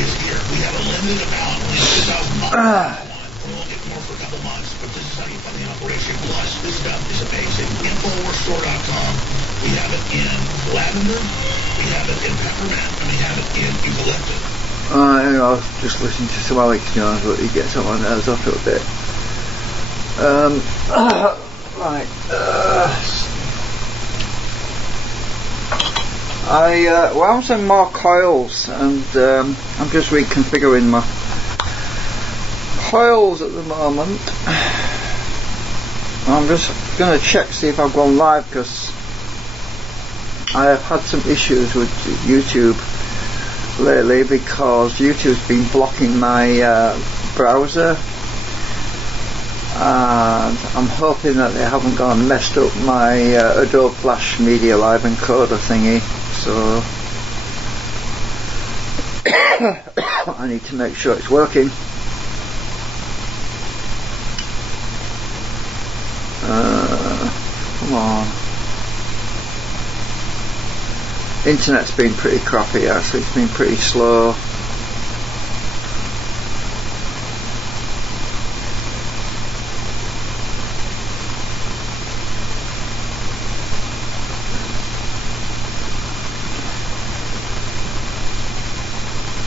is here. We have a limited amount, only 2,000 months. We'll get more for a couple months, but this is how you fund the operation. Plus, this stuff is amazing. InfoWarsStore.com. We have it in lavender, we have it in peppermint, and we have it in eucalyptus. I was just listening to some Alex Jones, but he gets on my nerves after a bit. Right. I wound some more coils, and I'm just reconfiguring my coils at the moment. I'm just going to check, see if I've gone live, because I have had some issues with YouTube lately, because YouTube's been blocking my browser, and I'm hoping that they haven't gone and messed up my Adobe Flash Media Live encoder thingy, so I need to make sure it's working. Come on. Internet's been pretty crappy actually, it's been pretty slow.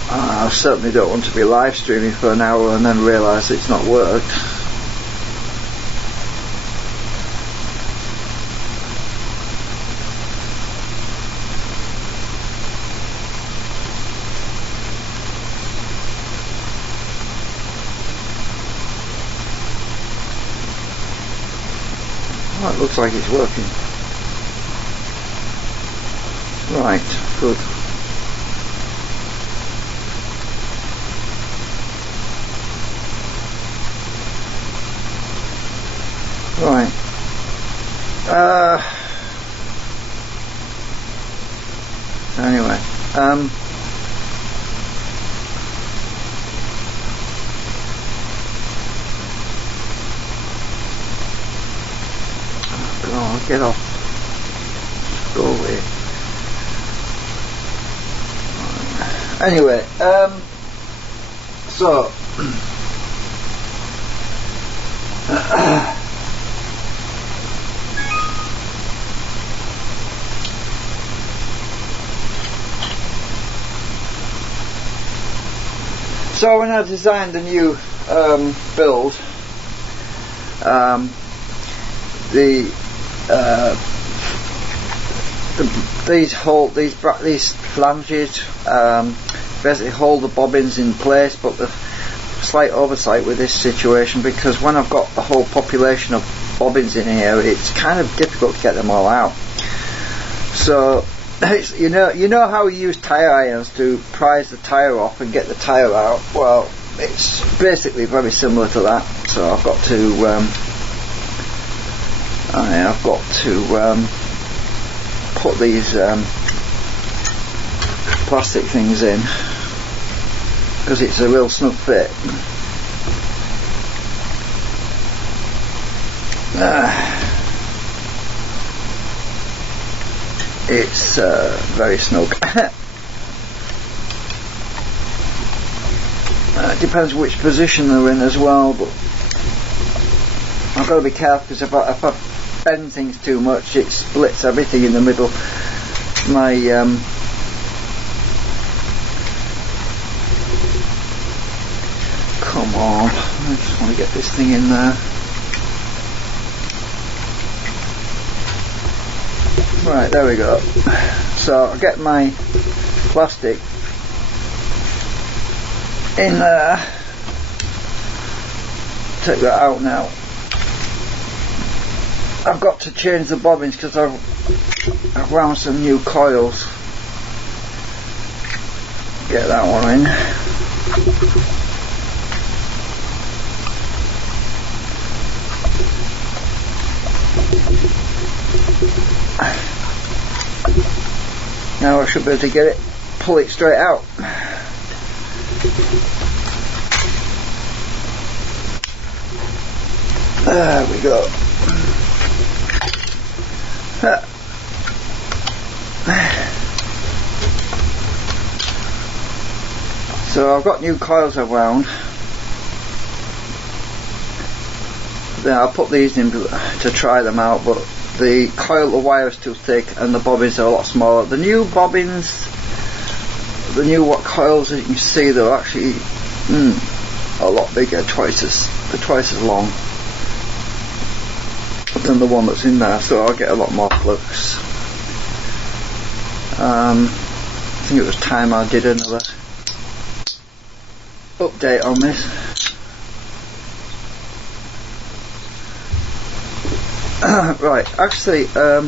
I certainly don't want to be live streaming for an hour and then realise it's not worked. It looks like it's working. Right, good. Right. Anyway, oh, get off. Just go away. Anyway, so so when I designed the new build, these flanges basically hold the bobbins in place, but the slight oversight with this situation, because when I've got the whole population of bobbins in here, it's kind of difficult to get them all out. So it's, you know how you use tire irons to prise the tire off and get the tire out. Well, it's basically very similar to that. So I've got to put these plastic things in, because it's a real snug fit. It's very snug. It depends which position they're in as well, but I've got to be careful, because if I bend things too much, it splits everything in the middle. My come on, I just want to get this thing in there. Right, there we go. So I'll get my plastic in there. Take that out now. I've got to change the bobbins because I've wound some new coils. Get that one in. Now I should be able to get it, pull it straight out. There we go. So I've got new coils I've wound. Then I'll put these in to try them out, but the coil of wire is too thick and the bobbins are a lot smaller. The new bobbins, the new coils, as you can see, they're actually a lot bigger, they're twice as long than the one that's in there, so I'll get a lot more flux. I think it was time I did another update on this. Right, actually, I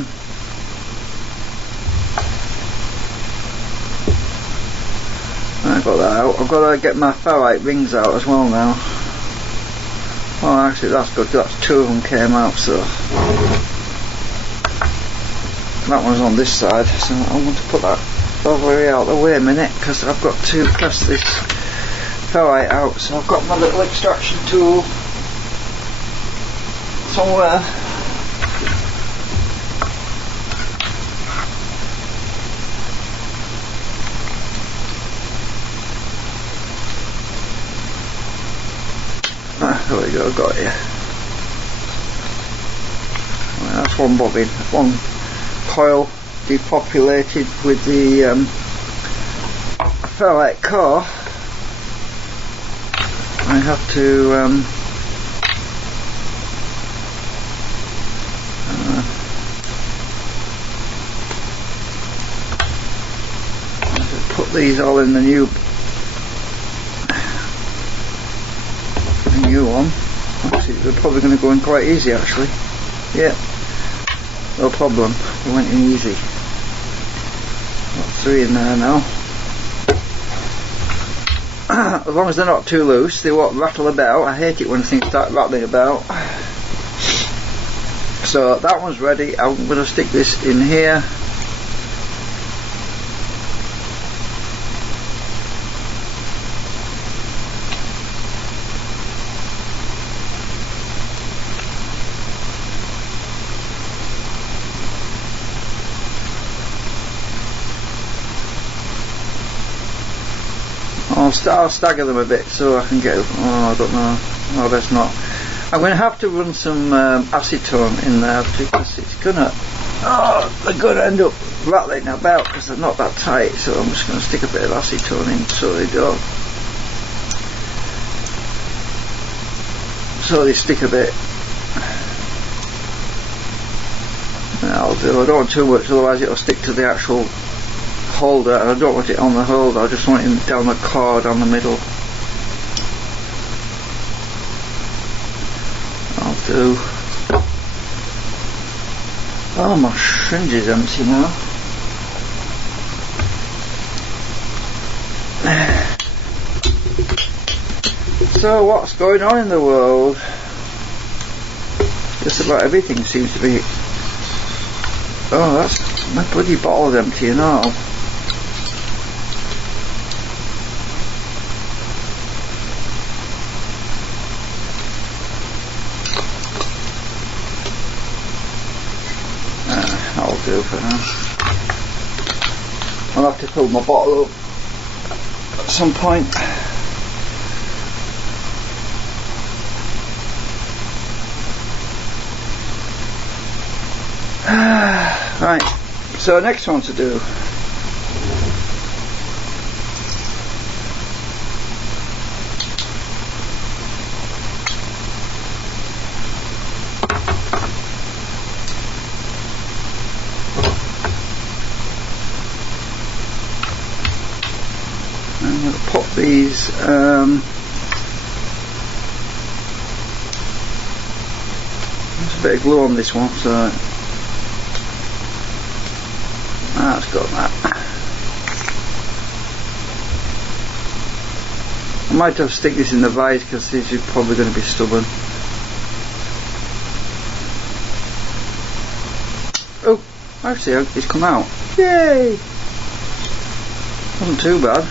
got that out. I've got to get my ferrite rings out as well now. Oh, actually, that's good. That's 2 of them came out, so that one's on this side. So I want to put that over out the way a minute, because I've got to press this ferrite out. So I've got my little extraction tool somewhere. There we go, got it. Well, that's one bobbin, one coil depopulated with the ferrite core. I have to put these all in the new one. Actually, they're probably going to go in quite easy, actually. Yeah, no problem, they went in easy. Got 3 in there now. As long as they're not too loose, they won't rattle about. I hate it when things start rattling about. So that one's ready. I'm going to stick this in here. I'll stagger them a bit so I can get. Oh, I don't know. No, that's not. I'm going to have to run some acetone in there because it's gonna. Oh, they're going to end up rattling about because they're not that tight. So I'm just going to stick a bit of acetone in so they don't. So they stick a bit. I'll do. I don't want too much, otherwise it'll stick to the actual holder, and I don't want it on the holder, I just want it down the cord on the middle. I'll do. Oh, my syringe is empty now. So what's going on in the world? Just about everything seems to be. Oh, that's my bloody bottle's empty and all. That'll do for now. I'll have to fill my bottle up at some point. Right, so next one to do. I'm going to pop these there's a bit of glue on this one, so that's got that. I might have to stick this in the vise because these are probably going to be stubborn. Oh, actually it's come out. Yay! Wasn't too bad.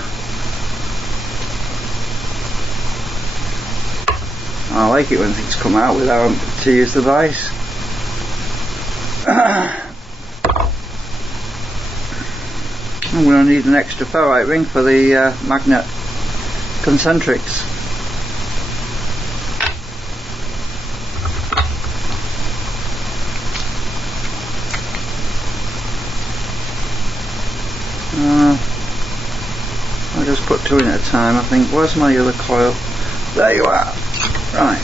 I like it when things come out without to use the vise. I'm going to need an extra ferrite ring for the magnet concentrics. I'll just put 2 in at a time, I think. Where's my other coil? There you are. Right.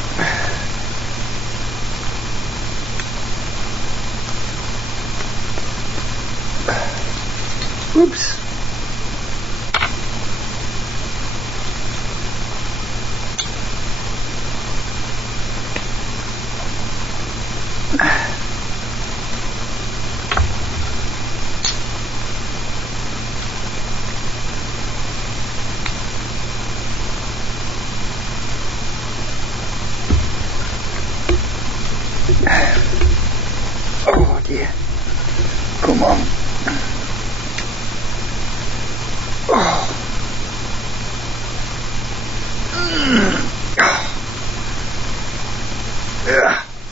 Oops. Oh dear. Come on. Oh.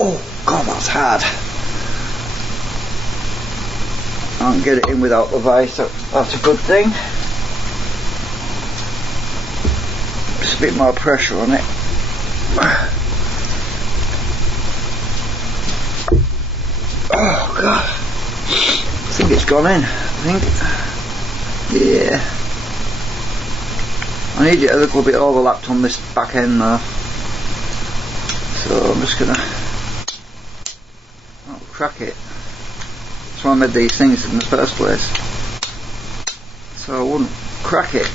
Oh God, that's hard. I can't get it in without the vice, that's a good thing. Just a bit more pressure on it. Oh God, I think it's gone in, yeah. I need it a little bit overlapped on this back end though, so I'm just gonna crack it. That's why I made these things in the first place, so I wouldn't crack it.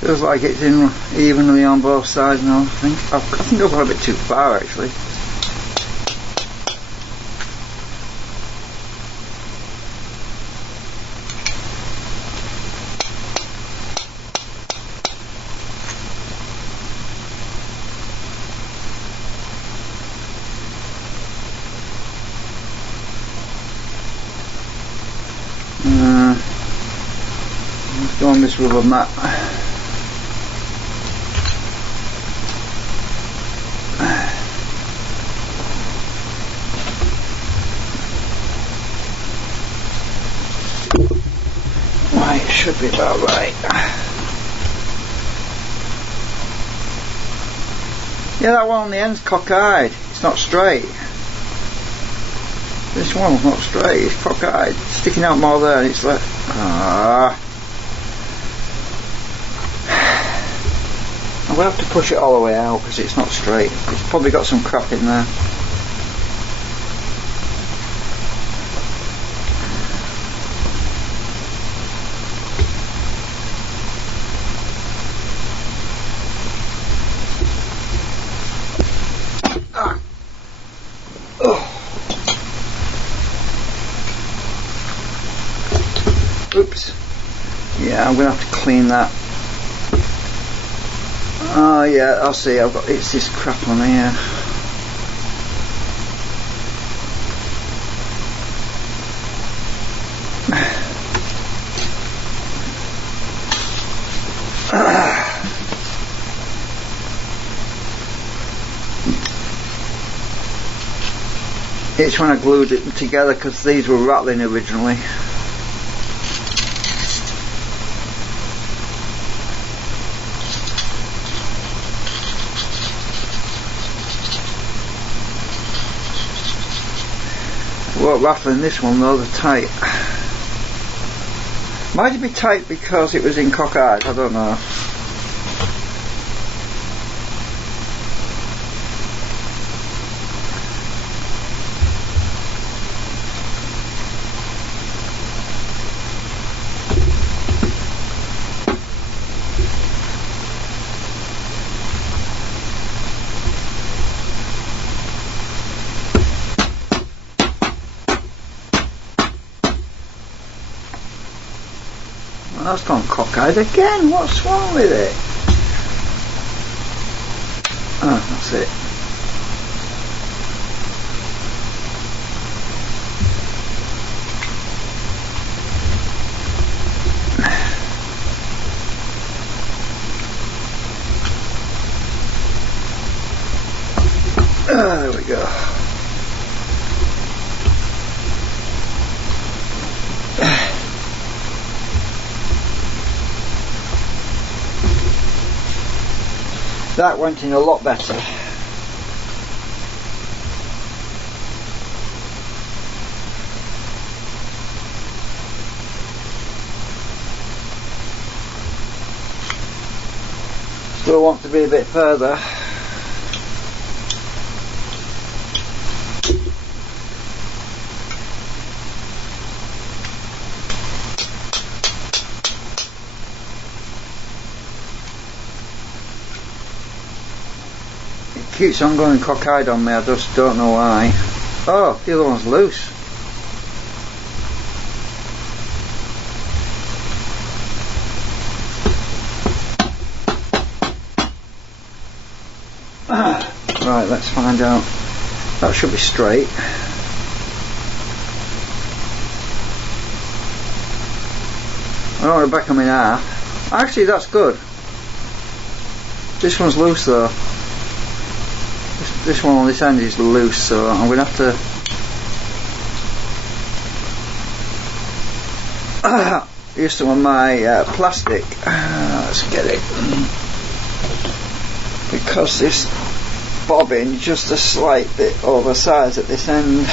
Feels like it's in evenly on both sides now. I think I've gone a bit too far actually. Let's go on this rubber mat. Right, should be about right. Yeah, that one on the end's cockeyed. It's not straight. This one's not straight, it's cockeyed. It's sticking out more there and it's like... I'm going to have to push it all the way out because it's not straight. It's probably got some crap in there. Oops. Yeah, I'm going to have to clean that. Oh yeah, I'll see. It's this crap on here. It's when I glued it together because these were rattling originally. Won't rattle in this one though, they're tight. Might it be tight because it was in cockeyed? I don't know. Well, that's gone cockeyed again. What's wrong with it? Oh, that's it. There we go. That went in a lot better. Still want to be a bit further. It keeps on going cockeyed on me, I just don't know why. Oh, the other one's loose. Right, let's find out. That should be straight. I don't want to back them in half. Actually, that's good. This one's loose though. This one on this end is loose, so I'm going to have to use some of my plastic. Let's get it. Because this bobbin is just a slight bit oversized at this end.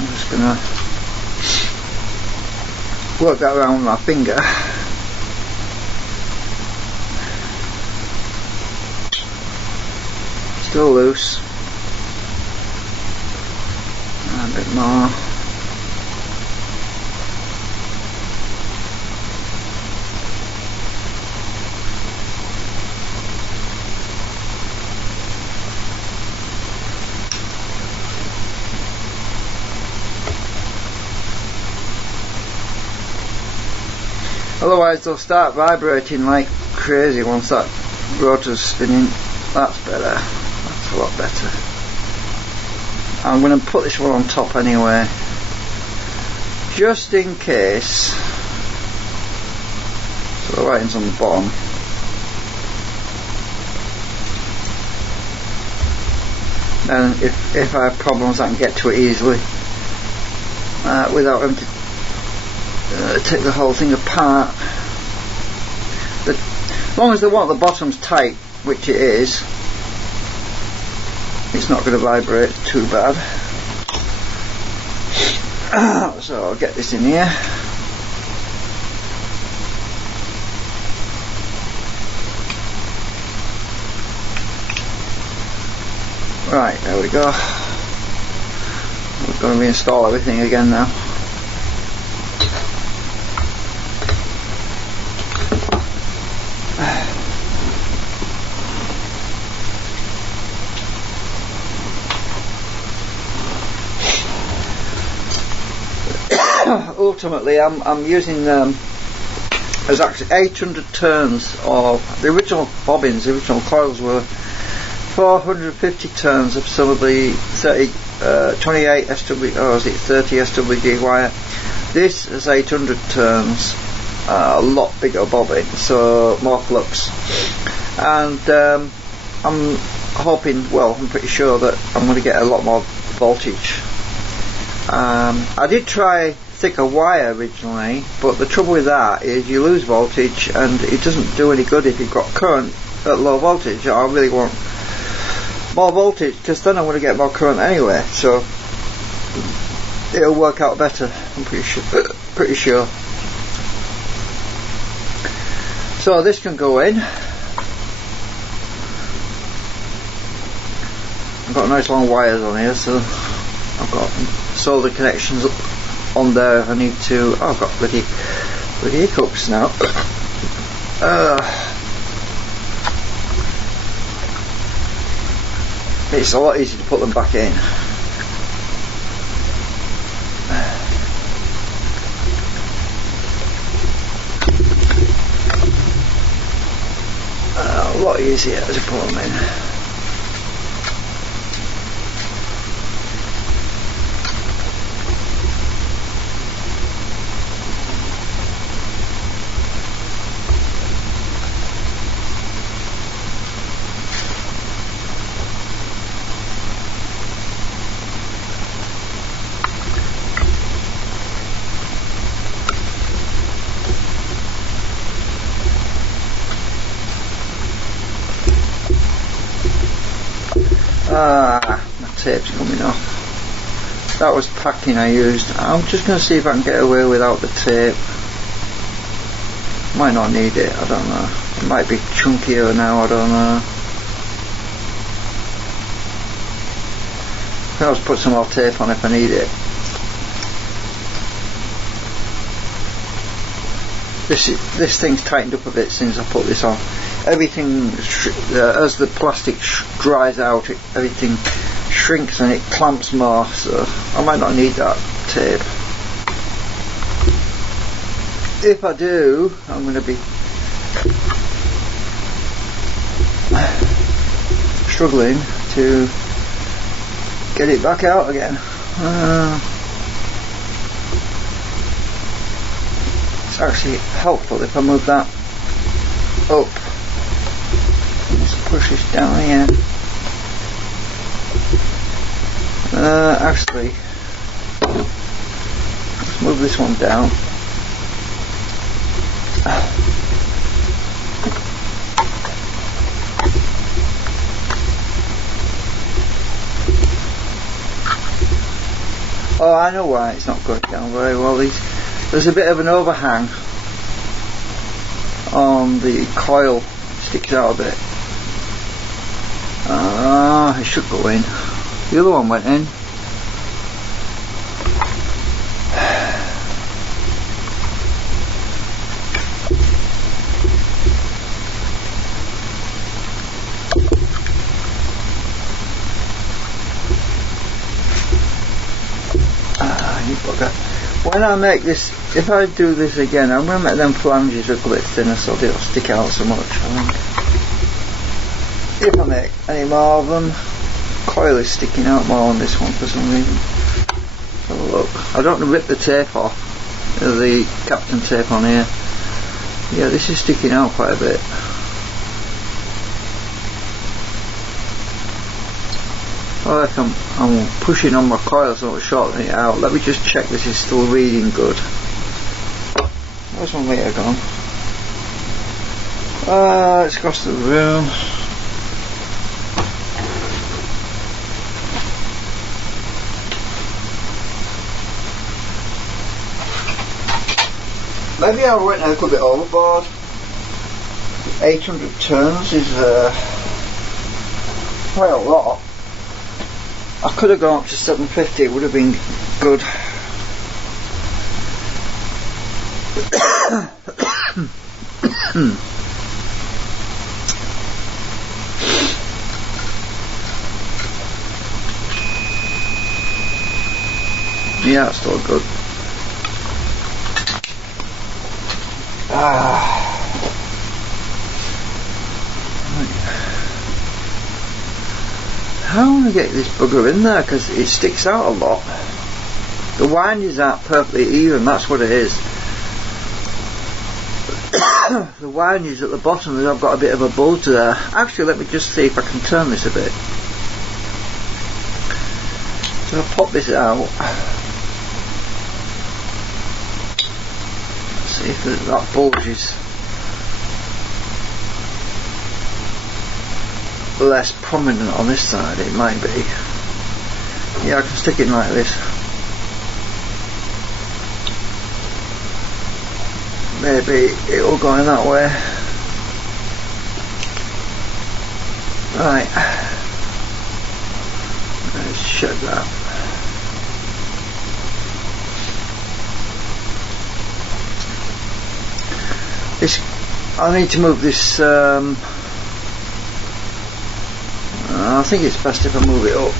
I'm just going to work that around with my finger. Still loose. A bit more. Otherwise they'll start vibrating like crazy once that rotor's spinning. That's better. That's a lot better. I'm going to put this one on top anyway, just in case. So the writing's on the bottom. And if I have problems I can get to it easily without having to take the whole thing apart. As long as they want the bottoms tight, which it is, it's not going to vibrate too bad. So I'll get this in here. Right, there we go. We're going to reinstall everything again now. Ultimately, I'm using there's actually 800 turns of the original bobbins. The original coils were 450 turns of some of the 28 SW, or is it 30 SWD wire. This is 800 turns, a lot bigger bobbin, so more flux. And I'm hoping, well, I'm pretty sure that I'm going to get a lot more voltage. I did try thicker wire originally, but the trouble with that is you lose voltage and it doesn't do any good if you've got current at low voltage. I really want more voltage because then I'm going to get more current anyway, so it'll work out better, I'm pretty sure. So this can go in. I've got nice long wires on here, so I've got solder connections up on there if I need to. Oh, I've got bloody hiccups now. It's a lot easier to put them back in. lot easier to put them in. My tape's coming off. That was packing I used. I'm just going to see if I can get away without the tape. Might not need it, I don't know. It might be chunkier now, I don't know. I can always put some more tape on if I need it. This thing's tightened up a bit since I put this on. Everything, as the plastic dries out, everything shrinks and it clamps more, so I might not need that tape. If I do, I'm going to be struggling to get it back out again. It's actually helpful if I move that up. Just push this down here. Actually, let's move this one down. Oh, I know why it's not going down very well. There's a bit of an overhang on the coil, sticks out a bit. It should go in. The other one went in. You bugger. When I make this, if I do this again, I'm going to make them flanges a little bit thinner so they don't stick out so much, I think. If I make any more of them, coil is sticking out more on this one for some reason. So look, I don't want to rip the tape off, the Captain tape on here. Yeah, this is sticking out quite a bit. I reckon I'm pushing on my coil so it's shortening it out. Let me just check this is still reading good. Where's my meter gone? It's across the room. Maybe I went a little bit overboard. 800 turns is quite a lot. I could have gone up to 750, it would have been good. Yeah, it's still good. How am I going to get this bugger in there, because it sticks out a lot. The windings aren't perfectly even, that's what it is. The windings at the bottom, I've got a bit of a bulge there. Actually, let me just see if I can turn this a bit. So I'll pop this out. See if that bulge is less prominent on this side. It might be. Yeah, I can stick it like this. Maybe it'll go in that way. Right. Let's shut that. I need to move this. I think it's best if I move it up.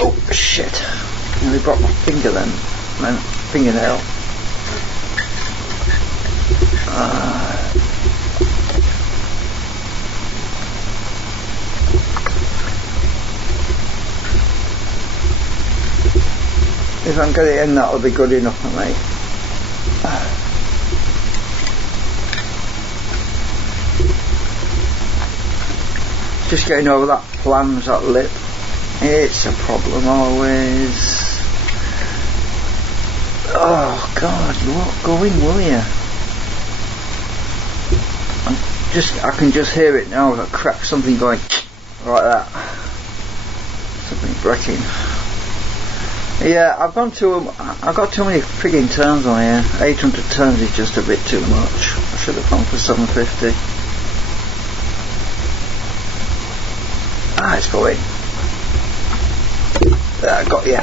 Oh shit! I nearly broke my finger then. My fingernail. If I can get it in, that'll be good enough for me. Just getting over that flange, that lip. It's a problem always. Oh God, you won't go in, will you? I can just hear it now. I've cracked something going like that. Something breaking. Yeah, I've got too many frigging turns on here. 800 turns is just a bit too much. I should have gone for 750. Ah, it's going. There, I got you.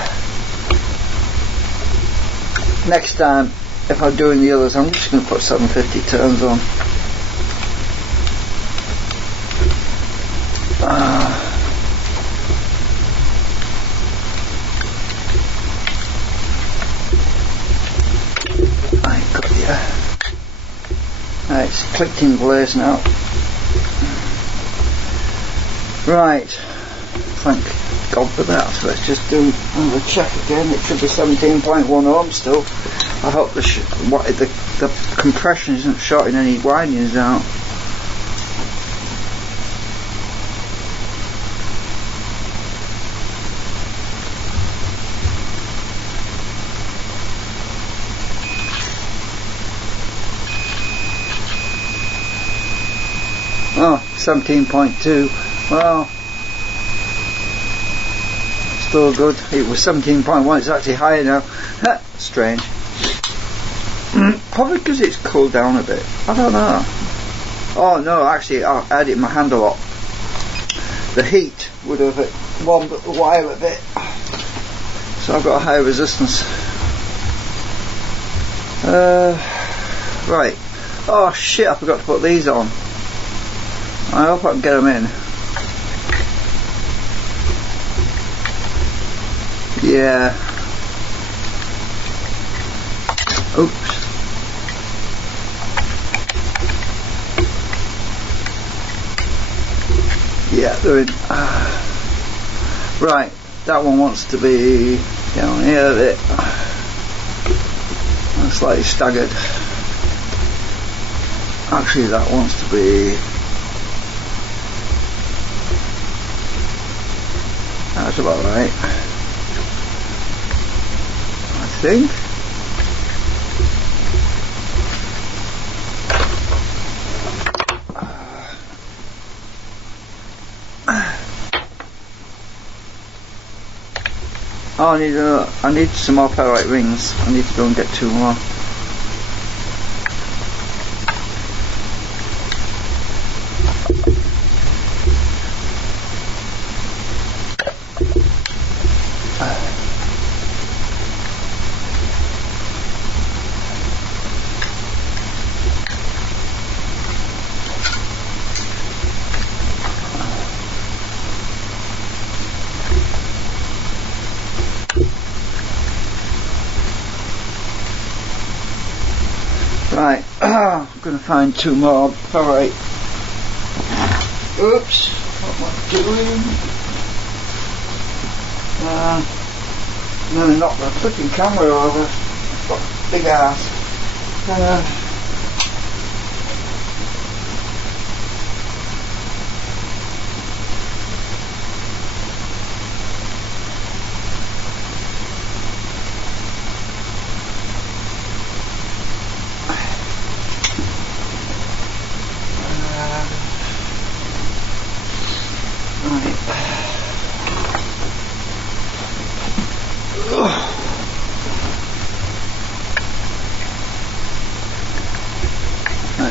Next time, if I'm doing the others, I'm just going to put 750 turns on. I got you. It's clicked in place now. Right. Thank God for that. So let's just do another check again. It should be 17.1 ohms still. I hope the compression isn't shorting any windings out. Oh, 17.2. Well, still good. It was 17.1. It's actually higher now. Strange. Probably because it's cooled down a bit. I don't know. Oh no, actually I had it in my hand a lot. The heat would have warmed up the wire a bit. So I've got a higher resistance. Right. Oh shit, I forgot to put these on. I hope I can get them in. Yeah. Oops. Yeah, they're in. Right, that one wants to be down here a bit. I'm slightly staggered. Actually, that wants to be. That's about right, I think. Oh, I need some more ferrite rings. I need to go and get 2 more. Right, I'm going to find 2 more ferrite. Oops, what am I doing? I'm going to knock the flipping camera over. It's got a big ass.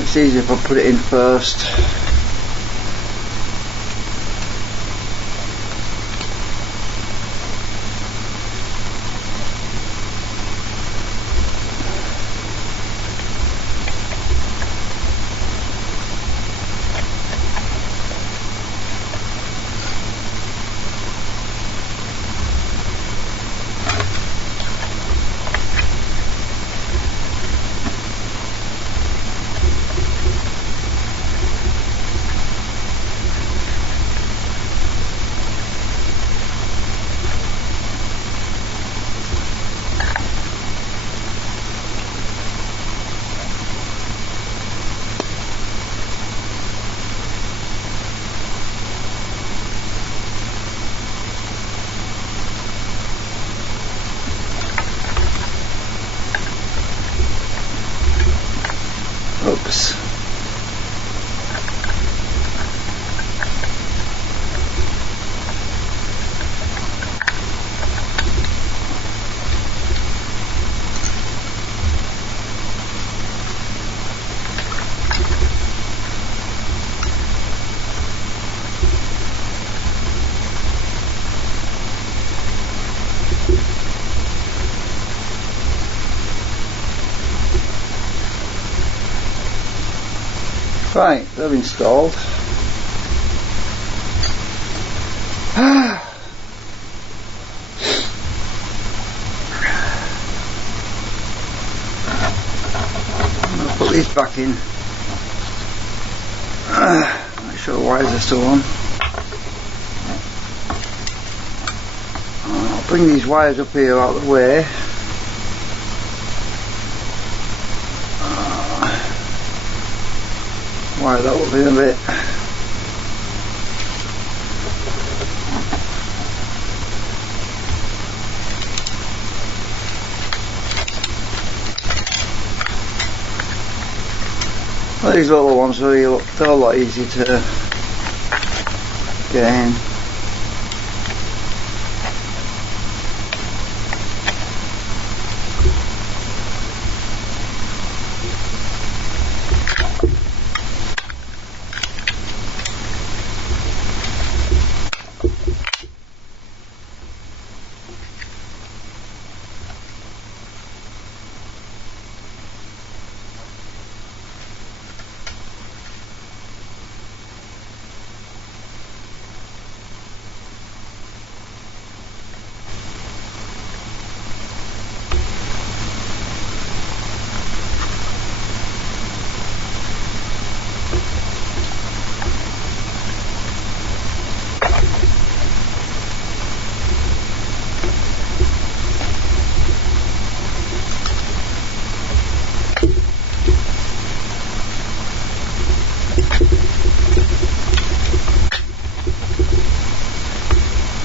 It's easier if I put it in first. Right, they're installed. I'll put these back in. Make sure the wires are still on. I'll bring these wires up here out of the way. Wire that up in a bit. Well, these little ones are really, they're a lot easier to get in.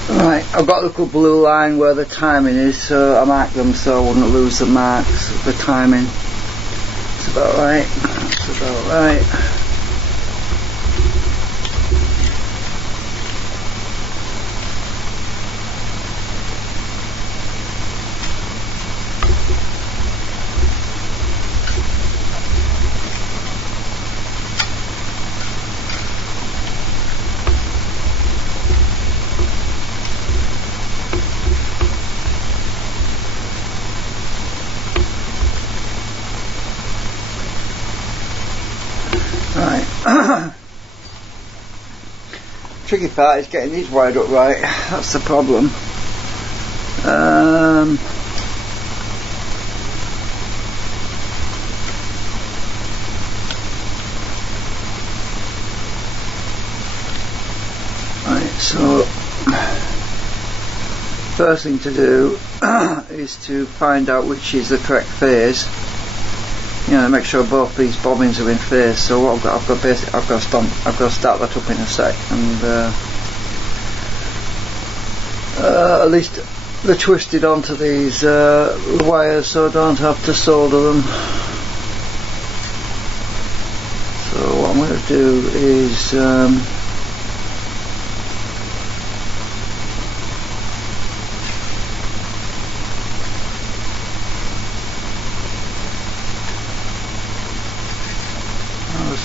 Right, I've got a little blue line where the timing is, so I marked them so I wouldn't lose the marks of the timing. That's about right. That's about right. Tricky part is getting these wired up right. That's the problem. Right, so first thing to do is to find out which is the correct phase. You know, make sure both these bobbins are in phase. So what I've got to start that up in a sec, and at least they're twisted onto these wires, so I don't have to solder them. So what I'm going to do is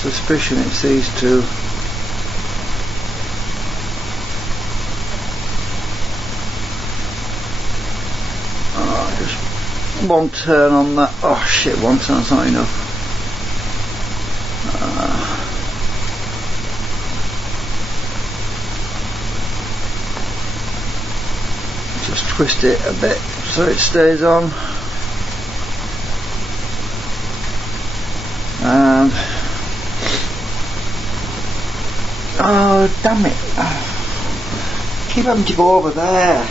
suspicion it's these two. Oh, just one turn on that. Oh shit, one turn's not enough. Just twist it a bit so it stays on. And oh damn it, keep having to go over there.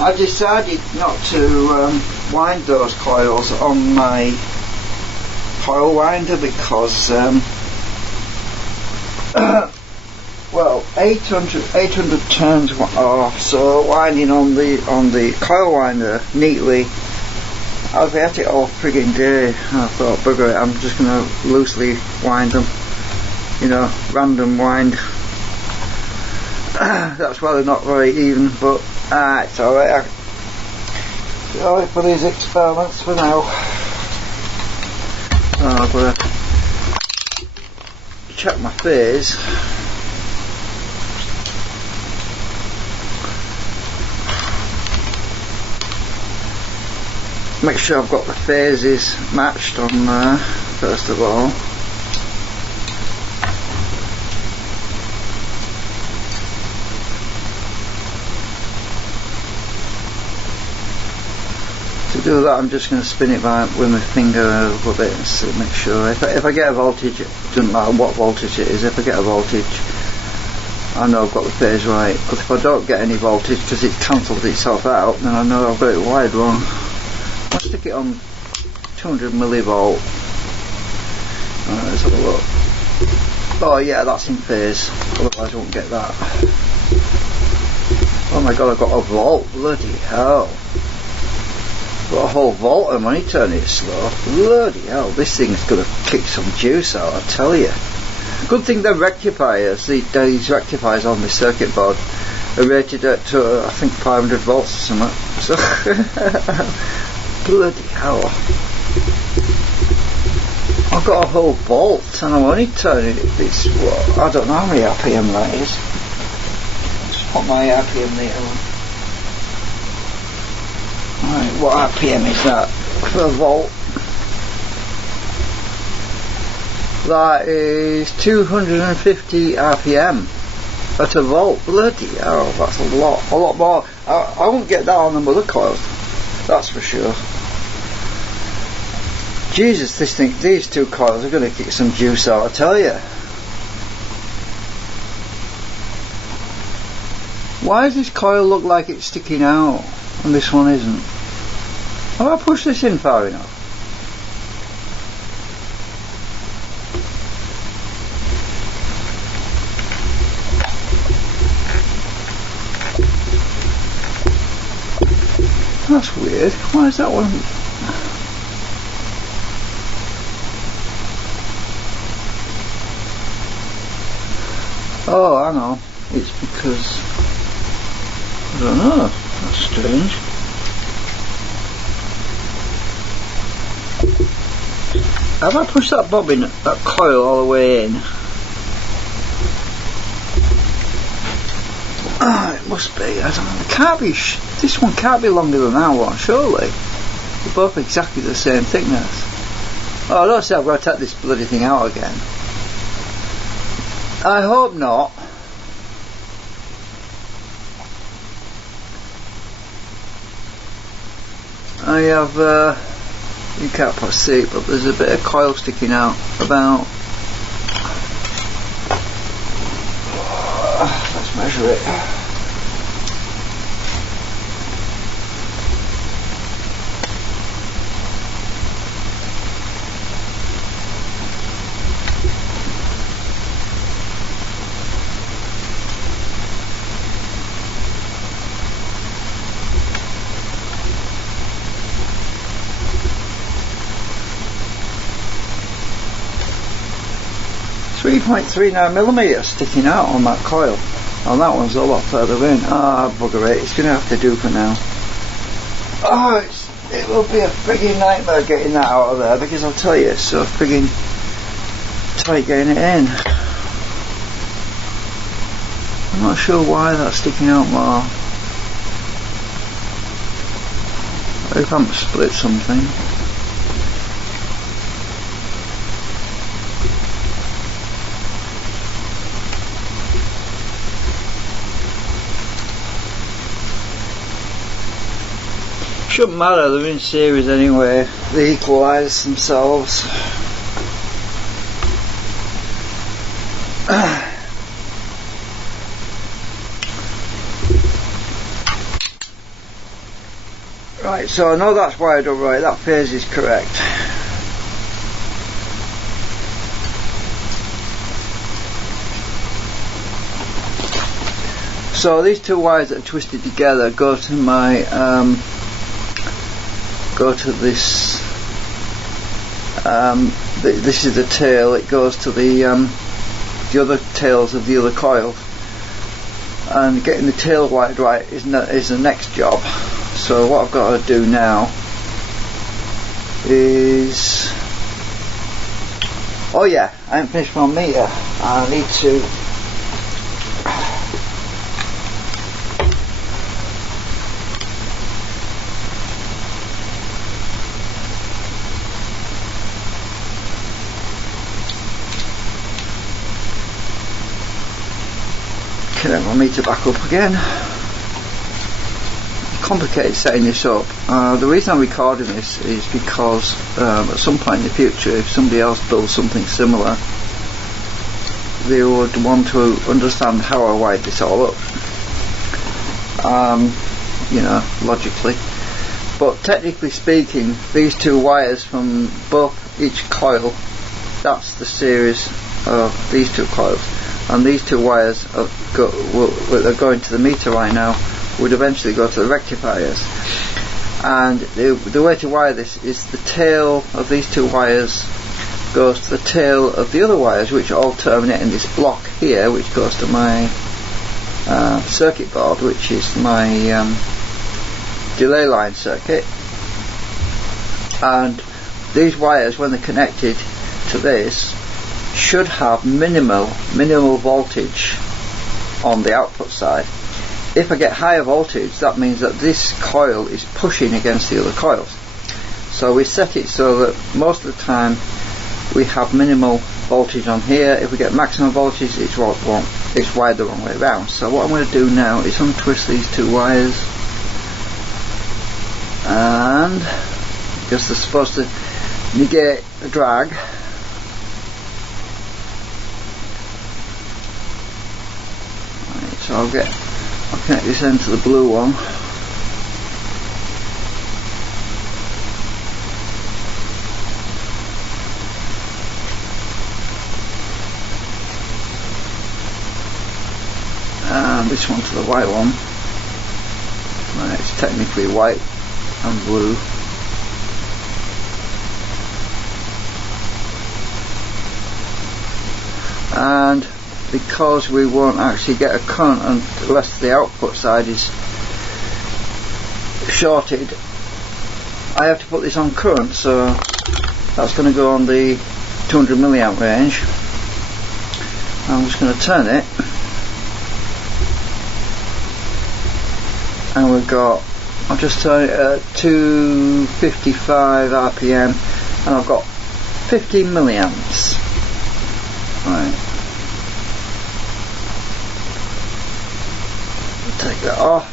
I decided not to wind those coils on my coil winder because well, 800 turns off, so winding on the coil winder neatly, I'll be at it all frigging day. I thought, bugger it, I'm just going to loosely wind them, you know, random wind. That's why they're not very even, but it's alright. It's alright for these experiments for now. So I'm going to check my phase. make sure I've got the phases matched on there first of all. To do that, I'm just going to spin it by with my finger a little bit and see, make sure. If I get a voltage, it doesn't matter what voltage it is. If I get a voltage, I know I've got the phase right. But if I don't get any voltage because it cancelled itself out, then I know I've got it wired wrong. I'll stick it on 200 millivolt. Let's have a look. Oh yeah, that's in phase. Otherwise I won't get that. Oh my god, I've got a volt. Bloody hell. Got a whole volt, and when you turn it slow, bloody hell, this thing's gonna kick some juice out, I tell you. Good thing the rectifiers, these rectifiers on the circuit board are rated at I think 500 volts or something. So bloody hell, I've got a whole volt and I'm only turning it this, what, I don't know how many RPM that is. Just put my RPM meter on. Right, what RPM is that per volt? That is 250 RPM at a volt. Bloody hell, that's a lot more. I won't get that on the mother coil, that's for sure. Jesus, these two coils are going to kick some juice out, I tell you. Why does this coil look like it's sticking out and this one isn't? Have I pushed this in far enough? That's weird. Why is that one? Oh, I know. It's because I don't know. That's strange. Have I pushed that bobbin, that coil all the way in? Ah, it must be. I don't know. It can't be. This one can't be longer than that one, surely. They're both exactly the same thickness. Oh, don't say I've got to take this bloody thing out again. I hope not. I have, you can't quite see it, but there's a bit of coil sticking out about, let's measure it. .39mm sticking out on that coil, and that one's a lot further in. Ah, bugger it, it's going to have to do for now. Oh, it will be a frigging nightmare getting that out of there, because I'll tell you, it's so frigging tight getting it in. I'm not sure why that's sticking out more. I haven't split something. Shouldn't matter, they're in series anyway, they equalise themselves. Right, so I know that's wired up right, that phase is correct. So these two wires that are twisted together go to my go to this this is the tail, it goes to the other tails of the other coil, and getting the tail wired right is the next job. So what I've got to do now is, oh yeah, I haven't finished my meter. I need to connect my meter back up again. Complicated setting this up. The reason I'm recording this is because at some point in the future, if somebody else builds something similar, they would want to understand how I wired this all up, logically. But technically speaking, these two wires from each coil, that's the series of these two coils, and these two wires are going to the meter right now would eventually go to the rectifiers. And the way to wire this is the tail of these two wires goes to the tail of the other wires, which all terminate in this block here, which goes to my circuit board, which is my delay line circuit. And these wires, when they're connected to this, should have minimal voltage on the output side. If I get higher voltage, that means that this coil is pushing against the other coils. So we set it so that most of the time we have minimal voltage on here. If we get maximum voltage, it's wired the wrong way around. So what I'm going to do now is untwist these two wires, and because they're supposed to negate the drag, right, so I'll connect this end to the blue one. And this one to the white one. Right, it's technically white and blue. And because we won't actually get a current unless the output side is shorted, I have to put this on current, so that's going to go on the 200 milliamp range. I'm just going to turn it, and I'll just turn it at 255 RPM, and I've got 15 milliamps. Right. Take that off.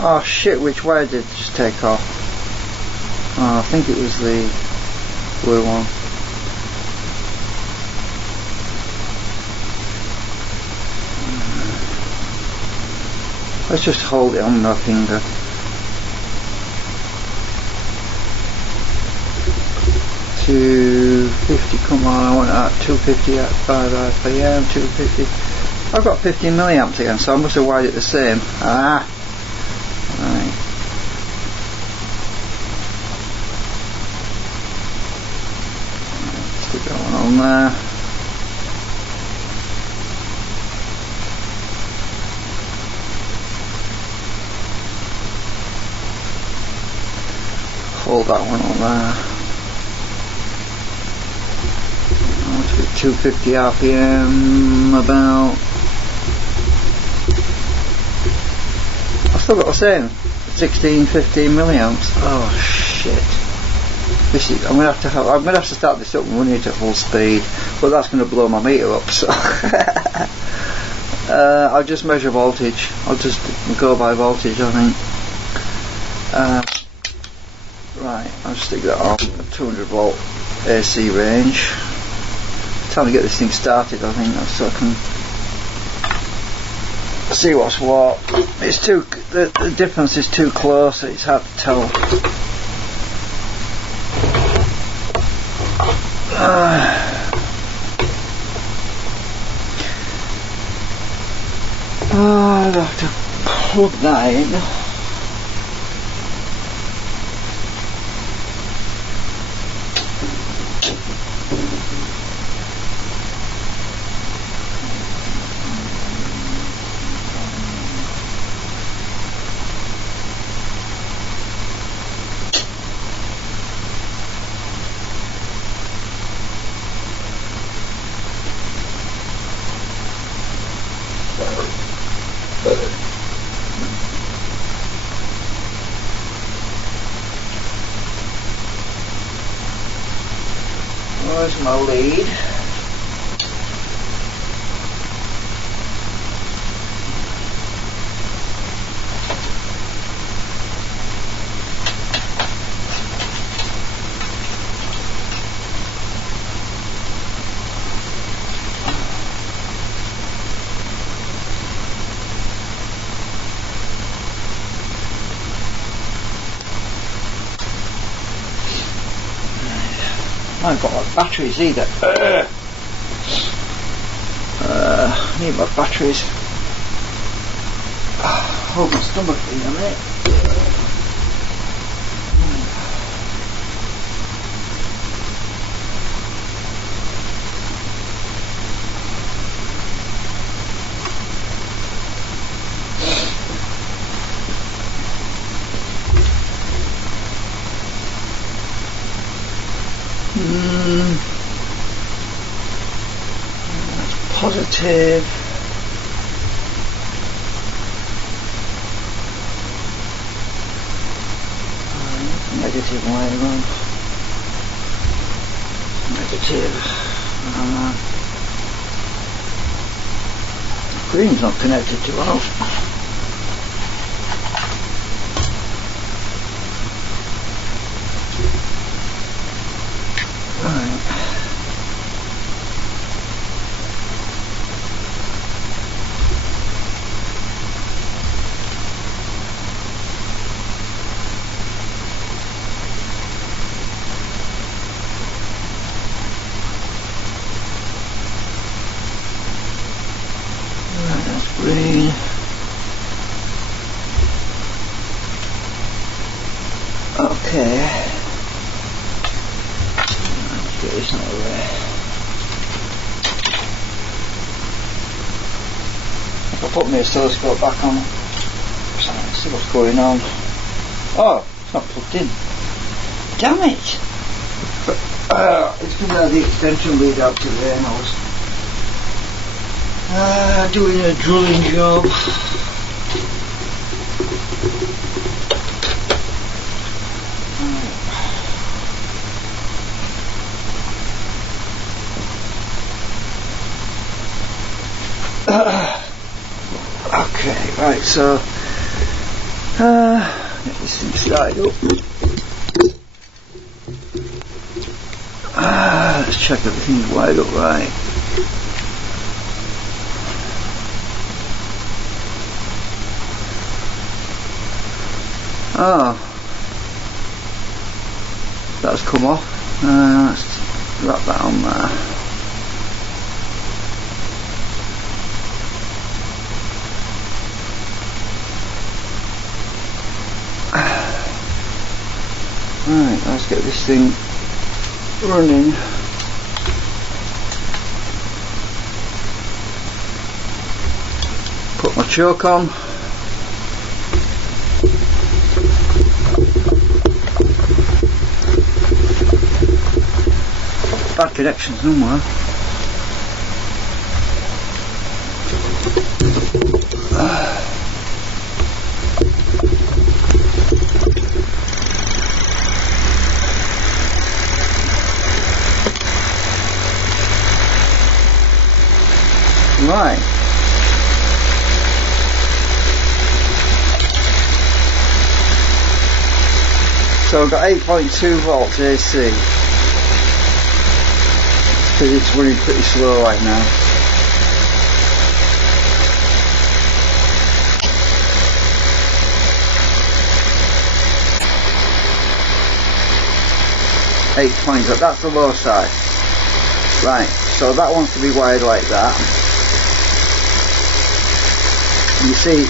Oh shit, which wire did it just take off? Oh, I think it was the blue one. Let's just hold it on my finger. $250, come on, I want that 250 at 5 RPM, 250. I've got 15 milliamps again, so I must have wired it the same. Right. Stick that one on there. Hold that one on there. 250 RPM about. I've still got the same 15 milliamps. Oh shit. I'm gonna have to start this up and run it at full speed, but that's gonna blow my meter up, so I'll just measure voltage. I'll just go by voltage, I think. Right, I'll stick that on at 200 volt AC range. Time to get this thing started, I think, so I can see what's what. It's the difference is too close, it's hard to tell. I'll have to plug that in. my lead. I haven't got my batteries either. Need my batteries. Hold my stomach in a minute. Positive. Negative wire on. Negative. Green's not connected to well. Green. Okay. Let's get this out of the way. If I put my oscilloscope back on, see what's going on. Oh, it's not plugged in. Damn it! It's because I had the extension lead out to there and I was doing a drilling job. Okay, right, so get this thing started up. Let's check everything's wired up right. Oh, that's come off. Let's wrap that on there. Right, let's get this thing running. Put my choke on. Bad connection somewhere. Right. So I've got 8.2 volts AC. Because it's running pretty slow right now. That's the low side. Right, so that wants to be wired like that. You see,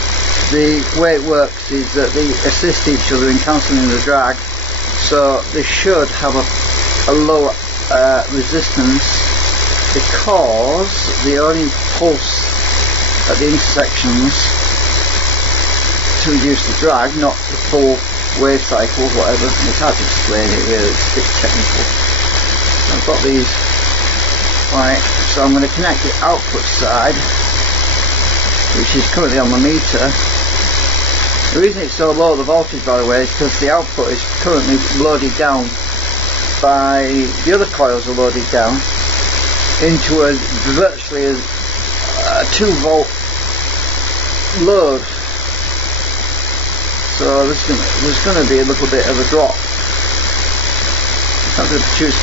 the way it works is that they assist each other in cancelling the drag, so they should have a lower resistance, because they only pulse at the intersections to reduce the drag, not the full wave cycle, whatever. It's hard to explain it really, it's a bit technical. So I've got these, right, so I'm going to connect the output side, which is currently on the meter. The reason it's so low, the voltage by the way, is because the output is currently loaded down by the other coils are loaded down into a virtually a 2-volt load. So there's going to be a little bit of a drop. It's not going to produce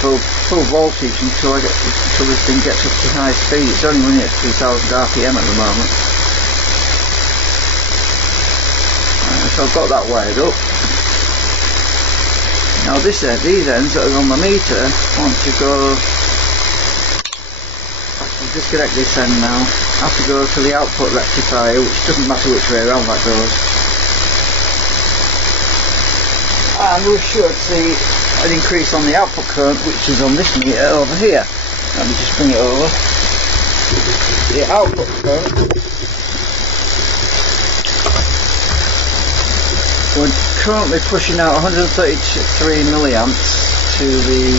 full voltage until this thing gets up to high speed. It's only running at 2000 RPM at the moment. So I've got that wired up. Now these ends that are on the meter want to go. I'll disconnect this end now. I have to go to the output rectifier, which doesn't matter which way around that goes. And we should see an increase on the output current, which is on this meter over here. Let me just bring it over. The output current. We're currently pushing out 133 milliamps to the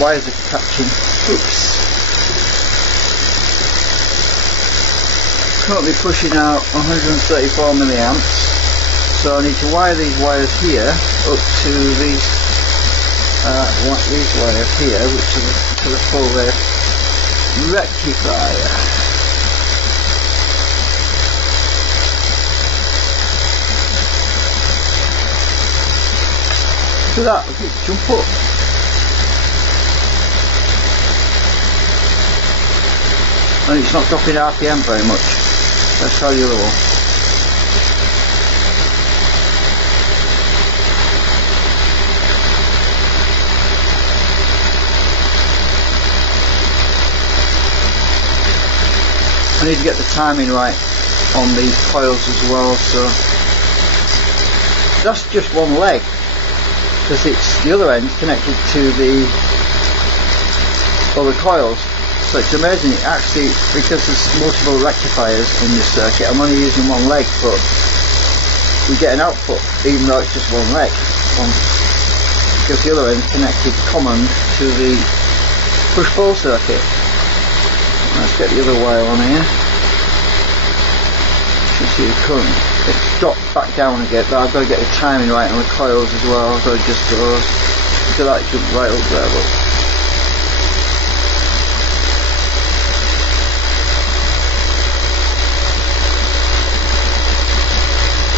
wires are catching. Oops. Currently pushing out 134 milliamps. So I need to wire these wires here up to these wires here, which are to the full rectifier. To that, jump up. And it's not dropping RPM very much. Let's try the other one. I need to get the timing right on these coils as well, so that's just one leg, because it's the other end connected to the other coils. So it's amazing, it actually, because there's multiple rectifiers in this circuit, I'm only using one leg, but we get an output even though it's just one leg, because the other end connected common to the push-pull circuit. Let's get the other wire on here. You see the current. It's dropped back down again, but I've got to get the timing right on the coils as well. I've got to adjust those. Look at that, jump right up there, look.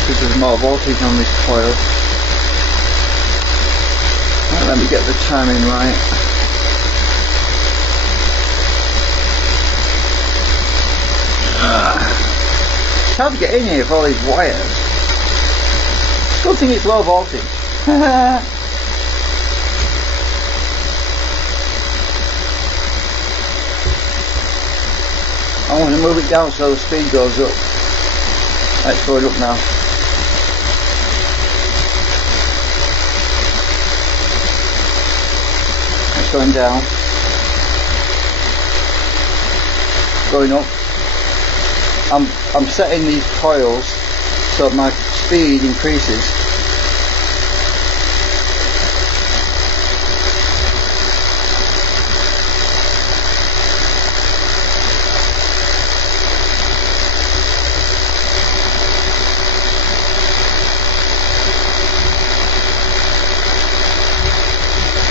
Because there's more voltage on this coil. Right, let me get the timing right. It's hard to get in here with all these wires. Good thing it's low voltage. I want to move it down so the speed goes up. It's going up now. It's going down. Going up. I'm setting these coils so my speed increases.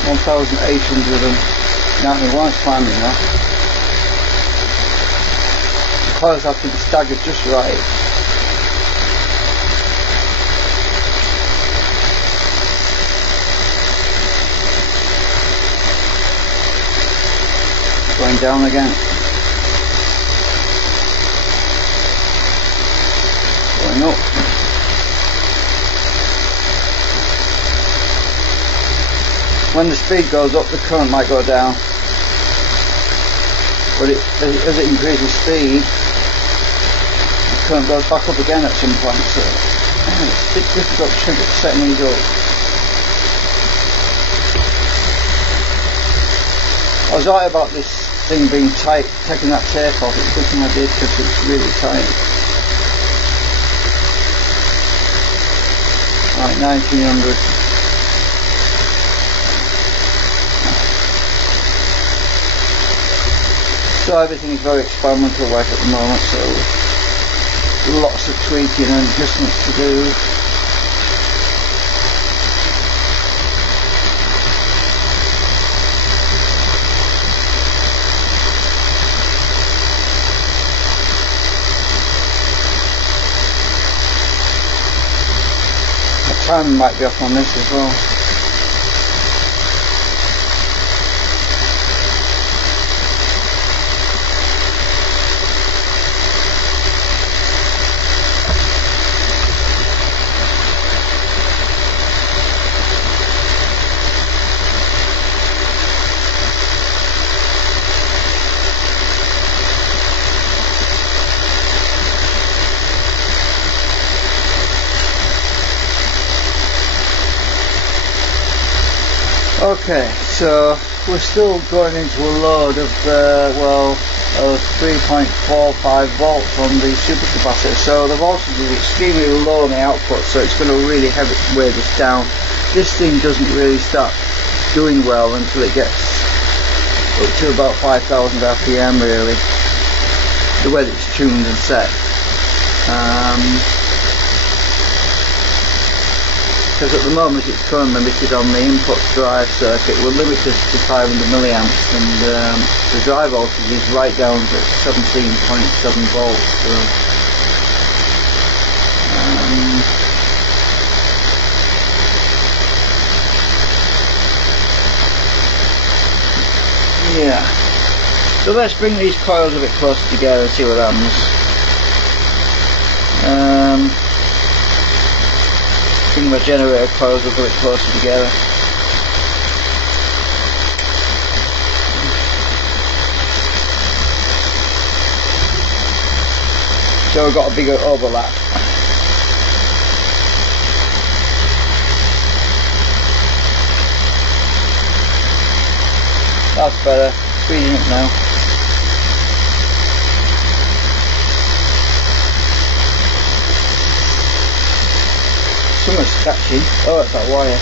$1,891 climbing now. Coils have to be staggered just right. Going down again. Going up. When the speed goes up, the current might go down. But as it increases speed, the current goes back up again at some point, so it's a bit difficult setting these up. I was right about this thing being tight, taking that tape off. It's a good thing I did because it's really tight. Right, 1900. So everything is very experimental like at the moment, so lots of tweaking and adjustments to do. timing might be off on this as well. Okay, so we're still going into a load of 3.45 volts on the supercapacitor. So the voltage is extremely low on the output, so it's going to really weigh this down. This thing doesn't really start doing well until it gets up to about 5,000 RPM really, the way that it's tuned and set. Because at the moment it's current limited on the input drive circuit. We're limited to 500 milliamps, and the drive voltage is right down to 17.7 volts. So, yeah. So let's bring these coils a bit closer together and see what happens. Bring my generator coils a bit closer together. So we've got a bigger overlap. That's better. Speeding up now. Something's catching. Oh, it's that wire.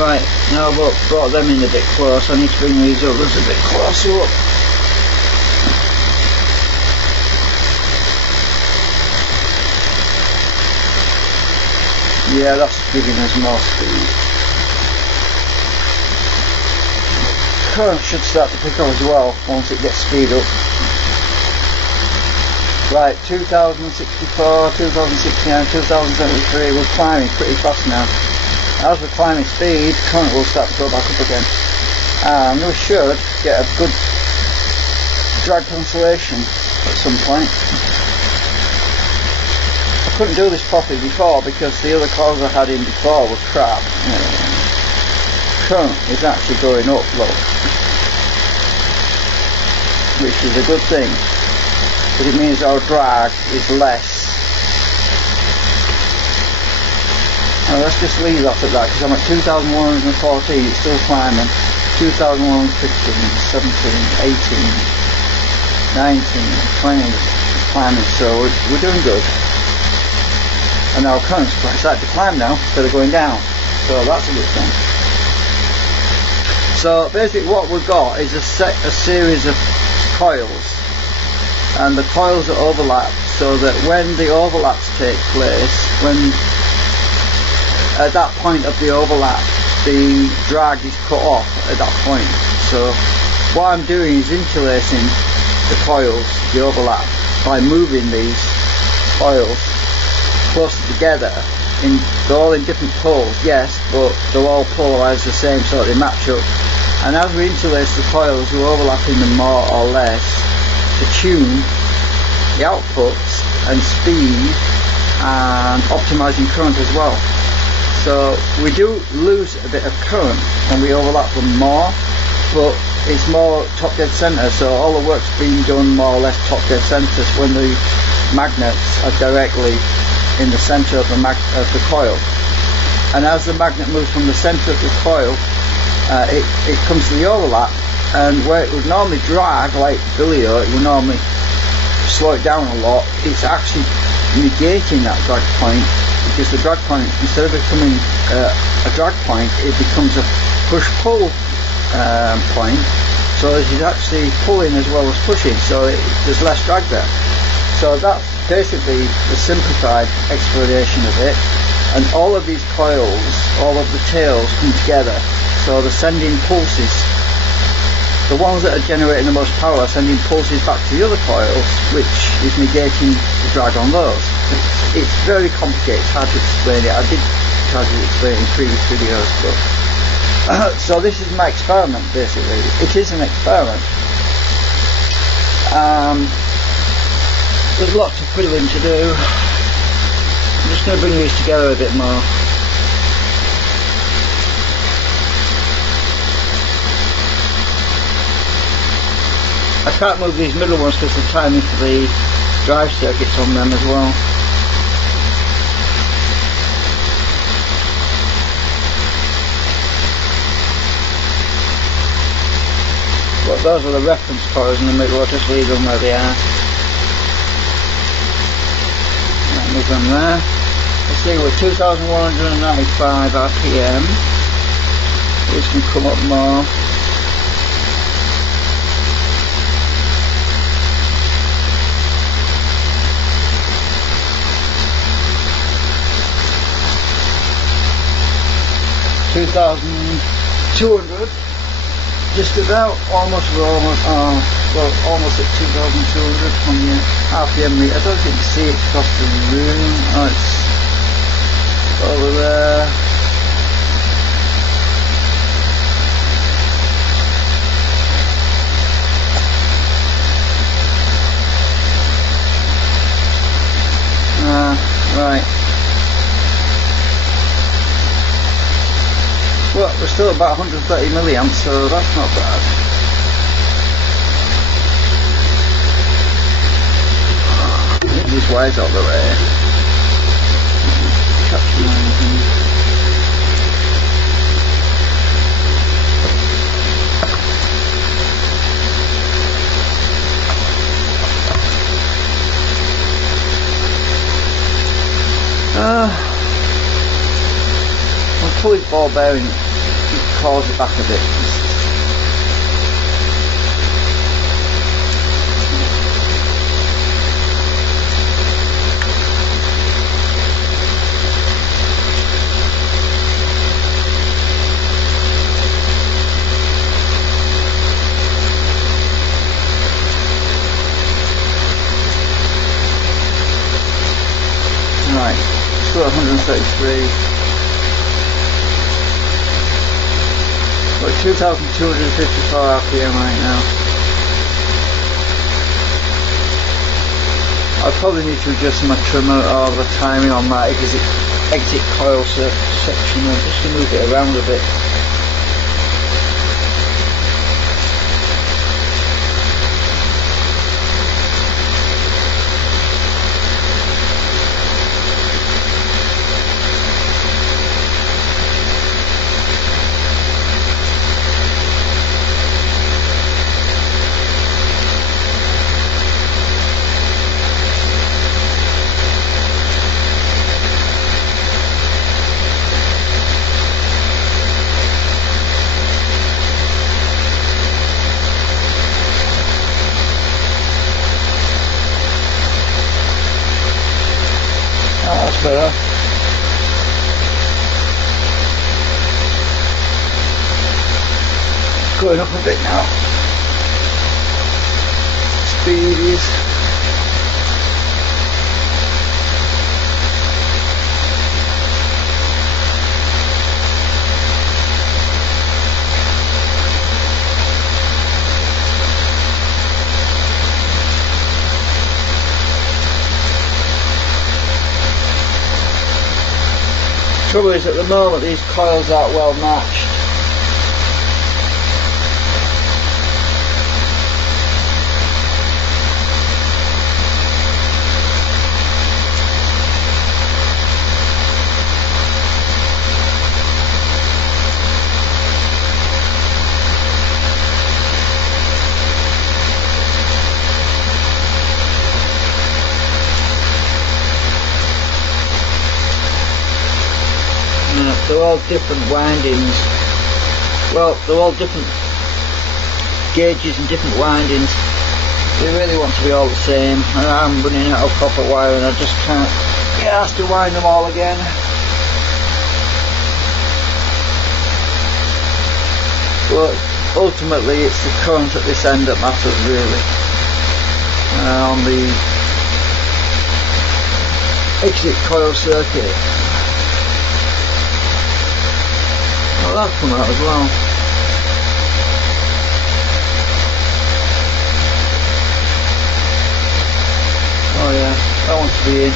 Right, now I've brought them in a bit close. I need to bring these others a bit closer up. Yeah, that's giving us more speed. Current should start to pick up as well once it gets speed up. Right, 2064, 2069, 2073, we're climbing pretty fast now. As we're climbing speed, current will start to go back up again. And we should get a good drag cancellation at some point. I couldn't do this properly before because the other coils I had in before were crap. Current is actually going up, look, which is a good thing. But it means our drag is less. Now let's just leave that at that because I'm at 2,114, it's still climbing. 2,115, 17, 18, 19, 20, it's climbing, so we're doing good. And our current's starting to climb now instead of going down, so that's a good thing. So basically what we've got is a series of coils, and the coils are overlapped so that when the overlaps take place, when at that point of the overlap the drag is cut off at that point. So what I'm doing is interlacing the coils, the overlap, by moving these coils closer together. They're all in different poles, yes, but they're all polarised the same so they match up. And as we interlace the coils, we're overlapping them more or less to tune the outputs and speed and optimizing current as well. So we do lose a bit of current when we overlap them more, but it's more top dead center, so all the work's being done more or less top dead centers when the magnets are directly in the center of the coil. And as the magnet moves from the center of the coil, it comes to the overlap, and where it would normally drag like Bilio, it would normally slow it down a lot. It's actually negating that drag point, because the drag point, instead of becoming a drag point, it becomes a push-pull point. So it's actually pulling as well as pushing, so there's less drag there. So that's basically the simplified explanation of it. And all of these coils, all of the tails come together, so they're sending pulses. The ones that are generating the most power are sending pulses back to the other coils, which is negating the drag on those. it's very complicated, it's hard to explain it. I did try to explain it in previous videos, but so this is my experiment basically. It is an experiment. There's lots of fiddling to do. I'm just going to bring these together a bit more. I can't move these middle ones because they're timing for the drive circuits on them as well. But those are the reference coils in the middle, I'll just leave them where they are. Right, move them there. Let's see, we're 2,195 RPM. These can come up more. $2,200, just about, almost at 2,200 from the RPM meter. I don't think you see it across the room. Oh, it's over there. Right. Well, we're still about 130 milliamps, so that's not bad. Get these wires out of the way. Capture everything. I'll pull his ball bearing. Cause it back a bit. Right, still 133. 2,254 RPM right now. I'll probably need to adjust my trimmer or the timing on that because it exit coil section. I'm just going to move it around a bit. That's better. It's going up a bit now. Speed is. Trouble is, at the moment these coils aren't well matched. They're all different windings. Well, they're all different gauges and different windings. They really want to be all the same. And I'm running out of copper wire and I just can't get asked to wind them all again. But ultimately it's the current at this end that matters really. On the exit coil circuit. Oh, that'll come out as well. Oh yeah, that wants to be in.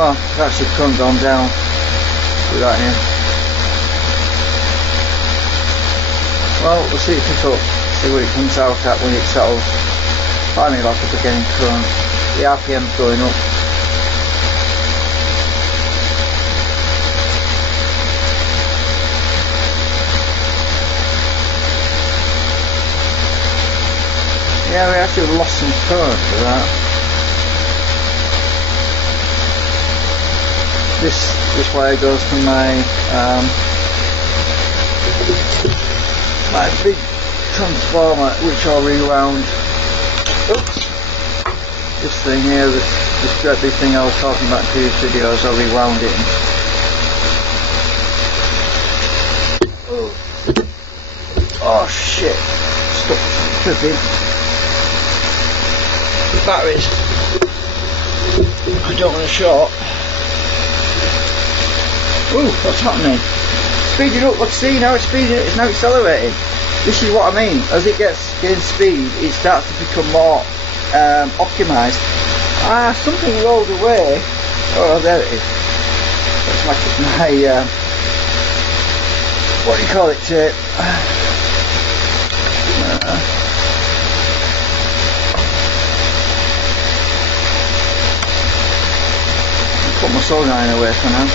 Oh, that should come gone down with that in. Well, we'll see it pick up, see what it comes out at when it settles. Finally, like if we're getting current. The RPM's going up. Yeah, we actually lost some current with that. This wire goes to my my big transformer, which I'll rewound. Oops! This thing here, this dreadly thing I was talking about in previous videos, I rewound it. Oh shit! Stop tripping. Batteries. I don't want to short. Ooh, what's happening? Speeding up, let's see now, it's speeding, it's now accelerating. This is what I mean, as it gains speed, it starts to become more optimised. Something rolled away. Oh, there it is. It's like my, what do you call it, tape? Put my soldering away for now.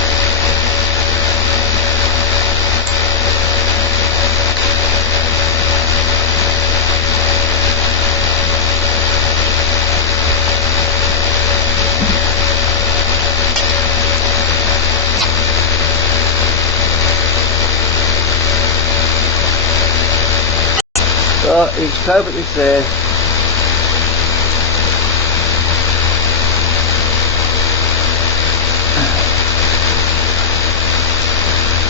So it's perfectly safe.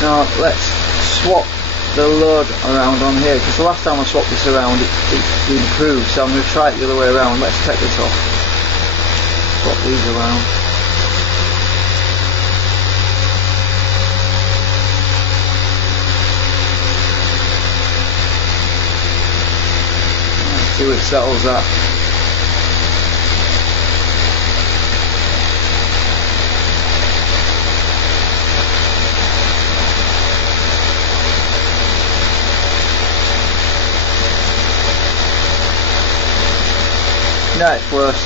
Now let's swap the load around on here, because the last time I swapped this around it improved, so I'm going to try it the other way around. Let's take this off, swap these around. Let's see what it settles at. No, it's worse.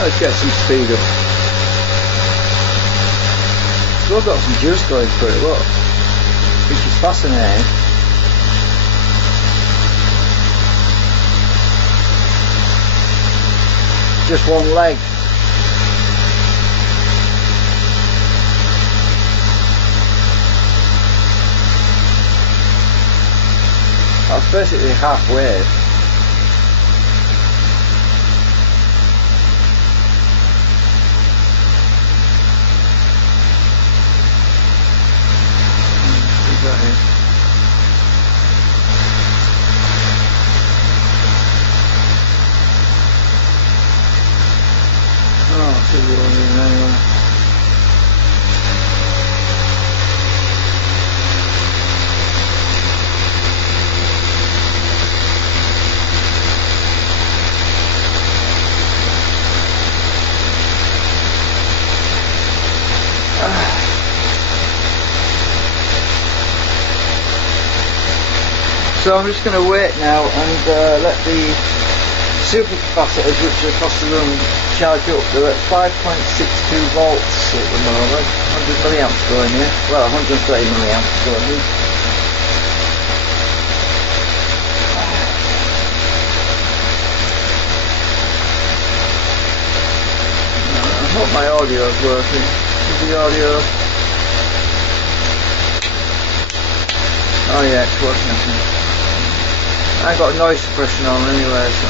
Let's get some speed up. Still got some juice going through it, look. Which is fascinating. Just one leg. That's basically halfway. Oh, see the one in anyway. So I'm just going to wait now and let the supercapacitors, which are across the room, charge up. They're at 5.62 volts at the moment, 100 milliamps going here, well 130 milliamps going here. I hope my audio is working. Is the audio? Oh yeah, it's working I think. I got noise suppression on anyway, so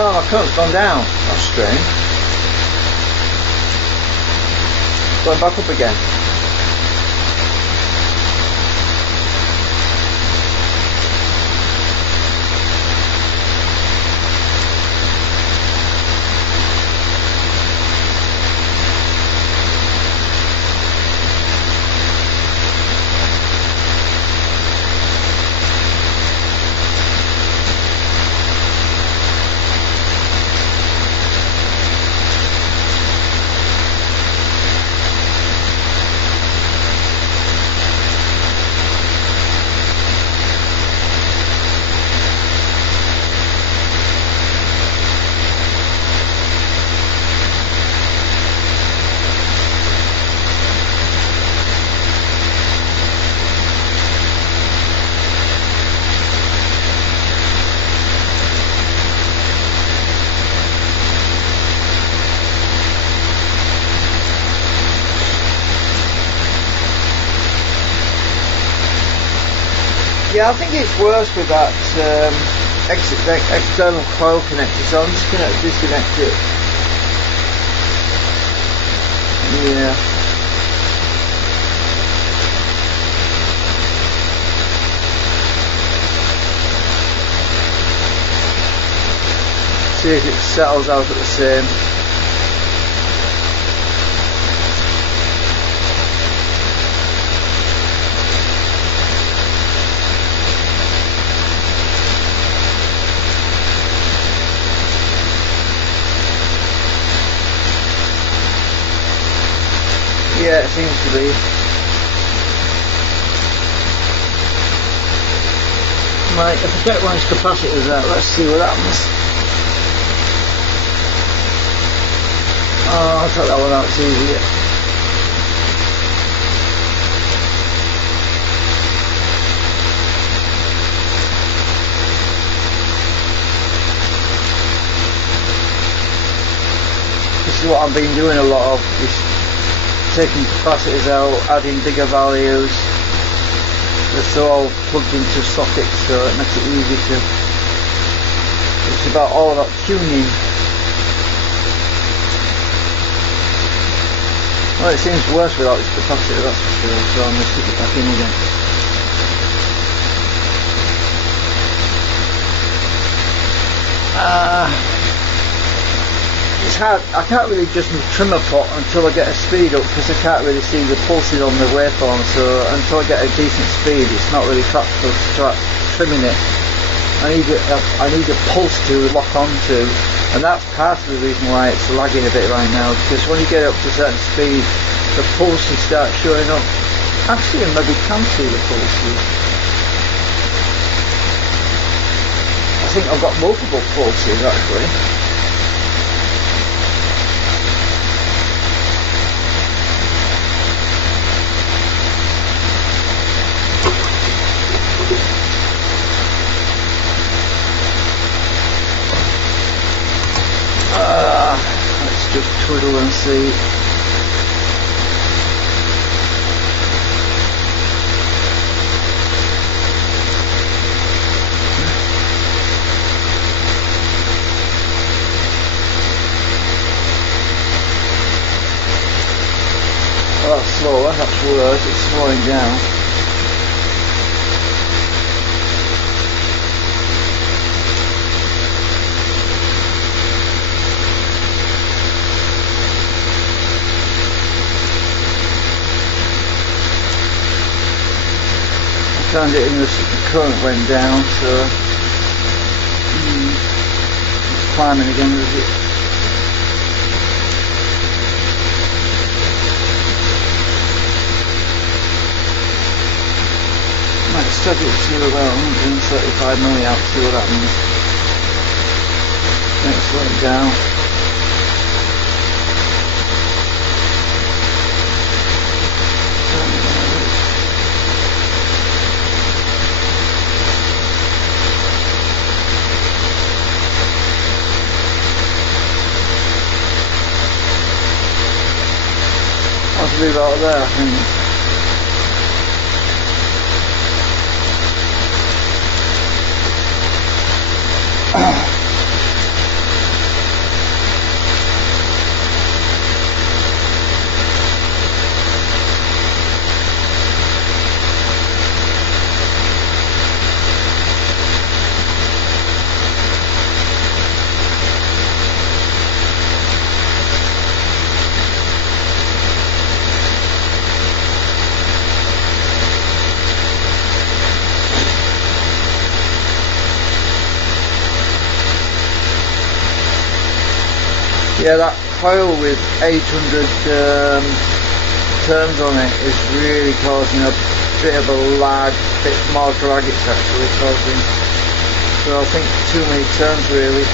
Oh, my current's gone down. That's strange. Going back up again. Yeah, I think it's worse with that external coil connector, so I'm just going to disconnect it. Yeah. See if it settles out at the same. Yeah, it seems to be. Right, if I take one of these capacitors out, let's see what happens. Oh, I'll take that one out, it's easier. This is what I've been doing a lot of, is taking capacitors out, adding bigger values. They're all plugged into sockets, so it makes it easy to. It's all about tuning. Well, it seems worse without this capacitor, that's for sure, so I'm going to stick it back in again. It's hard, I can't really just trim a pot until I get a speed up, because I can't really see the pulses on the waveform, so until I get a decent speed it's not really practical to start trimming it. I need a pulse to lock onto, and that's part of the reason why it's lagging a bit right now, because when you get up to a certain speed the pulses start showing up. Actually I maybe can see the pulses. I think I've got multiple pulses actually. Let's just twiddle and see. Oh, that's slower, that's worse, it's slowing down. Turned it in, the current went down, so it's climbing again with it. Might set it to about 135 milliamps, see what happens. Next one down. Possibly about there, I think. Yeah, that coil with 800 turns on it is really causing a bit of a lag, bit more drag it's actually causing. So I think too many turns really.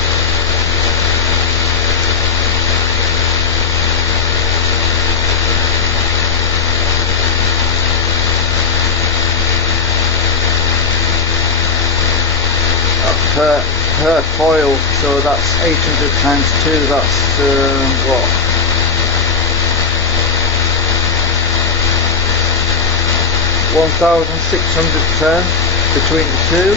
Per coil, so that's 800 times 2, that's what? 1,600 turns between the two.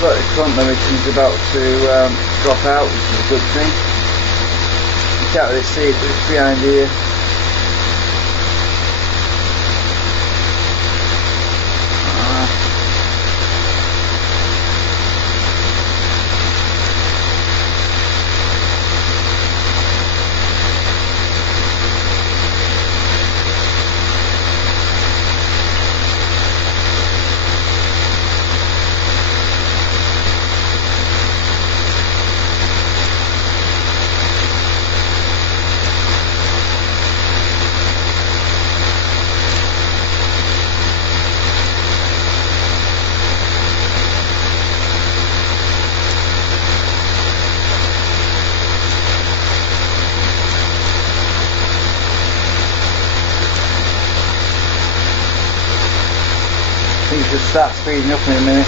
But the current limiting's about to drop out, which is a good thing. You can't really see it, but it's behind here. Things should start speeding up in a minute.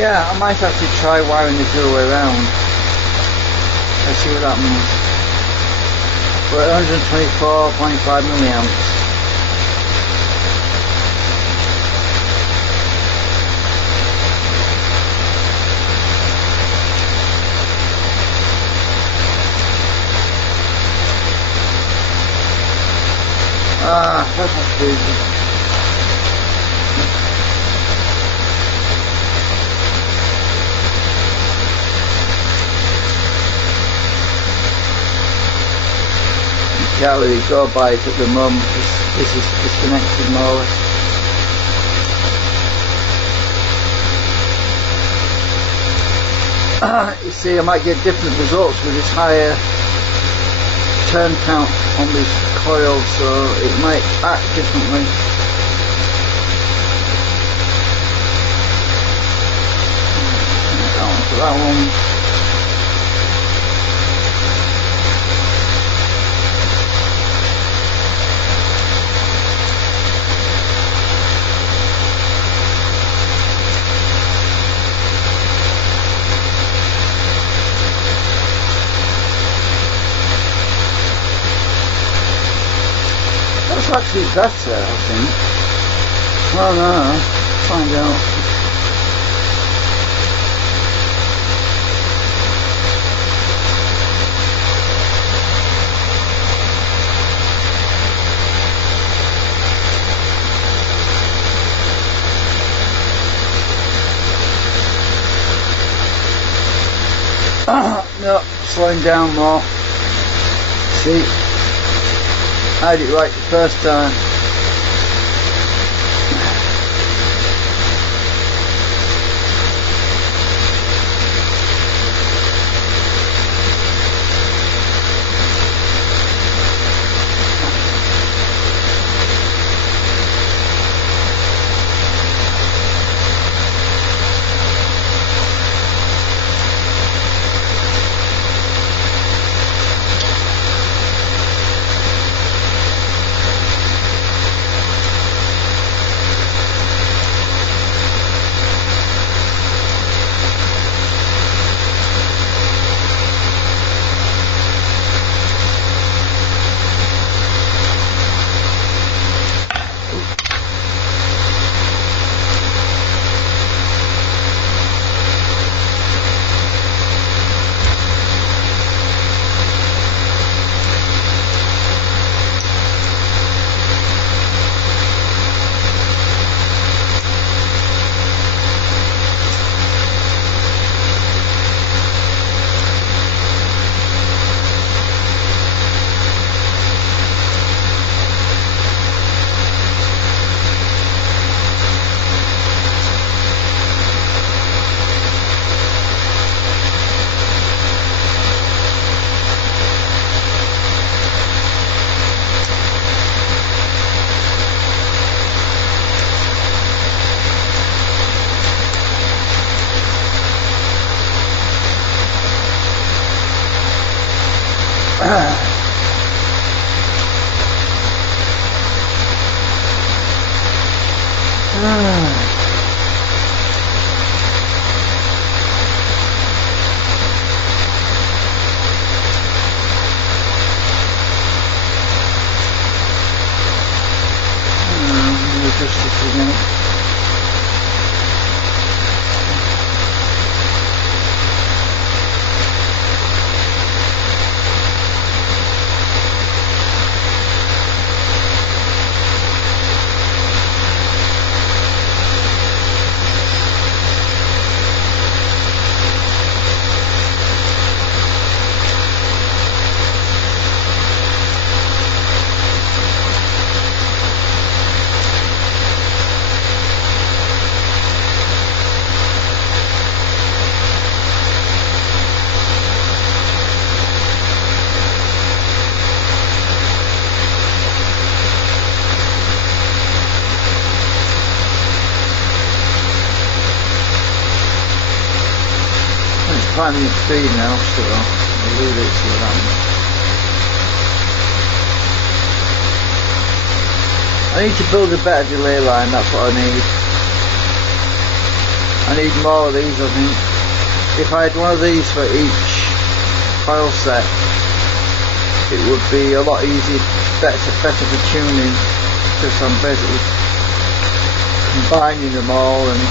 Yeah, I might have to try wiring it the other way around. Let's see what happens. We're at 124.5 milliamps. That's not stupid. Can't really go by it at the moment. This is disconnected more or less. You see, I might get different results with this higher turn count on this coil, so it might act differently. That one. That's actually better, I think. Well, no, find out. No, slowing down more. See? I had it right the first time. Climbing at speed now, so I'll leave it to that. I need to build a better delay line, that's what I need. I need more of these, I think. If I had one of these for each file set, it would be a lot easier, better for tuning, because I'm basically combining them all and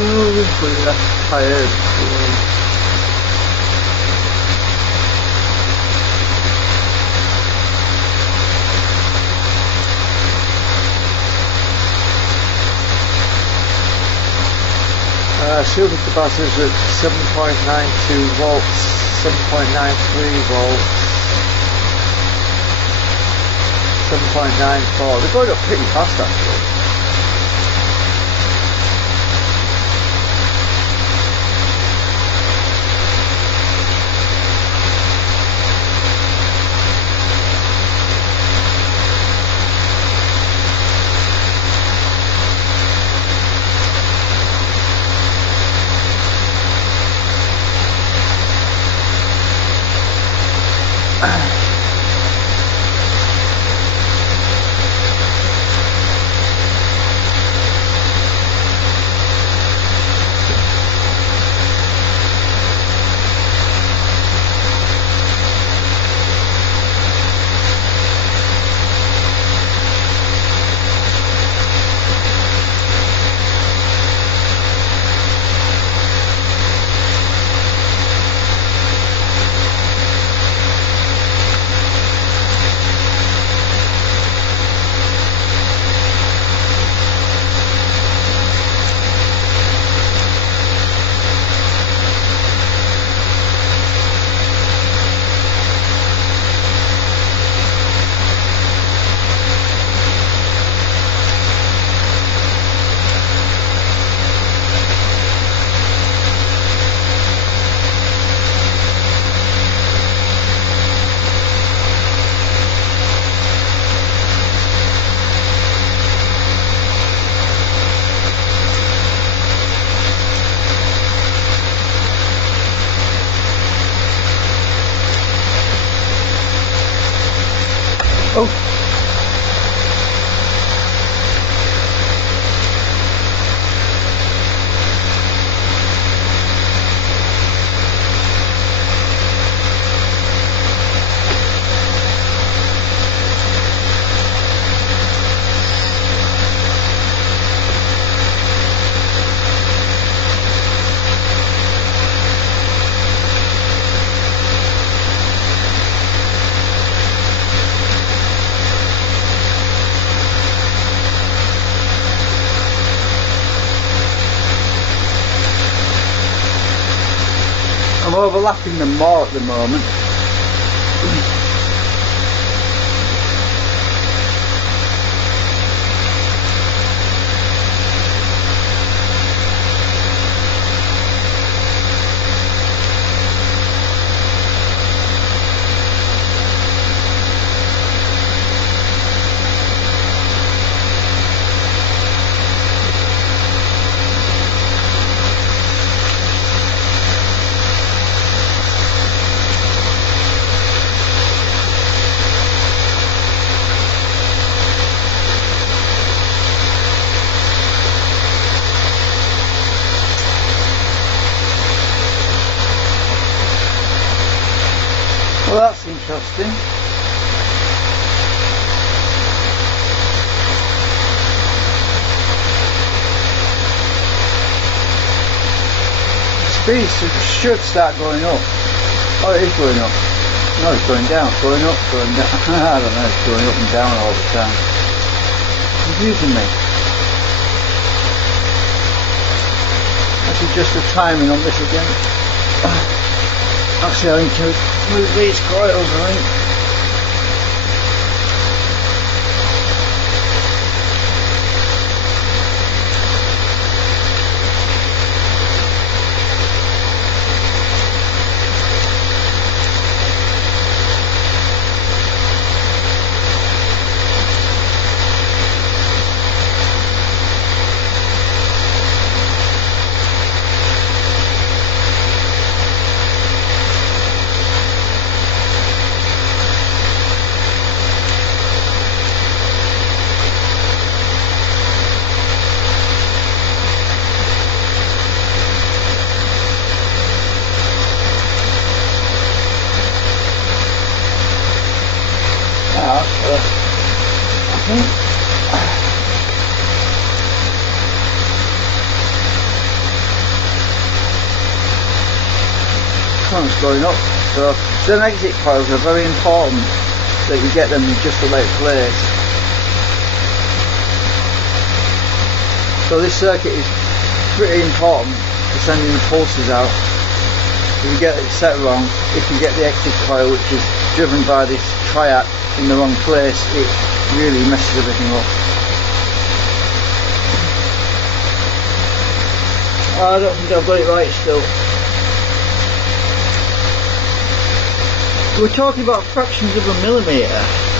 I'm tired. Super capacitors at 7.92 volts, 7.93 volts, 7.94. They're going up pretty fast actually. Oh. I'm overlapping them more at the moment. Well, that's interesting. Speed should start going up. Oh, it is going up. No, it's going down. Going up, going down. I don't know, it's going up and down all the time. Confusing me. Actually, just the timing on this again. Actually, I need to move these coils, I think. current's going up. So them exit coils are very important that you get them in just the right place. So this circuit is pretty important for sending the pulses out. If you get it set wrong, if you get the exit coil which is driven by this triac in the wrong place, it really messes everything up. I don't think I've got it right still. We're talking about fractions of a millimetre.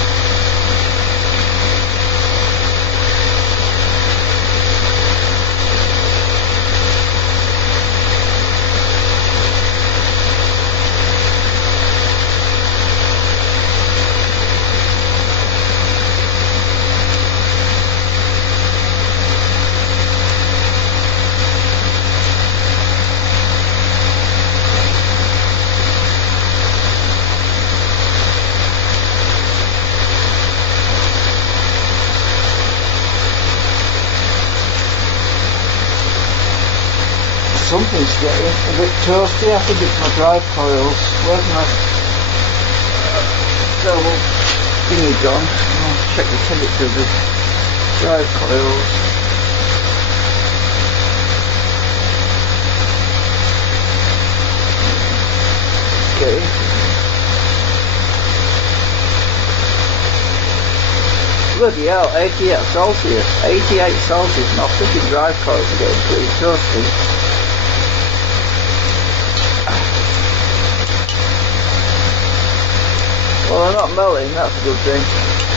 Something's getting a bit toasty. I think it's my drive coils. Where's my double thingy gone? I'll check the temperature of the drive coils. Okay. Bloody hell, 88 Celsius. 88 Celsius. My freaking drive coils are getting pretty toasty. Well, they're not melting, that's a good thing.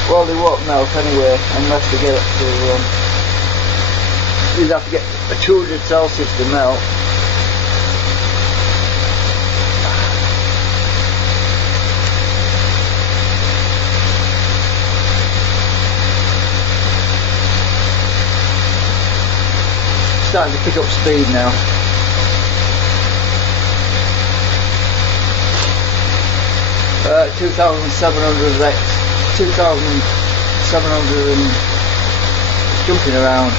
Well, they won't melt anyway, unless they get up to, you'd have to get a 200 Celsius to melt. Starting to pick up speed now. Uh, 2,700 X, 2,700 and jumping around.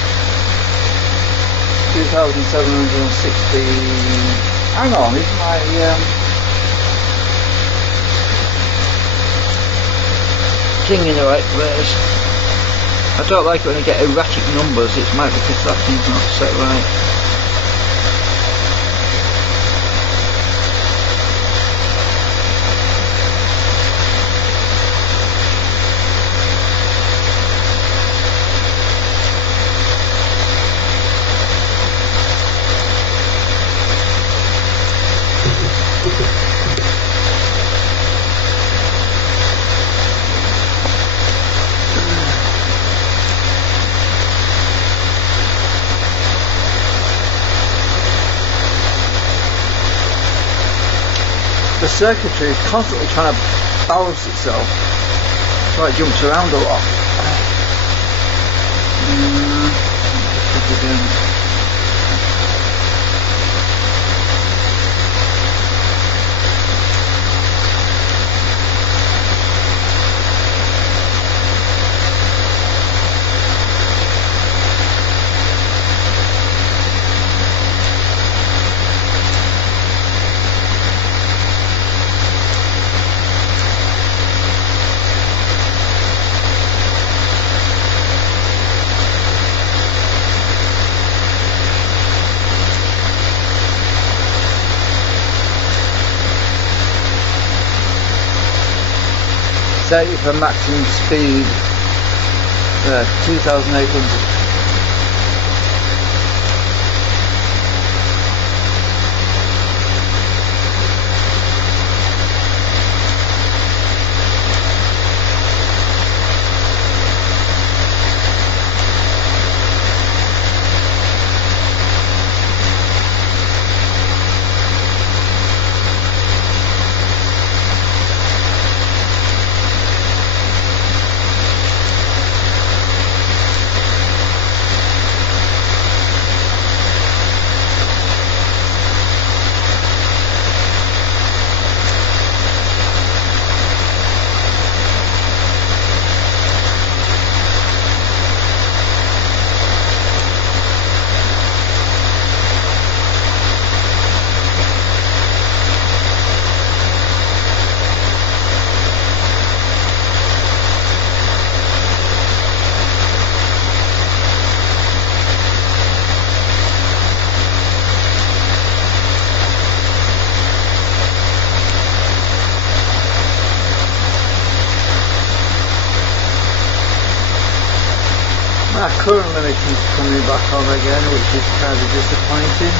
2,760. Hang on, is my thing in the right place? I don't like it when I get erratic numbers. It might be because that thing's not set right. The circuitry is constantly trying to balance itself, so it jumps around a lot. Set it for maximum speed, 2,800. current limit is coming back on again, which is kind of disappointing.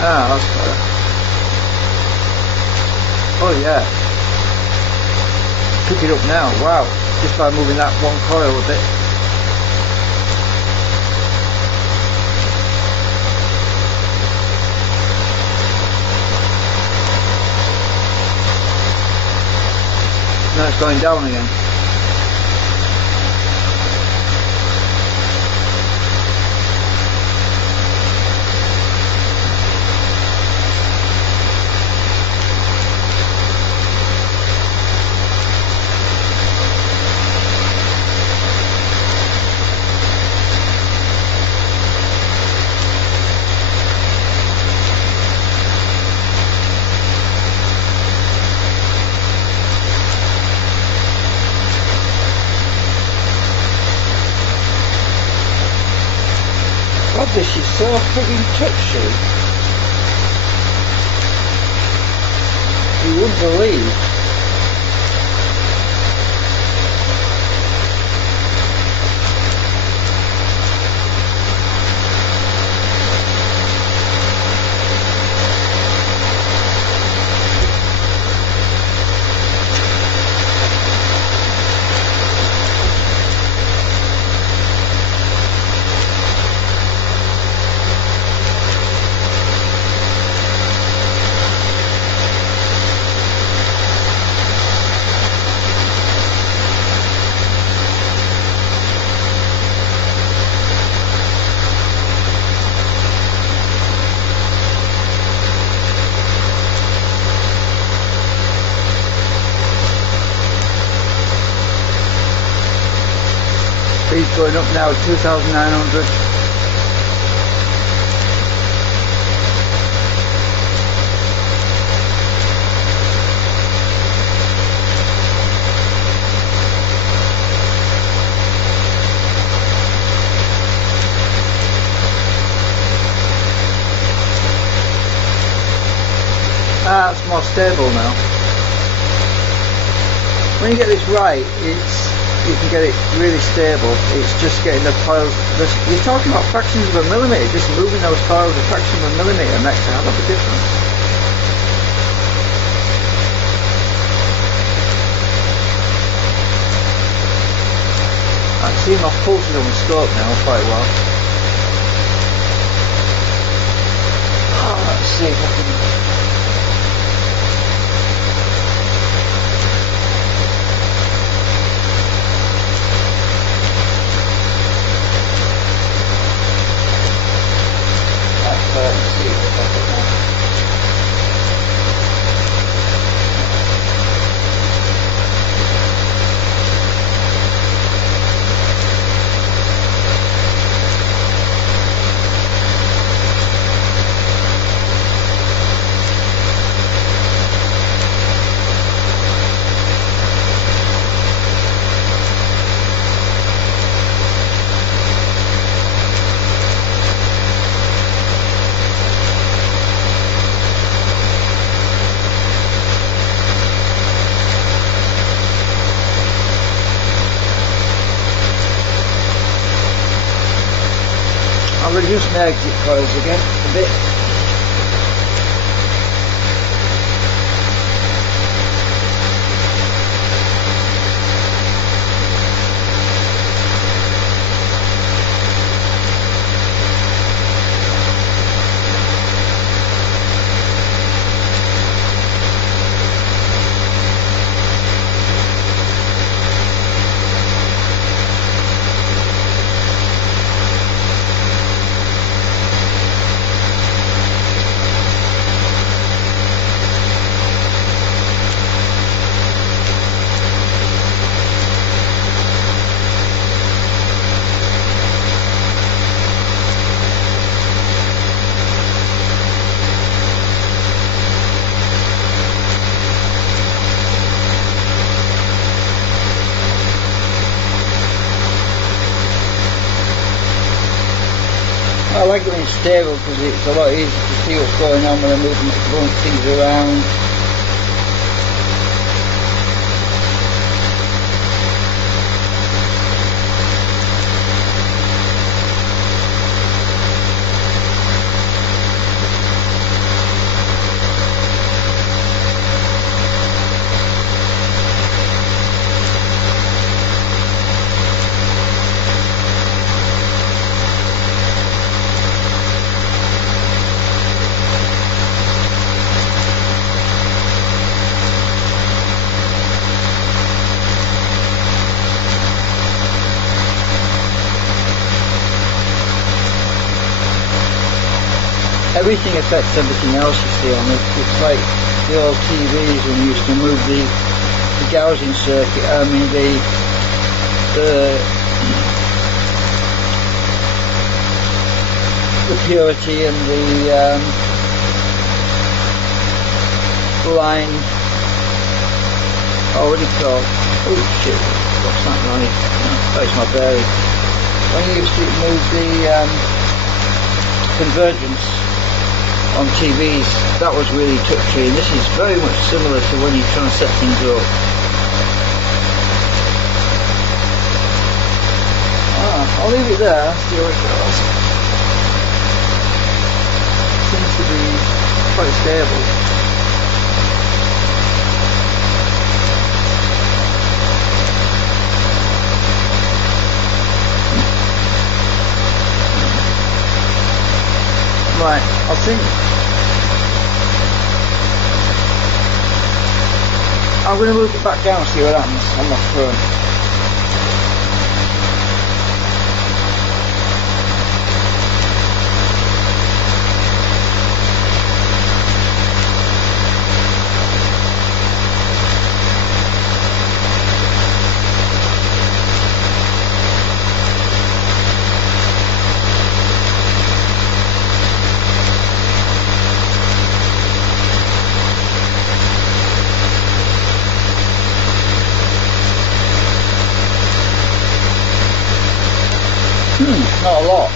Ah, that's better. Oh yeah. Pick it up now, wow. Just by moving that one coil a bit. Now it's going down again. God, this is so frigging touchy. You wouldn't believe. Speed's going up now, 2,900. Ah, it's more stable now. When you get this right, you can get it really stable. It's just getting the coils. You're talking about fractions of a millimetre. Just moving those coils a fraction of a millimetre makes a hell of a difference. I can see my pulses on the scope now quite well. Oh, let's see if I can. I'll reduce my exit coils again a bit. I like it when it's stable because it's a lot easier to see what's going on when I'm moving things around. Everything affects everything else you see on it. It's like the old TVs when you used to move the Gaussian circuit, the purity and the line, what do you call it? Oh shit, what's that noise? Oh, it's my bearing. When you used to move the convergence on TVs, that was really touchy, and this is very much similar to when you're trying to set things up. I'll leave it there, see how it goes. Seems to be quite stable. Right, I think I'm going to move it back down and see what happens on my phone. Not a lot.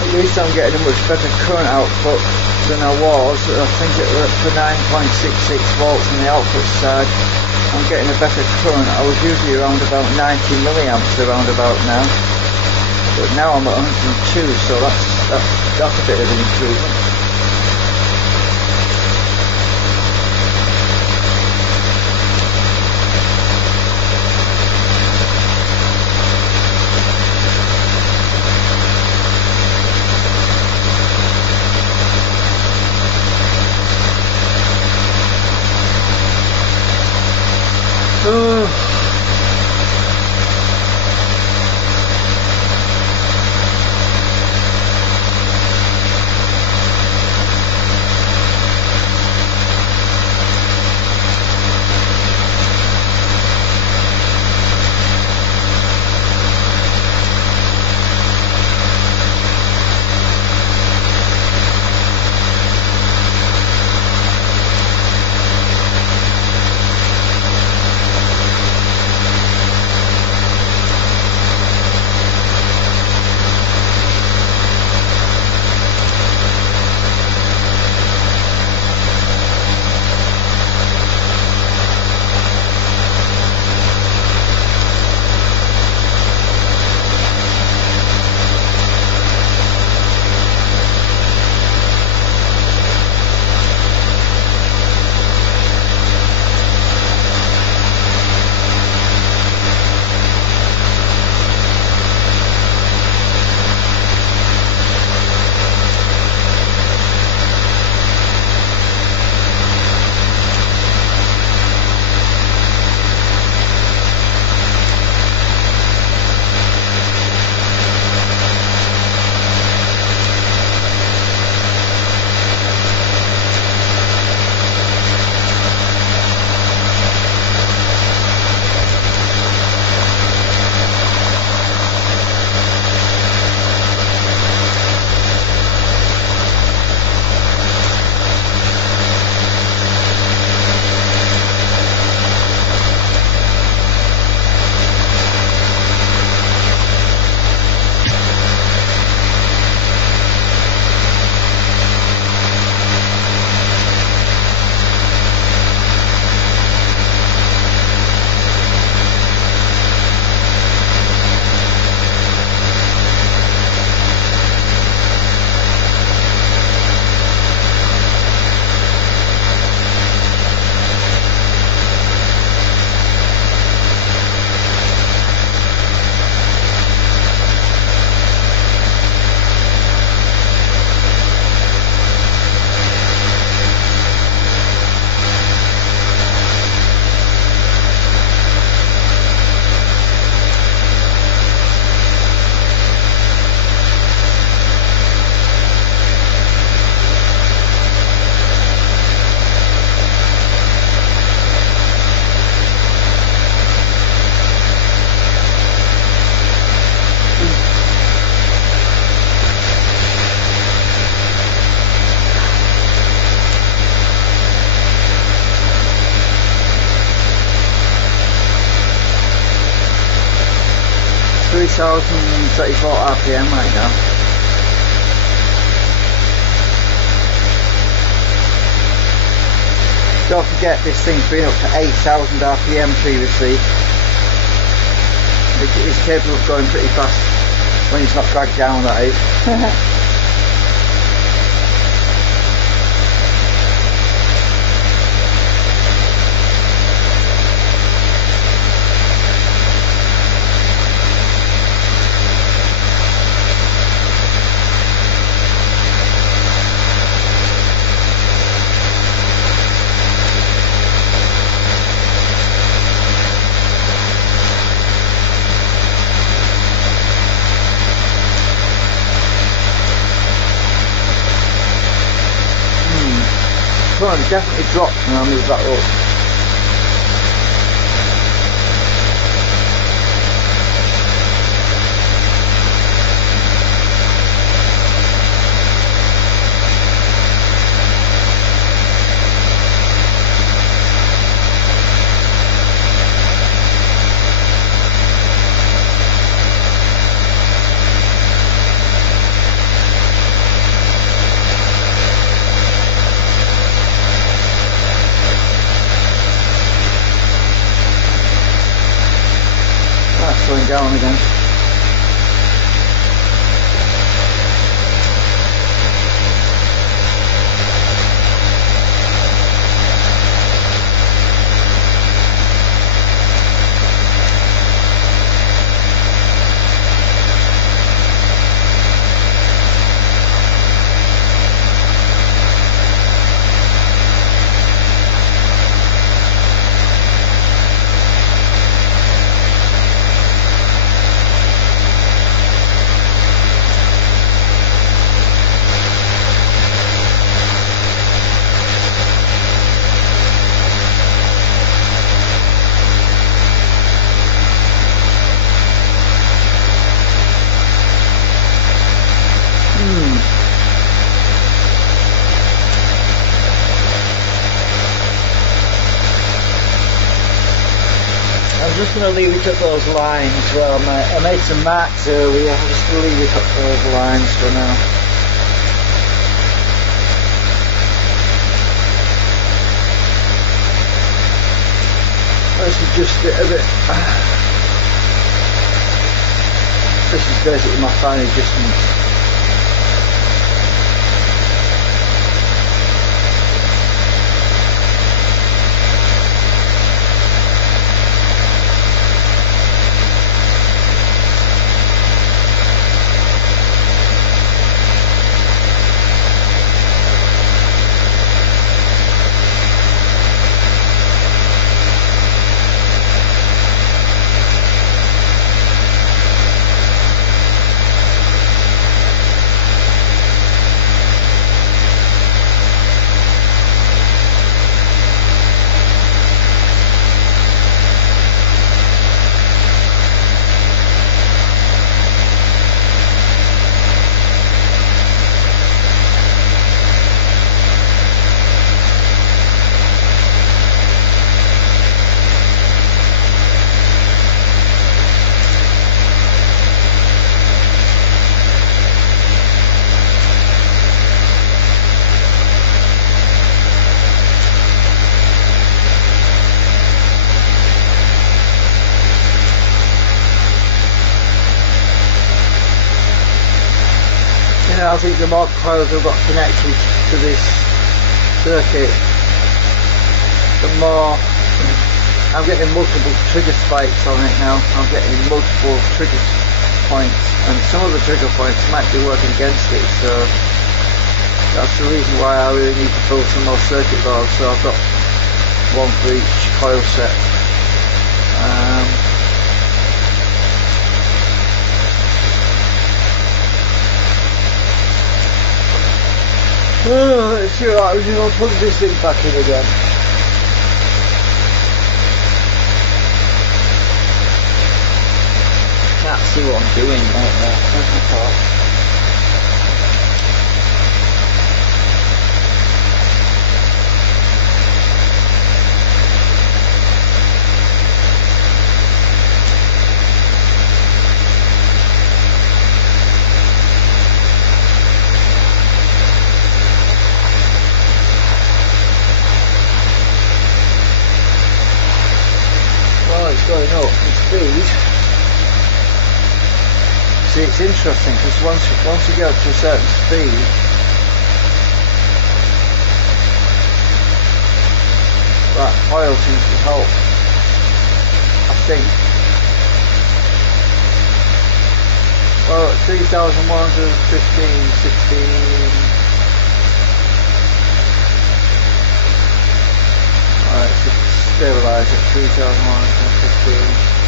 At least I'm getting a much better current output than I was. I think it was for 9.66 volts on the output side. I'm getting a better current. I was usually around about 90 milliamps around about now, but now I'm at 102, so that's a bit of an improvement. 8,034 RPM right now. Don't forget this thing's been up to 8,000 RPM previously. It's capable of going pretty fast when it's not dragged down, that is. Current definitely dropped when I move that up. Slowing down again. I'm just going to leave it at those lines. Well, I made some marks earlier. I'm just going to leave it at those lines for now. Let's adjust it a bit. This is basically my fine adjustments. I think the more coils I've got connected to this circuit, the more I'm getting multiple trigger spikes on it now. I'm getting multiple trigger points, and some of the trigger points might be working against it, so that's the reason why I really need to build some more circuit boards. So I've got one for each coil set. Let's see what happens if I put this thing back in again. Can't see what I'm doing right now. see, it's interesting because once you get up to a certain speed, that oil seems to help, I think. Well, 3,115, 16. Alright, so stabilise at 3,115.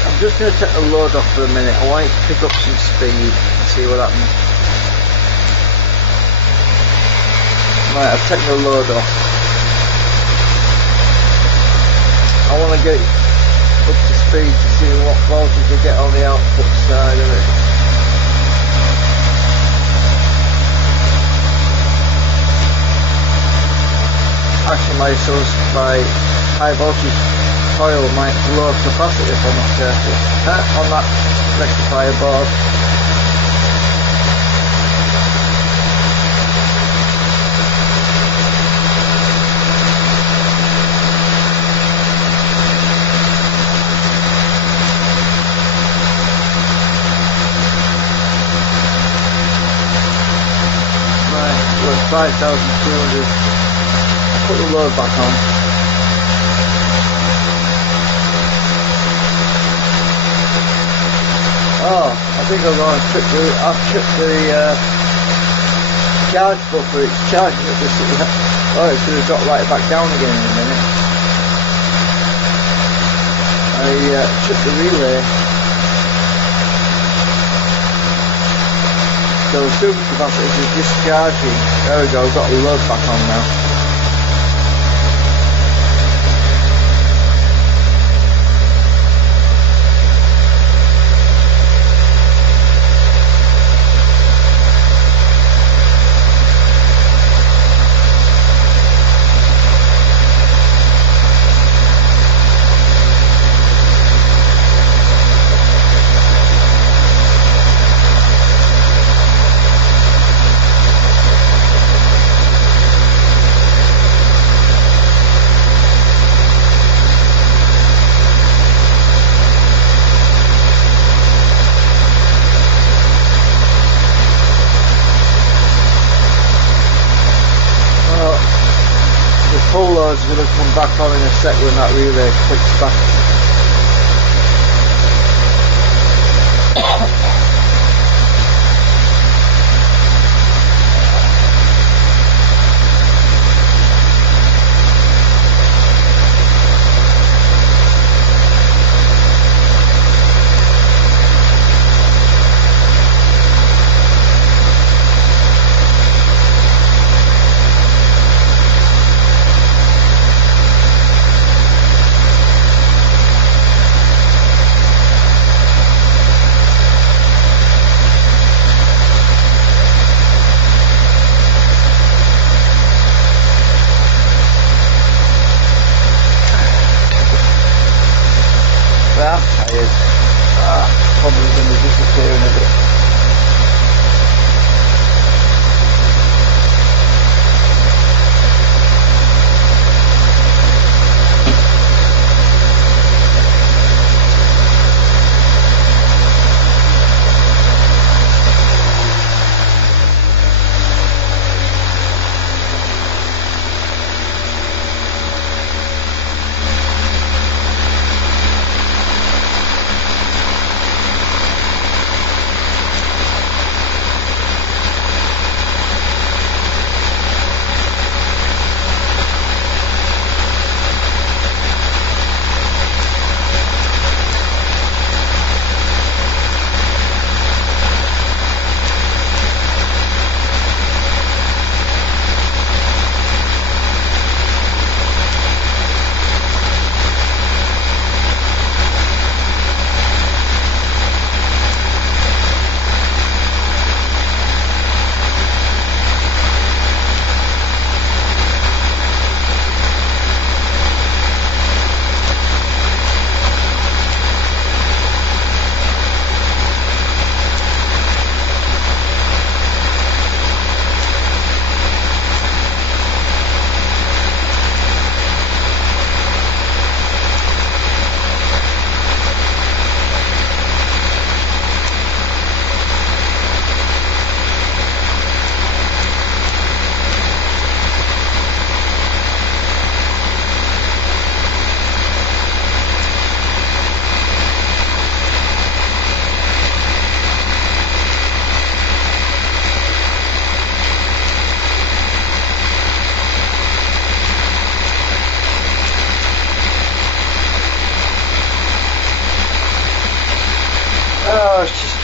I'm just going to take the load off for a minute. I want it to pick up some speed and see what happens. Right, I've taken the load off. I want to get it up to speed to see what voltage I get on the output side of it. Actually, my high voltage coil might blow capacity if I'm not careful. On that rectifier board. Right, we're at 5,200. I'll put the load back on. Oh, I think I'm going to trip the charge buffer. It's charging at this. Oh, it's going to drop right back down again in a minute. I tripped the relay. So the supercapacitor is discharging. There we go, I've got the load back on now. Full load's going to come back on in a sec when that relay clicks back. I'm tired. Probably going to disappear in a bit.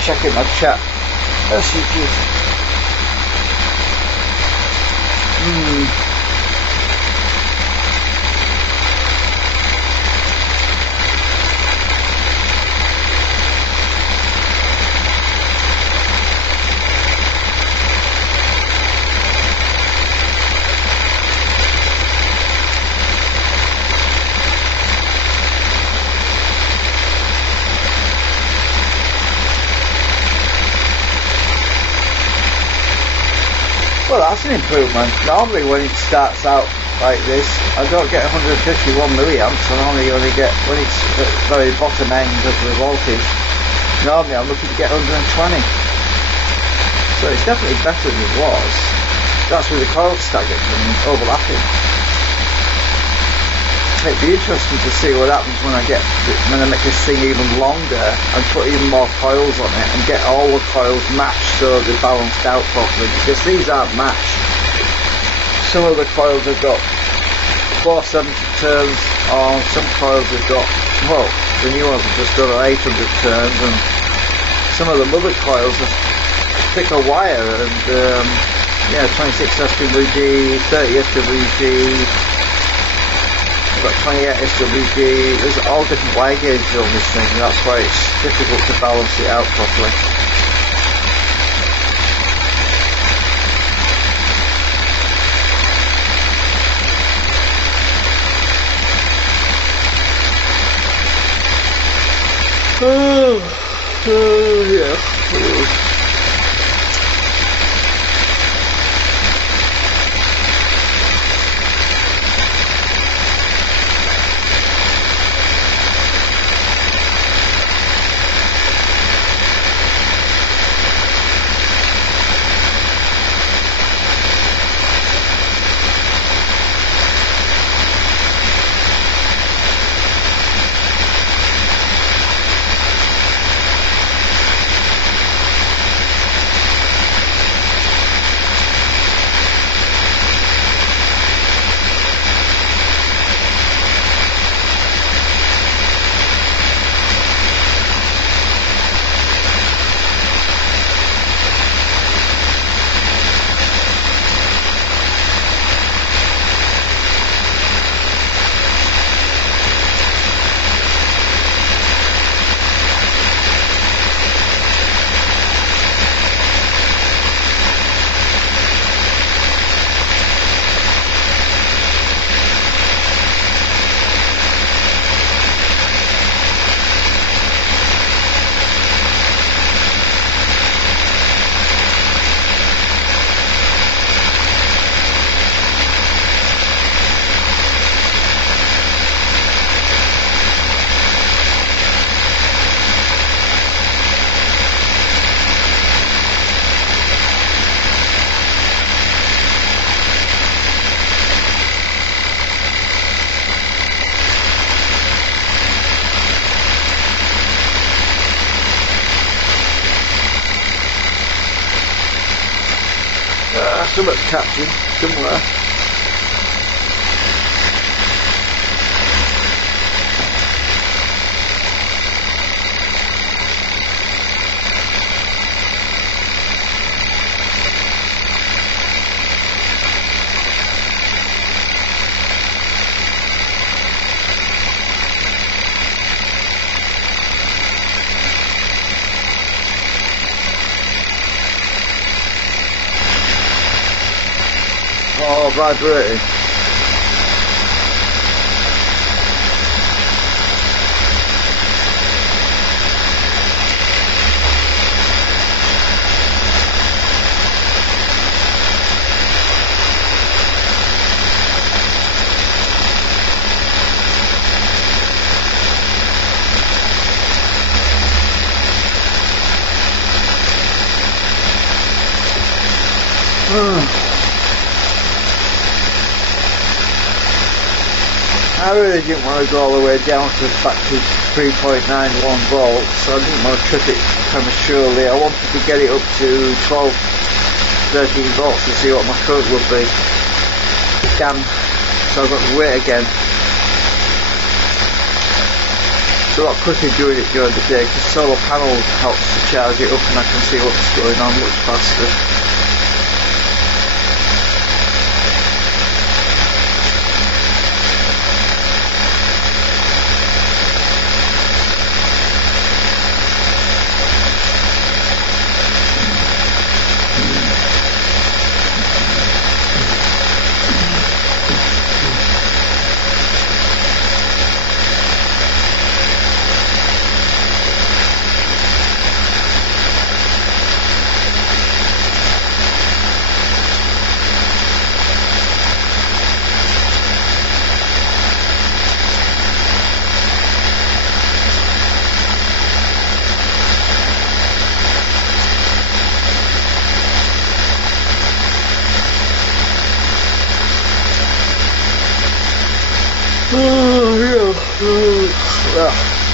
checking my chat. SCP. Well, that's an improvement. Normally when it starts out like this, I don't get 151 milliamps, I only get, when it's at the very bottom end of the voltage, normally I'm looking to get 120. So it's definitely better than it was. That's with the coils staggered and overlapping. It'd be interesting to see what happens when I make this thing even longer and put even more coils on it and get all the coils matched so they're balanced out properly, because these aren't matched. Some of the coils have got 470 turns, or some coils have got, well, the new ones have just got 800 turns, and some of the mother coils are thicker wire, and 26 SWG, 30 SWG, I've got 28 SWG, there's all different wire gauges on this thing, and that's why it's difficult to balance it out properly. Yeah. Something's catching somewhere. Oh, vibrating. I really didn't want to go all the way down to back to 3.91 volts, so I didn't want to trip it prematurely. I wanted to get it up to 12, 13 volts to see what my current would be. Damn, so I've got to wait again. it's a lot quicker doing it during the day because solar panel helps to charge it up and I can see what's going on much faster.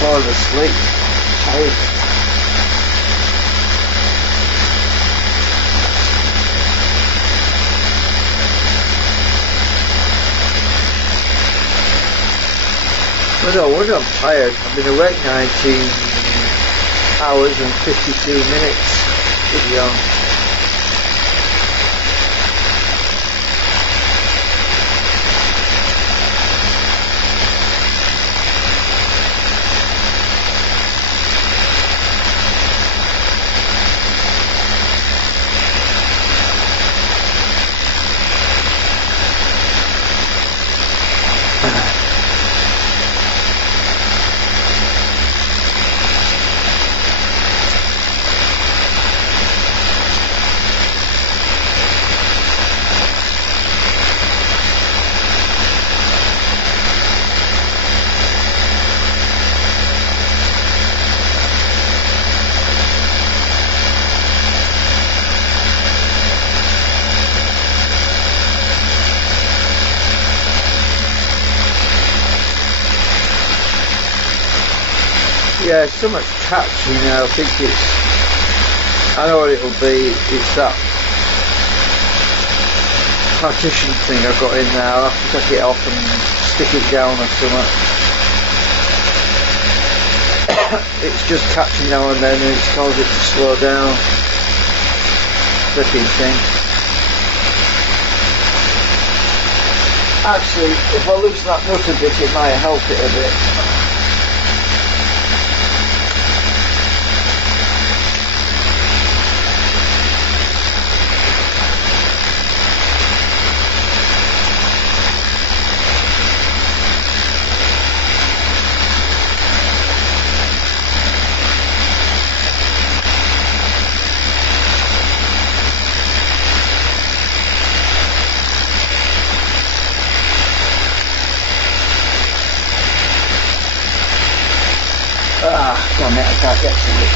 Falling asleep. Tired. Well, I'm tired. I've been awake 19 hours and 52 minutes. Good yawn. Yeah, so much catching now. I think I know what it'll be. It's that partition thing I've got in there. I'll have to take it off and stick it down or something. It's just catching now and then and it's caused it to slow down. Flipping thing. Actually, if I loosen that nut a bit, it might help it a bit. Damn it, I can't get to it.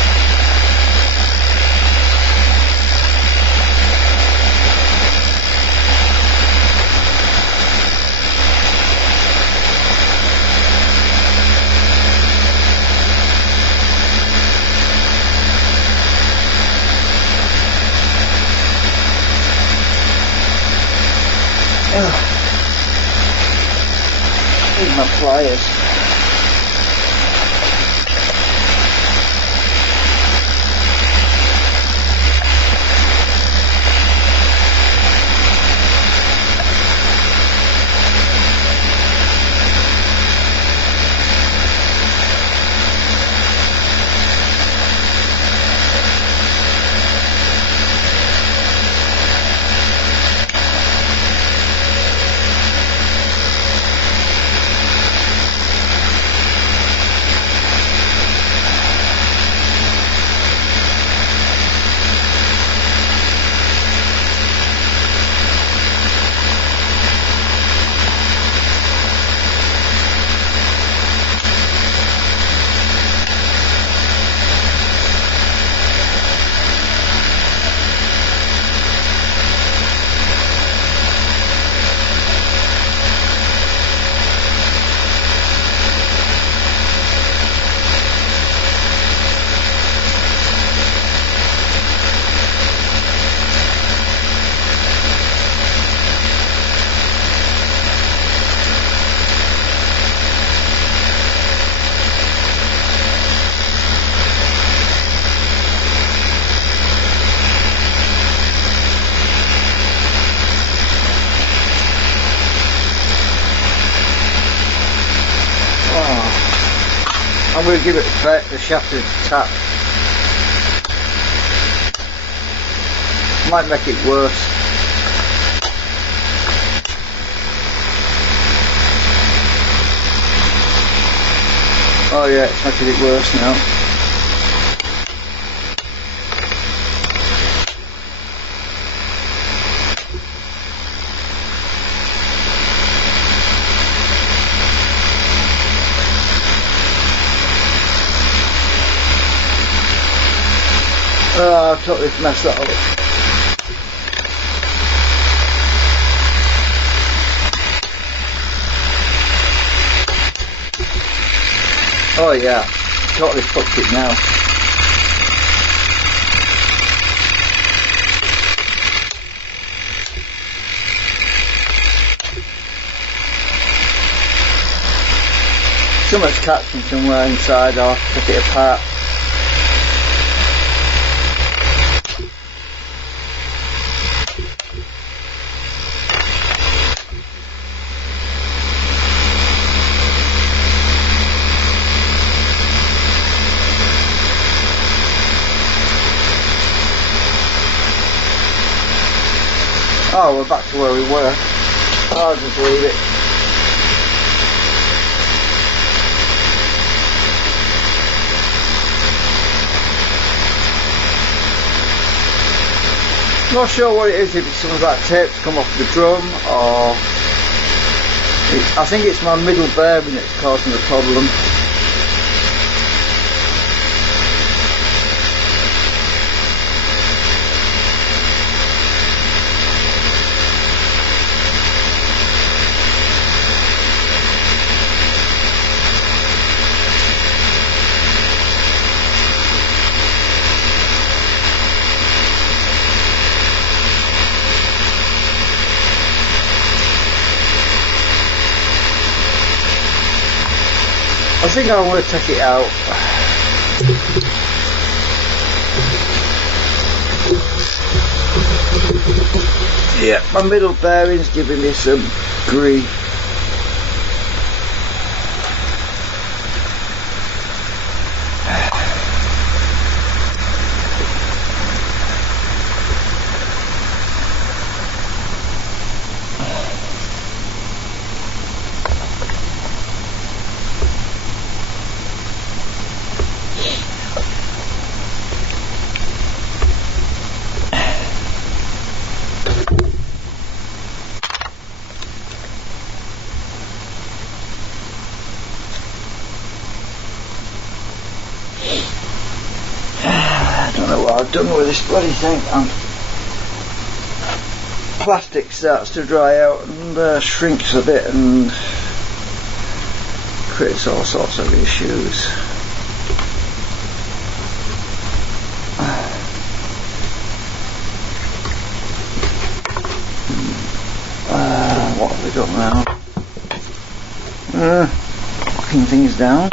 Need my pliers. I'm going to give it the shaft a tap. Might make it worse. Oh yeah, it's making it worse now. Oh, I've totally messed that up. Oh yeah, totally fucked it now. Something's catching somewhere inside, I'll have to take it apart. Oh, we're back to where we were. I'll just leave it. Not sure what it is, if it's something about tape's come off the drum, or I think it's my middle bearing that's causing the problem. I think I want to take it out. Yeah, my middle bearing's giving me some grief. I've done with this bloody thing. Plastic starts to dry out and shrinks a bit and creates all sorts of issues. What have we got now? Locking things down.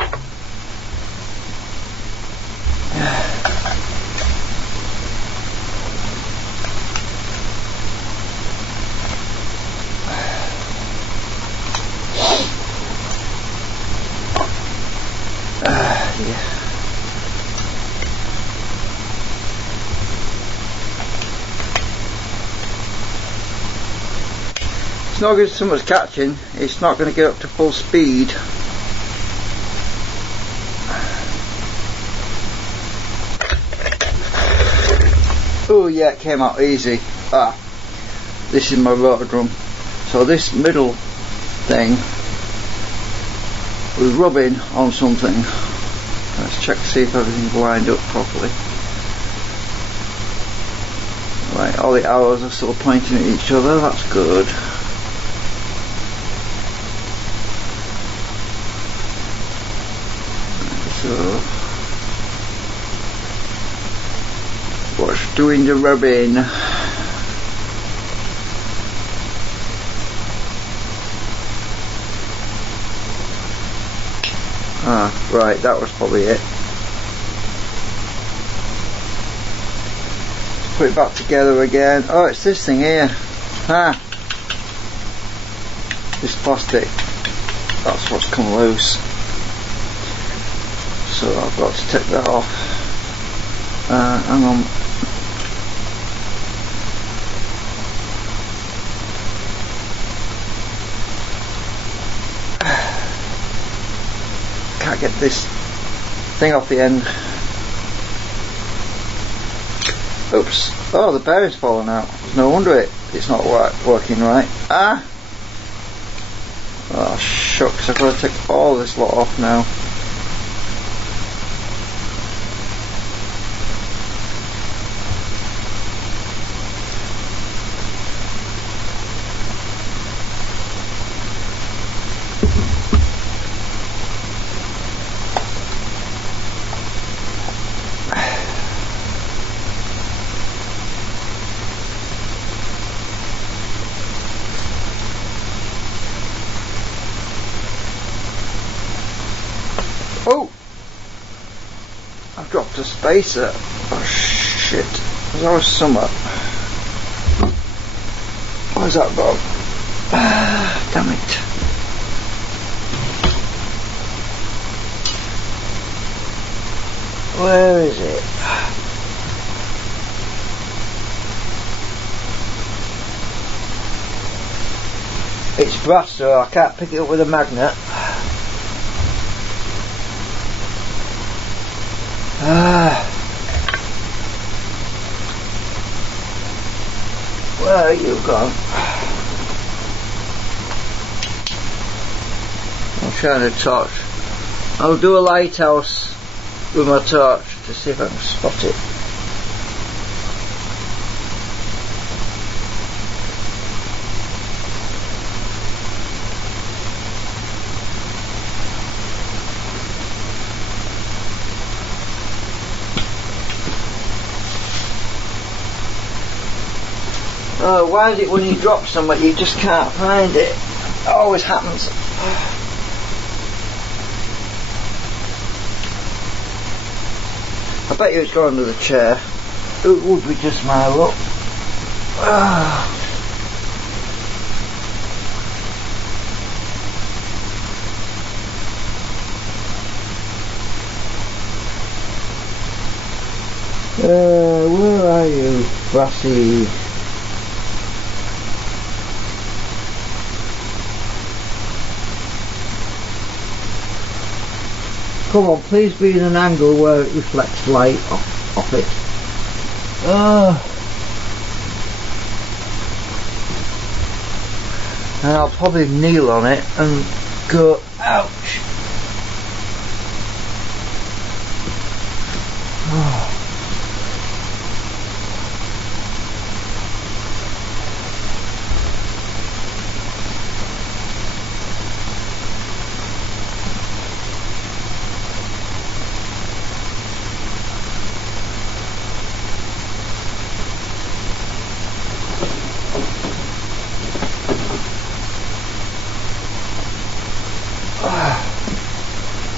It's not good as someone's catching, it's not going to get up to full speed. Oh yeah, it came out easy. This is my rotor drum. So this middle thing was rubbing on something. Let's check to see if everything's lined up properly. Right, all the arrows are still pointing at each other, that's good. So, what's doing the rubbing? Right, that was probably it. Put it back together again. Oh, it's this thing here. This plastic. That's what's come loose. so I've got to take that off. Hang on. Can't get this thing off the end. Oops. Oh, the bearing's fallen out. No wonder it's not working right. Ah! Oh shucks, I've got to take all this lot off now. Oh! I've dropped a spacer. Oh shit. There's always summer. Where's that gone? Ah, damn it. Where is it? It's brass, so I can't pick it up with a magnet. Where are you gone? I'm trying to torch. I'll do a lighthouse with my torch to see if I can spot it. Oh, why is it when you drop somewhere you just can't find it? It always happens. I bet you it's gone under the chair. It would be just my luck. Where are you, Brassy? Come on, please be in an angle where it reflects light off it. And I'll probably kneel on it and go, ouch.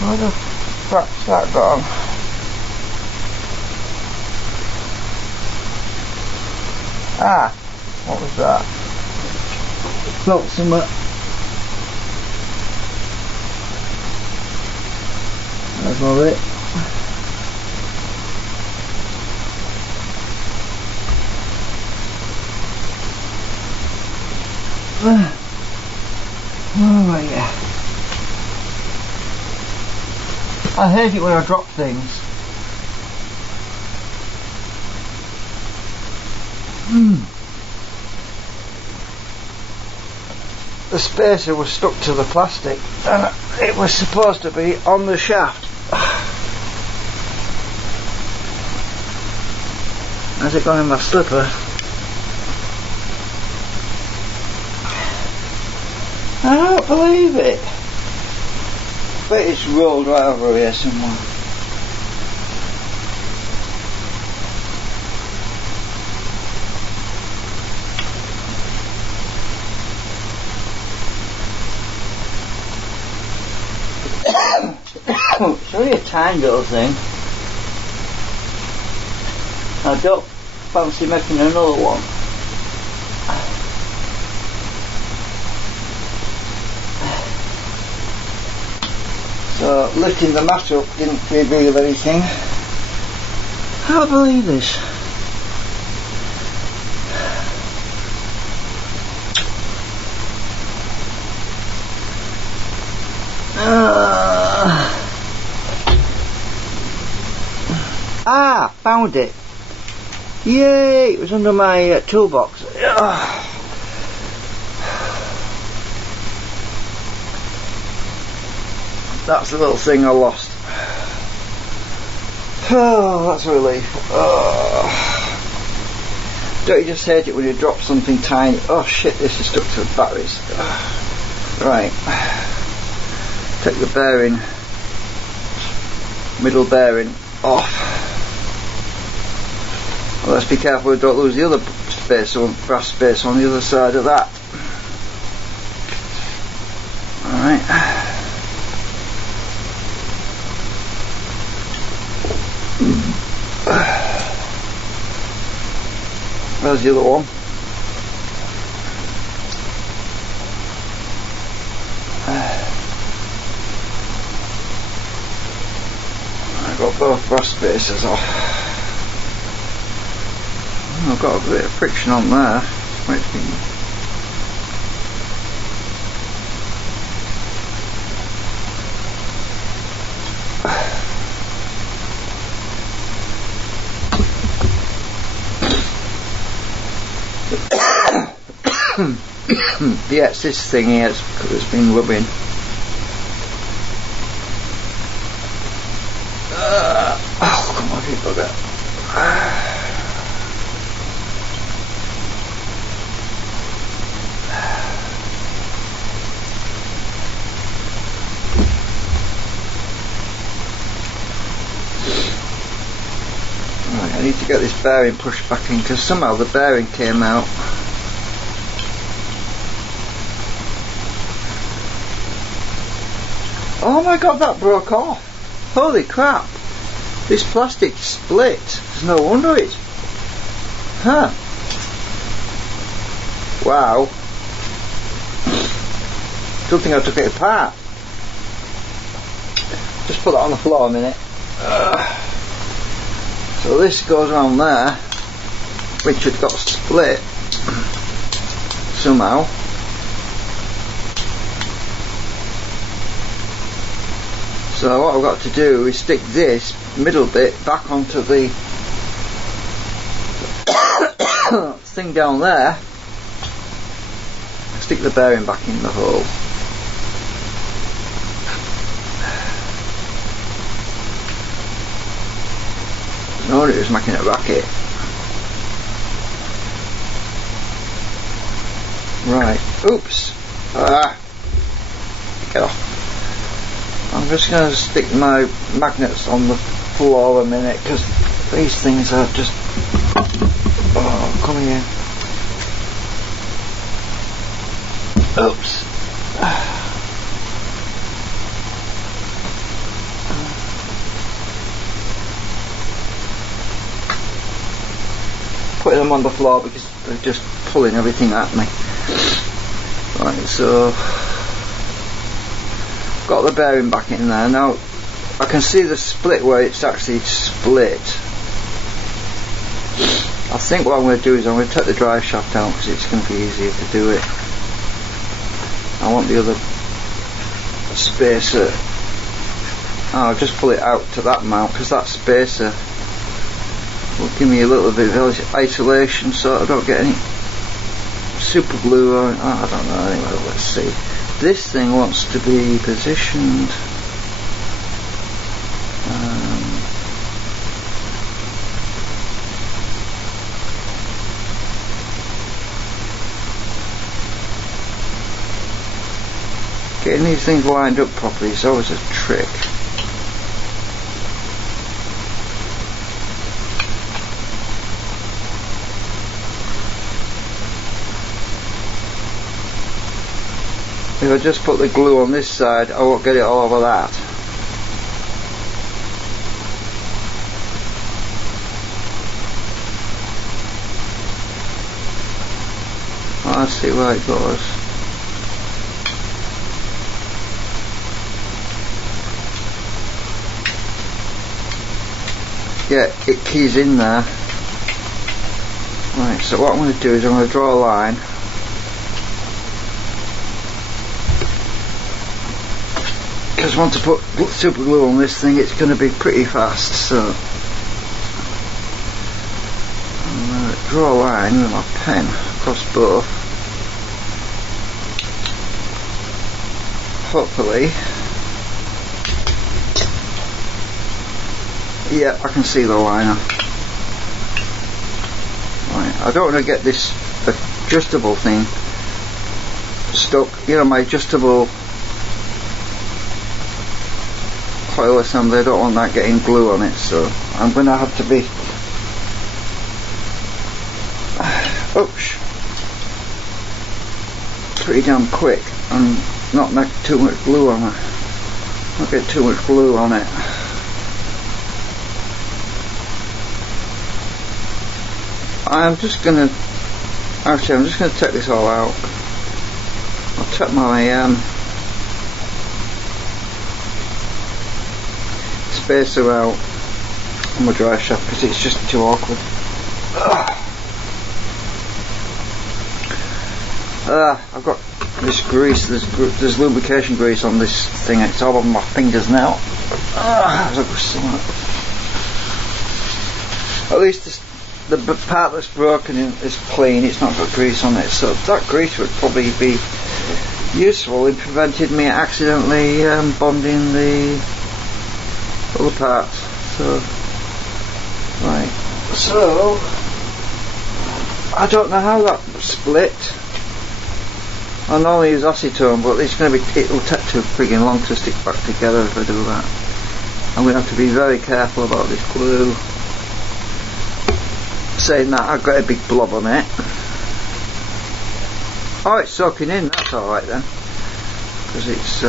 Where the fuck's that gone? Ah, what was that? Felt somewhere. That's all it. Oh yeah. I hate it when I drop things. The spacer was stuck to the plastic and it was supposed to be on the shaft. Has it gone in my slipper? I don't believe it. But it's rolled right over here somewhere. It's only a tiny little thing. I don't fancy making another one. So So lifting the mat up didn't reveal anything. I can't believe this. Found it. Yay, it was under my toolbox. That's the little thing I lost. Oh, that's a relief. Don't you just hate it when you drop something tiny? Oh shit, this is stuck to the batteries. Right. Take the bearing, middle bearing off. Well, let's be careful we don't lose the other space, or brass space on the other side of that. Alright. There's the other one. I got both brass spaces off. I've got a bit of friction on there. Yeah, it's this thing here that's been rubbing. Oh, come on, you bugger. I need to get this bearing pushed back in because somehow the bearing came out. Oh my god, that broke off. Holy crap. This plastic split. There's no wonder it's... Huh. Wow. Don't think I took it apart. Just put that on the floor a minute. So this goes around there, which had got split somehow. So what I've got to do is stick this middle bit back onto the thing down there, stick the bearing back in the hole. No, it was making a racket. Right, oops. Get off. I'm just going to stick my magnets on the floor a minute because these things are just... Oh, come here. Oops. Putting them on the floor because they're just pulling everything at me. Right, so got the bearing back in there. Now I can see the split where it's actually split. I think what I'm going to do is I'm going to take the drive shaft out because it's going to be easier to do it. I want the other spacer. I'll just pull it out to that mount because that spacer will give me a little bit of isolation so I don't get any super glue or I don't know. Anyway, let's see. This thing wants to be positioned getting these things lined up properly is always a trick. If I just put the glue on this side, I won't get it all over that. Let's see where it goes. yeah, it keys in there. Right, so what I'm going to do is I'm going to draw a line. Because once I put super glue on this thing, it's going to be pretty fast, so I'm going to draw a line with my pen across both. Hopefully, yeah, I can see the liner. Right, I don't want to get this adjustable thing stuck, you know, my adjustable coil assembly, I don't want that getting glue on it, so I'm going to have to be oops, pretty damn quick and not make too much glue on it. Not get too much glue on it. I'm just going to take this all out. I'll take my spacer out on my drive shaft because it's just too awkward. I've got this grease, there's lubrication grease on this thing, it's all over my fingers now. At least the part that's broken is clean, it's not got grease on it, so that grease would probably be useful in preventing me accidentally bonding the other parts. So, right, so I don't know how that split. I normally use acetone, but it's going to be, it'll take too frigging long to stick back together if I do that. I'm going to have to be very careful about this glue. Saying that, I've got a big blob on it. Oh, it's soaking in, that's alright then. Because it's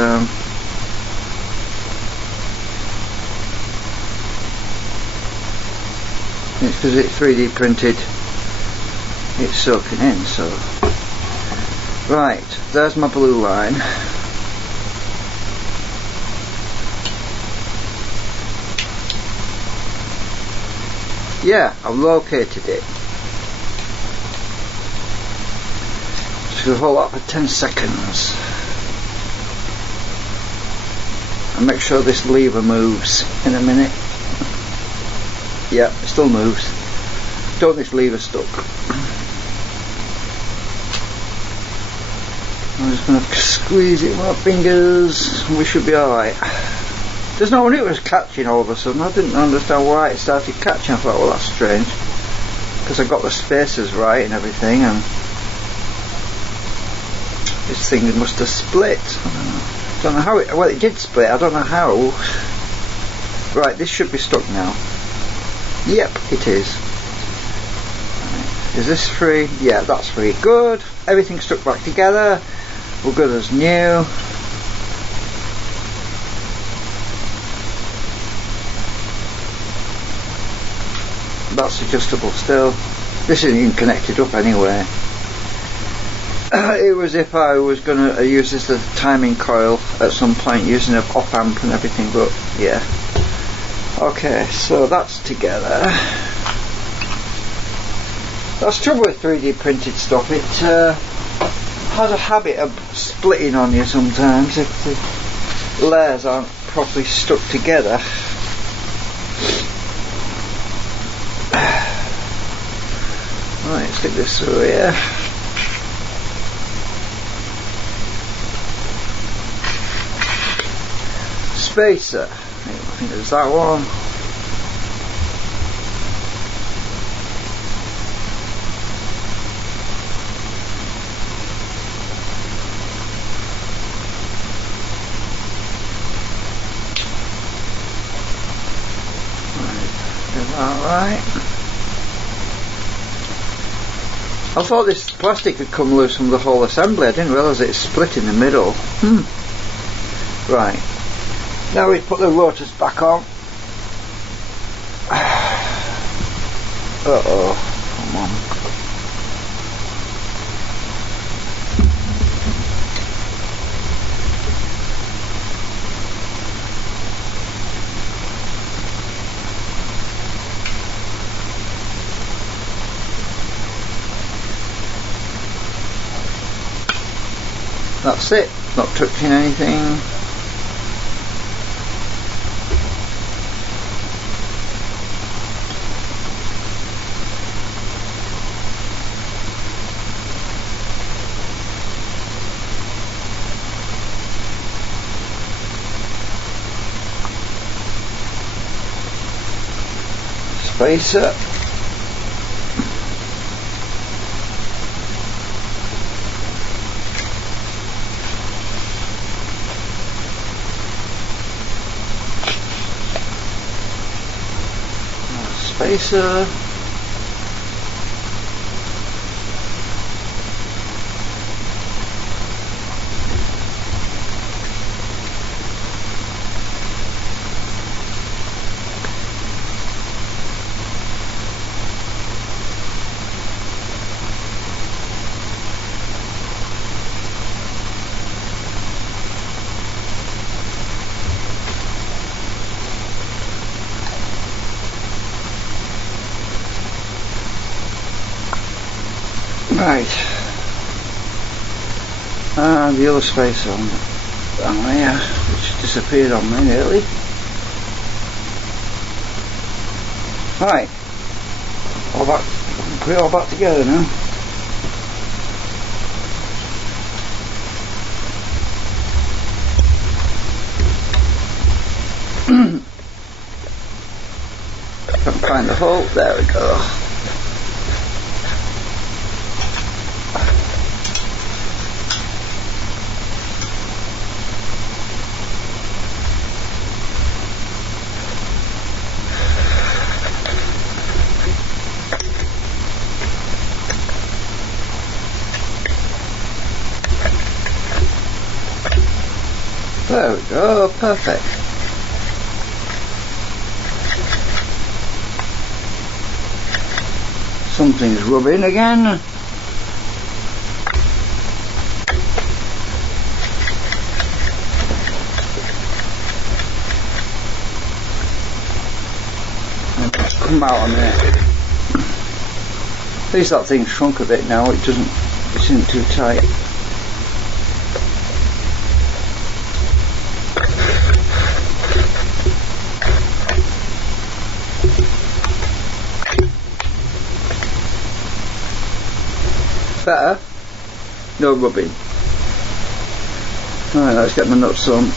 because it's 3D printed, it's soaking in, so. Right, there's my blue line. Yeah, I've located it. Just gonna hold that for 10 seconds. And make sure this lever moves in a minute. Yeah, it still moves. Don't this lever stuck. I'm just going to squeeze it with my fingers and we should be alright. There's no one it was catching all of a sudden. I didn't understand why it started catching. I thought, well, that's strange. Because I got the spacers right and everything, and this thing must have split. I don't know how it, well, it did split, I don't know how. Right, this should be stuck now. Yep, it is. Is this free? Yeah, that's free. Good. Everything's stuck back together. We're good as new. That's adjustable still. This isn't even connected up anyway. It was if I was going to use this as a timing coil at some point using an op amp and everything, but yeah. Okay, so that's together. That's the trouble with 3D printed stuff, it has a habit of splitting on you sometimes if the layers aren't properly stuck together. Right, stick this through here. Spacer, I think there's that one. Alright. I thought this plastic had come loose from the whole assembly. I didn't realise it's split in the middle. Right. Now we put the rotors back on. Uh-oh. Come on. That's it, not touching anything. Spacer. Spacer. Right, and the other spacer on there, which disappeared on me nearly. Right, put it all back together now. Can't find the hole, there we go. There we go, perfect. Something's rubbing again. Come out a minute. At least that thing's shrunk a bit now, it isn't too tight. Better? No rubbing. Alright, let's get my nuts on.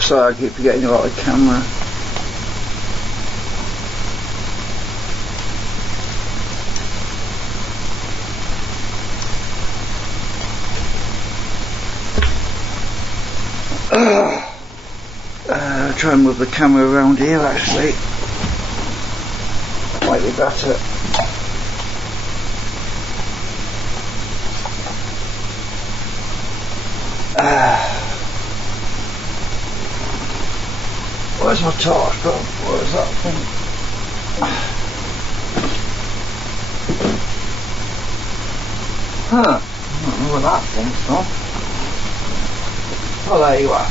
Sorry, I keep forgetting about the camera. Try and move the camera around here actually. Might be better. Where's my torch gone? Where's that thing? Huh. I don't know where that thing's from. Oh, there you are.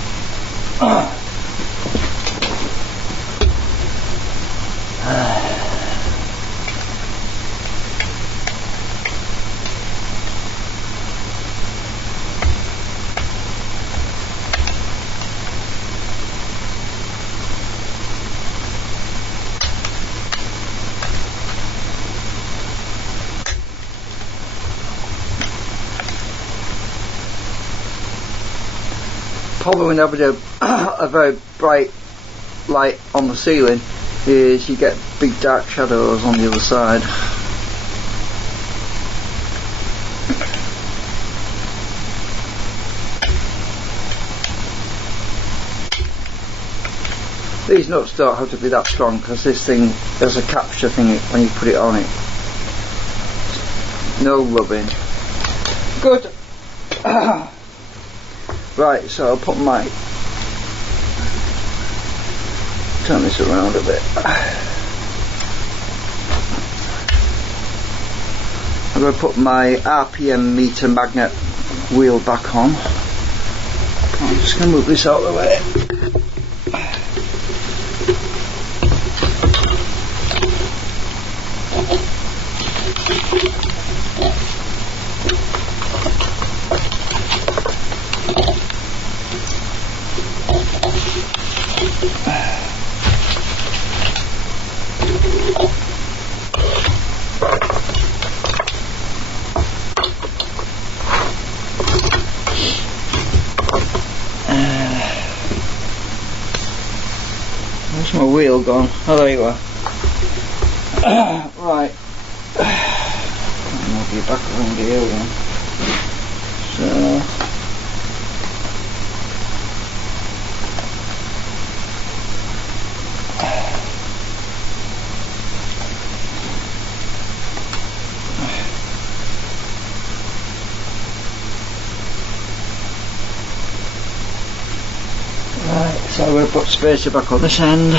Problem when having a very bright light on the ceiling is you get big dark shadows on the other side. These nuts don't have to be that strong because this thing has a capture thing when you put it on it. No rubbing. Good. Right, so I'll put my, turn this around a bit. I'm going to put my RPM meter magnet wheel back on. I'm just going to move this out of the way. Where's my wheel gone? Oh, there you are. Right. I'll be back around here again. So. Right, so I'm going to put spacer back on this end.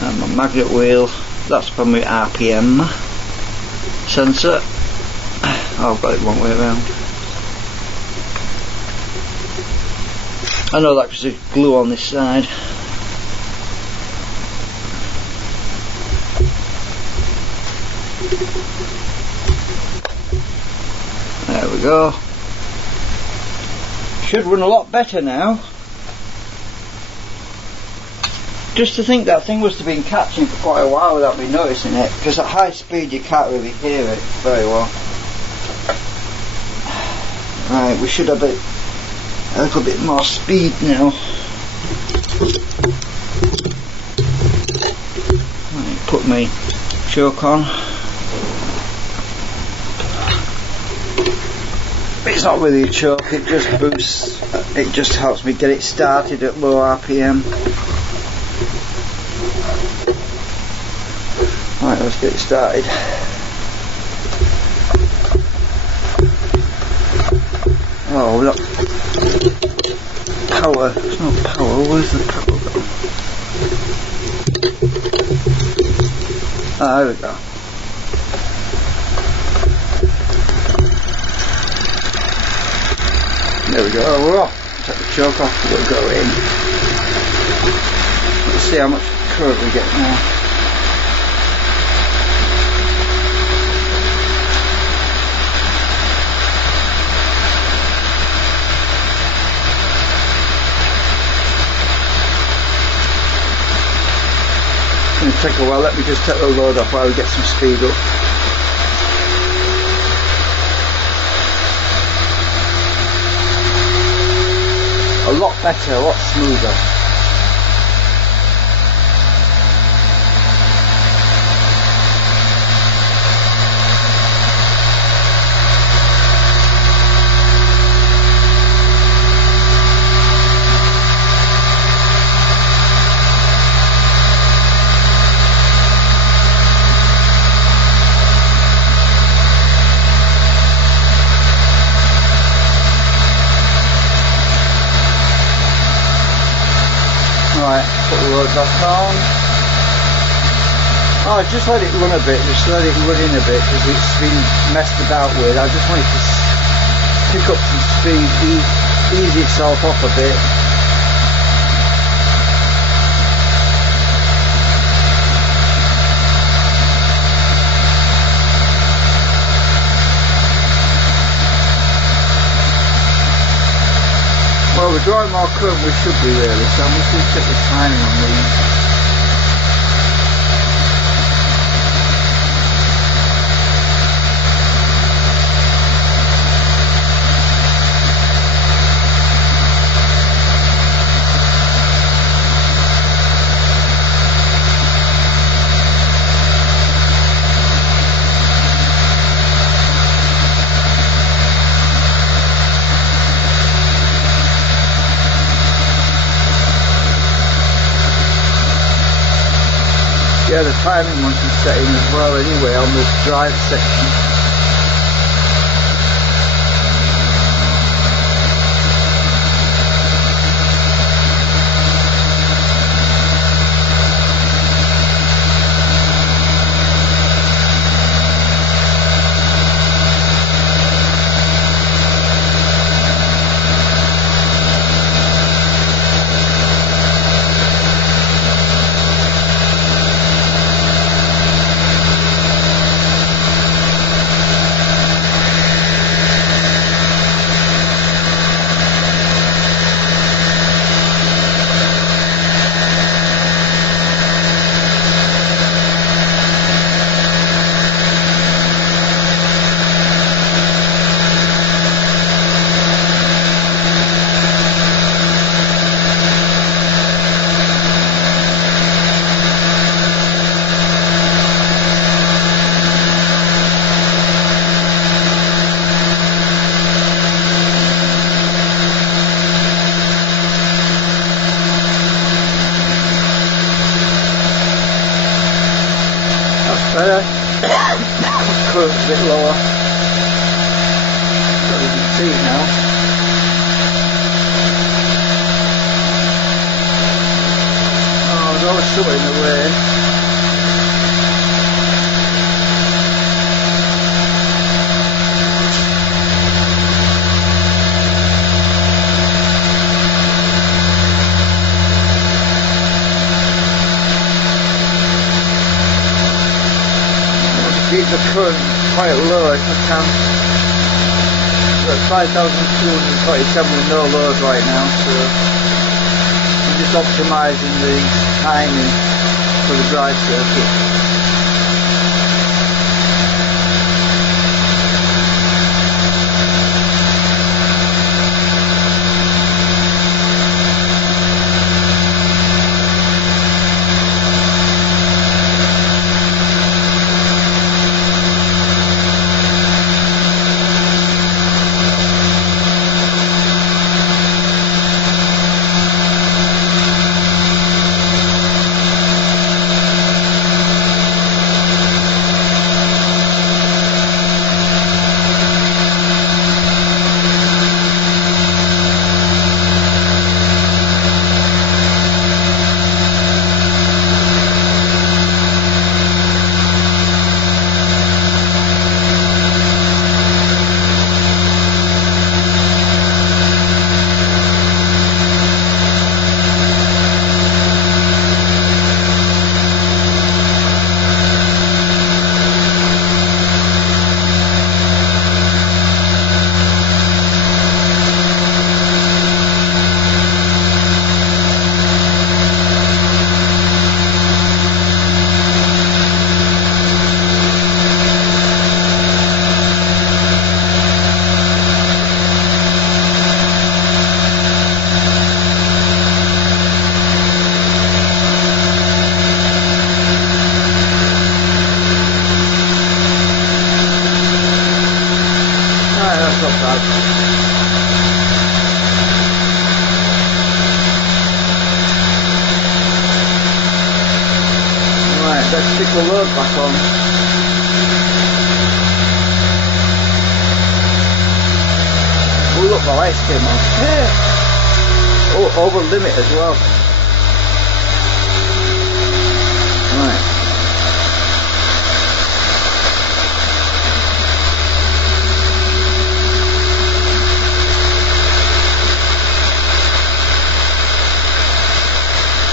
And my magnet wheel, that's for my RPM sensor. Oh, I've got it one way around. I know that because there's glue on this side. There we go. Should run a lot better now. Just to think that thing must have been catching for quite a while without me noticing it, because at high speed you can't really hear it very well. Right, we should have a little bit more speed now. Right, put my choke on. It's not really a choke, it just boosts, it just helps me get it started at low RPM. Right, let's get it started. Oh, look. Power, there's no power, where's the power gone? Ah, there we go. There we go, oh, we're off. Take the choke off, we'll go in. Let's see how much current we get now. It's going to take a while, let me just take the load off while we get some speed up. A lot better, a lot smoother. Right, put the load back on. Oh, just let it run a bit, just let it run in a bit because it's been messed about with. I just want it to pick up some speed, ease itself off a bit. Well, we're drawing more current we should be really, so I'm just going to check the timing on these. Yeah, the timing one can set in as well anyway on the drive section. a bit lower. So you can see it now. Oh, there's always something in the way. Keep the current quite low if I can. We're at 5,247 with no load right now, so I'm just optimising the timing for the drive circuit. That's not bad. Right, let's stick the load back on. Oh look, my lights came on. Yeah. Oh, over limit as well. Right.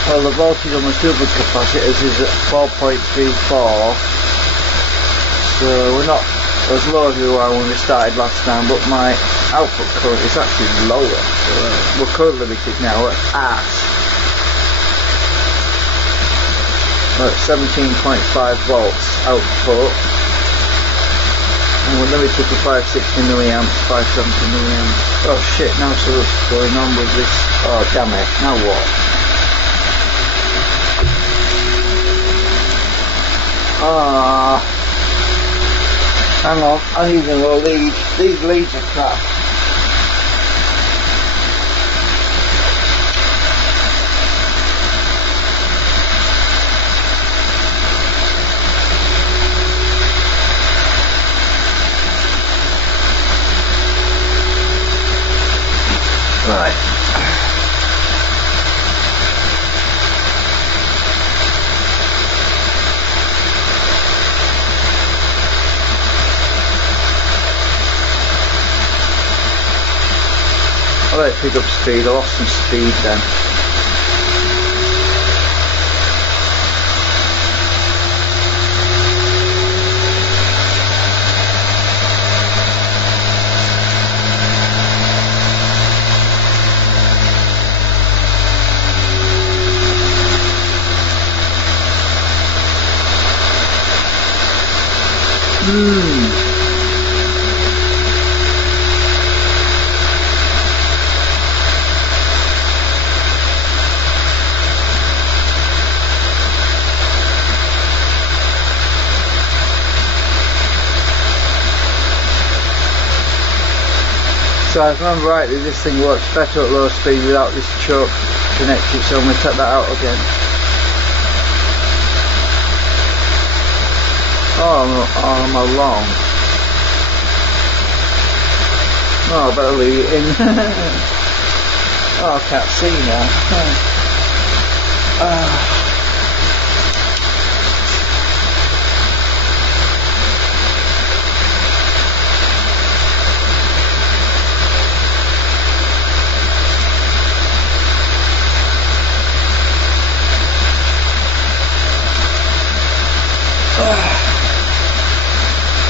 Well, the voltage on the super capacitors is at 4.34, so we're not as low as we were when we started last time, but my output current is actually lower, so we're current limited now at 17.5 volts output, and we're limited to 560 milliamps, 570 milliamps. Oh shit, now so what's going on with this? Oh damn it, now what? Hang on, I need another lead. These leads are crap. Right. I let it pick up speed, I lost some speed then. So if I remember rightly, this thing works better at low speed without this choke connected, so I'm going to take that out again. Oh, I'm along. Oh, I better leave it in. Oh, I can't see now.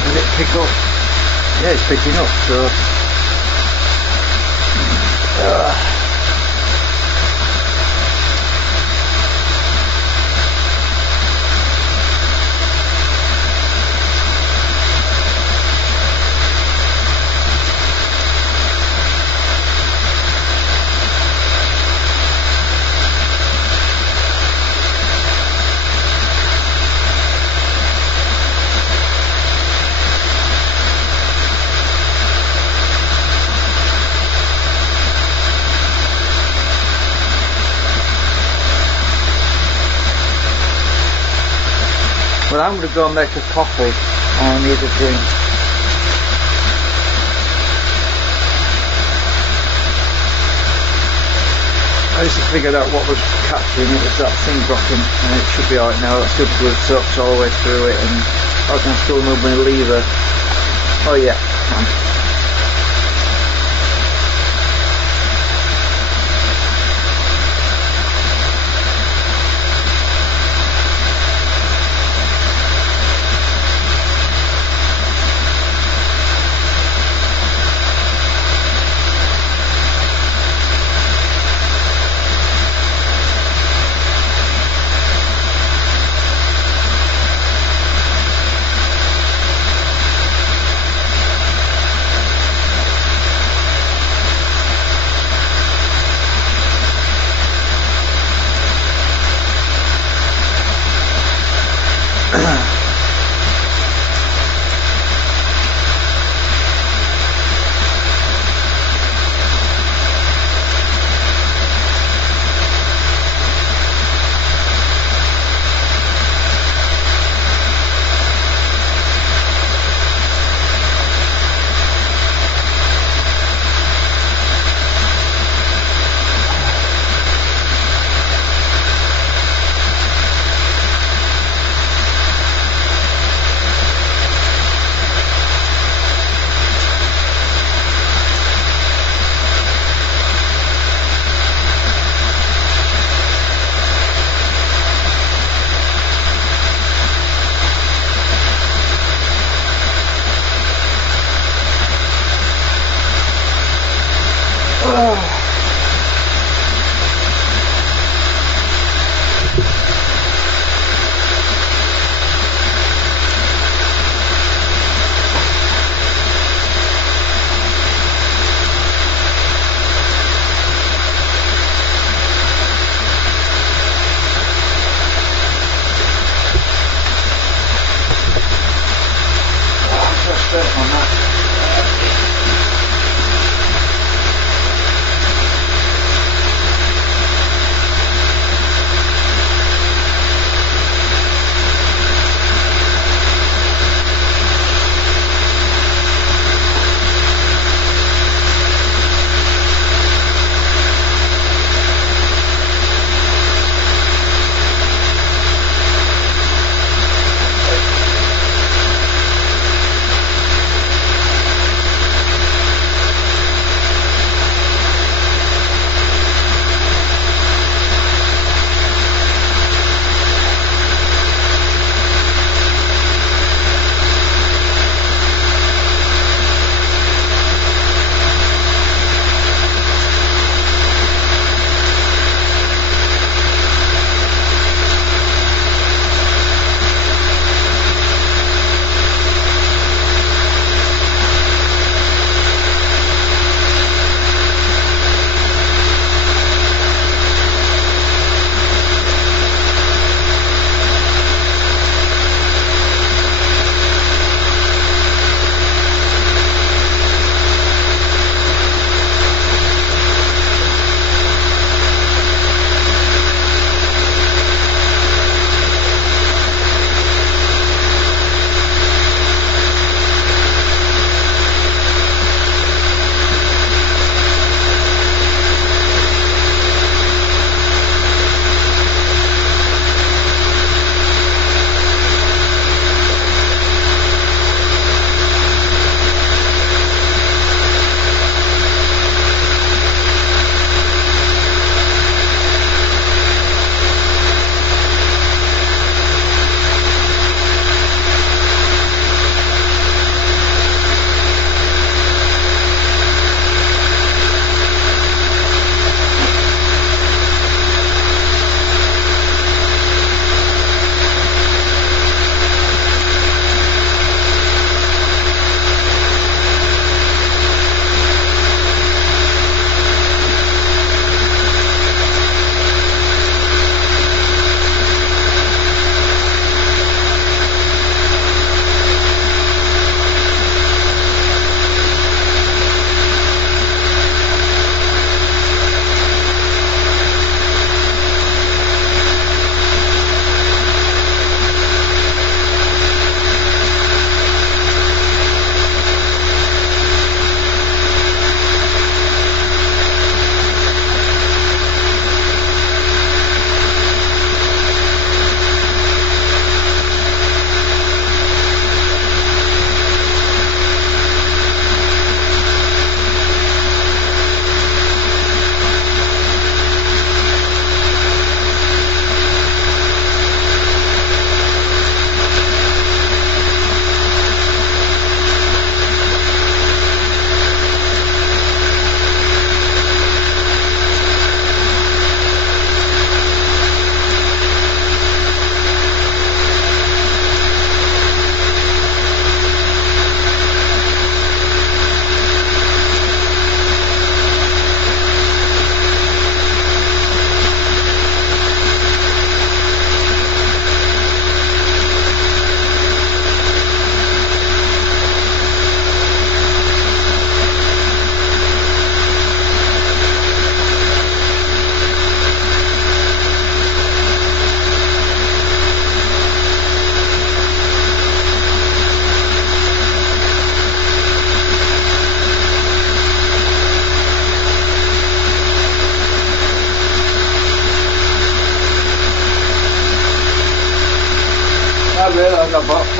Did it pick up? Yeah, it's picking up, so well, I'm going to go and make a coffee. I need a drink. I used to figure out what was catching. It was that thing blocking, and it should be alright now. That super glue soaks all the way through it, and I can still move my lever. Oh yeah, can.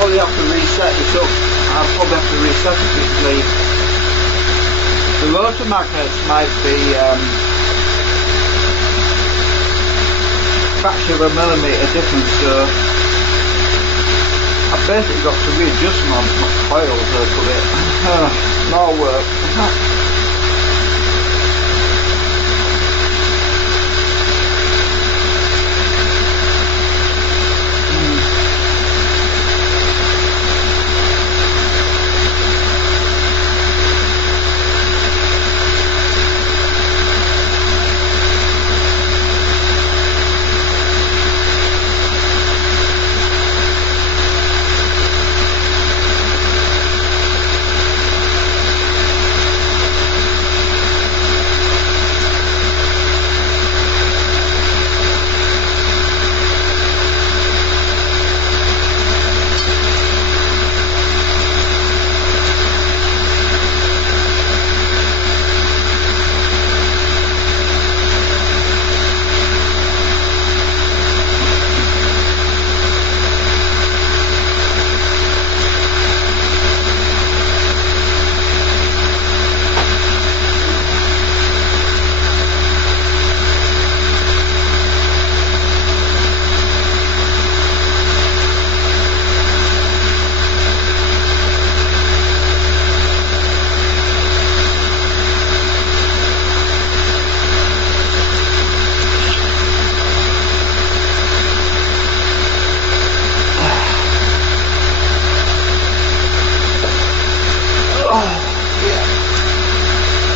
probably have to reset it up. I'll probably have to reset it because the rotor magnets might be fraction of a millimetre difference, so I've basically got to readjust my coils a little bit. More work.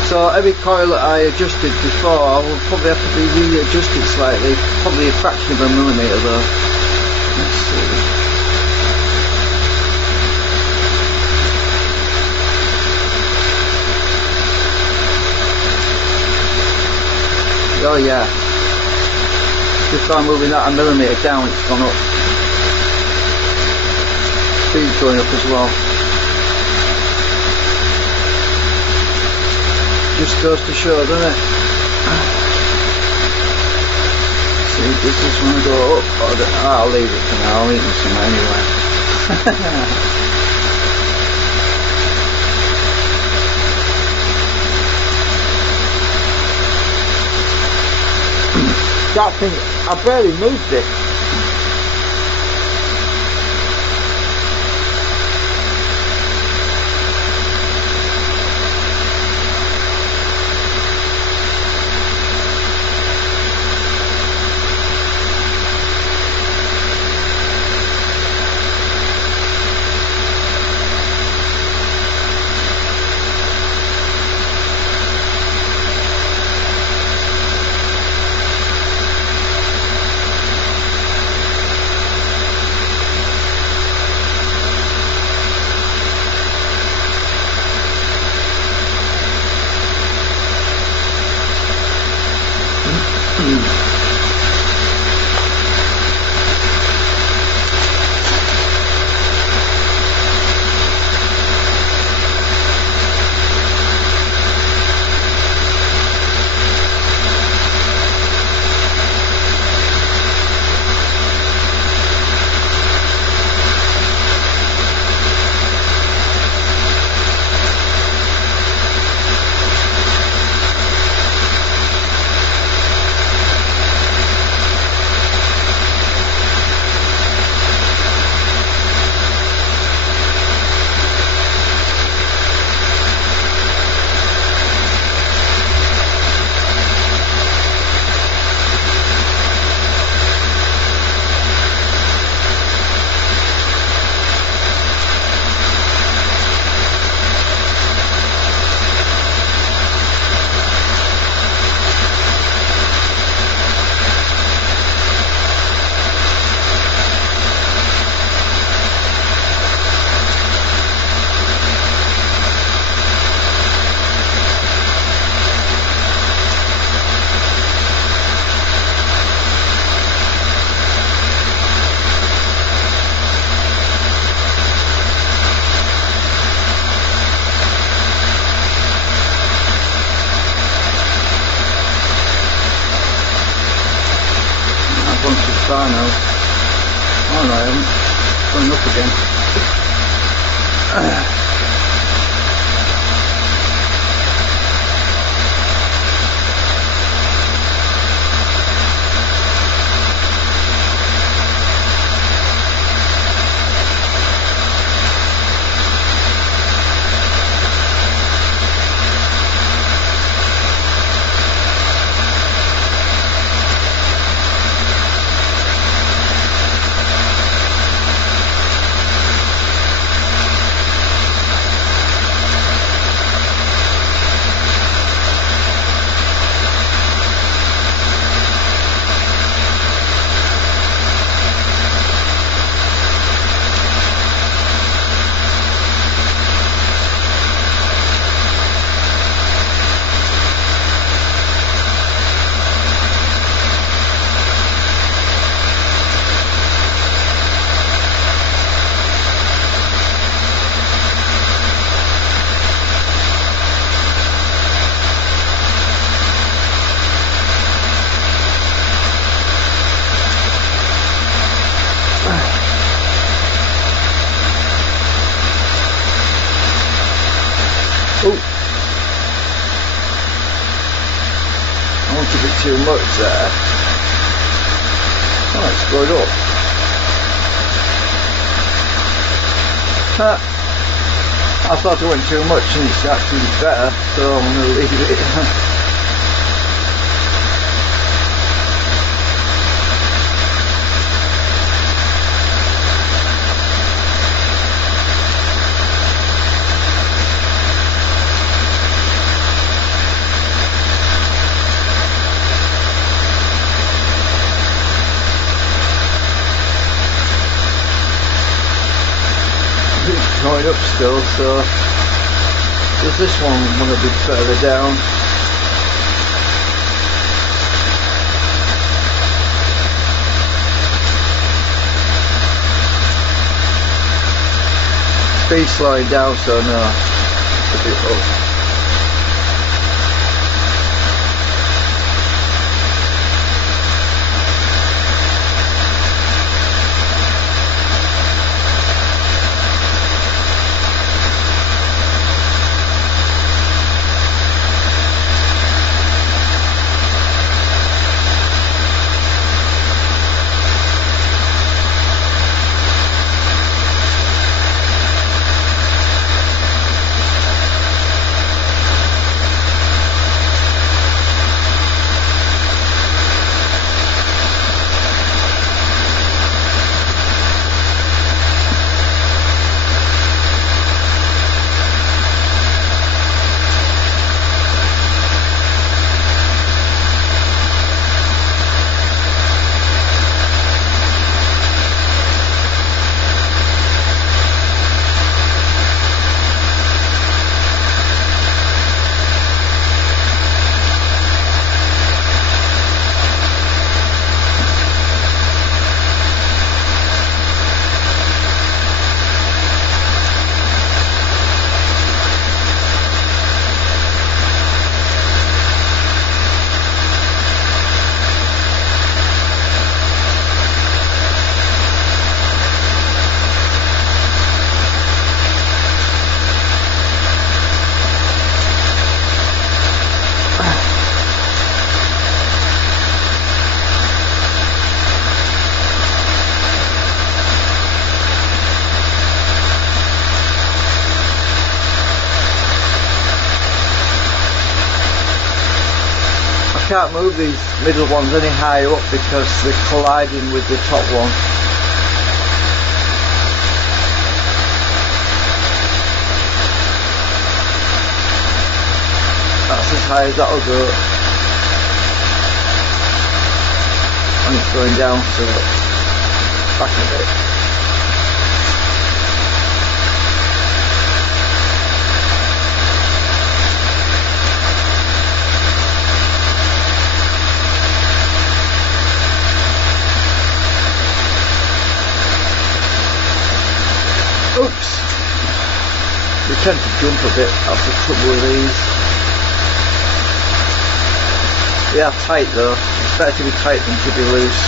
So every coil that I adjusted before, I will probably have to be readjusted slightly, probably a fraction of a millimetre though. Let's see. Oh yeah, just by moving that a millimetre down, it's gone up. Speed's going up as well. Just goes to show, doesn't it? See, does this one go up? Or I'll leave it for now, I'll eat some anyway. That thing, I barely moved it. Far now. Oh no, I haven't. going up again. I want a bit too much there. Oh, it's going up. I thought I went too much and it's actually better, so I'm going to leave it. Going up still, so does this one want to be further down? Speed slowing down, so no, it's a bit up. I can't move these middle ones any higher up because they're colliding with the top one. That's as high as that'll go. And it's going down, so back a bit. Oops! They tend to jump a bit, that's the trouble with these. They are tight though, it's better to be tight than to be loose.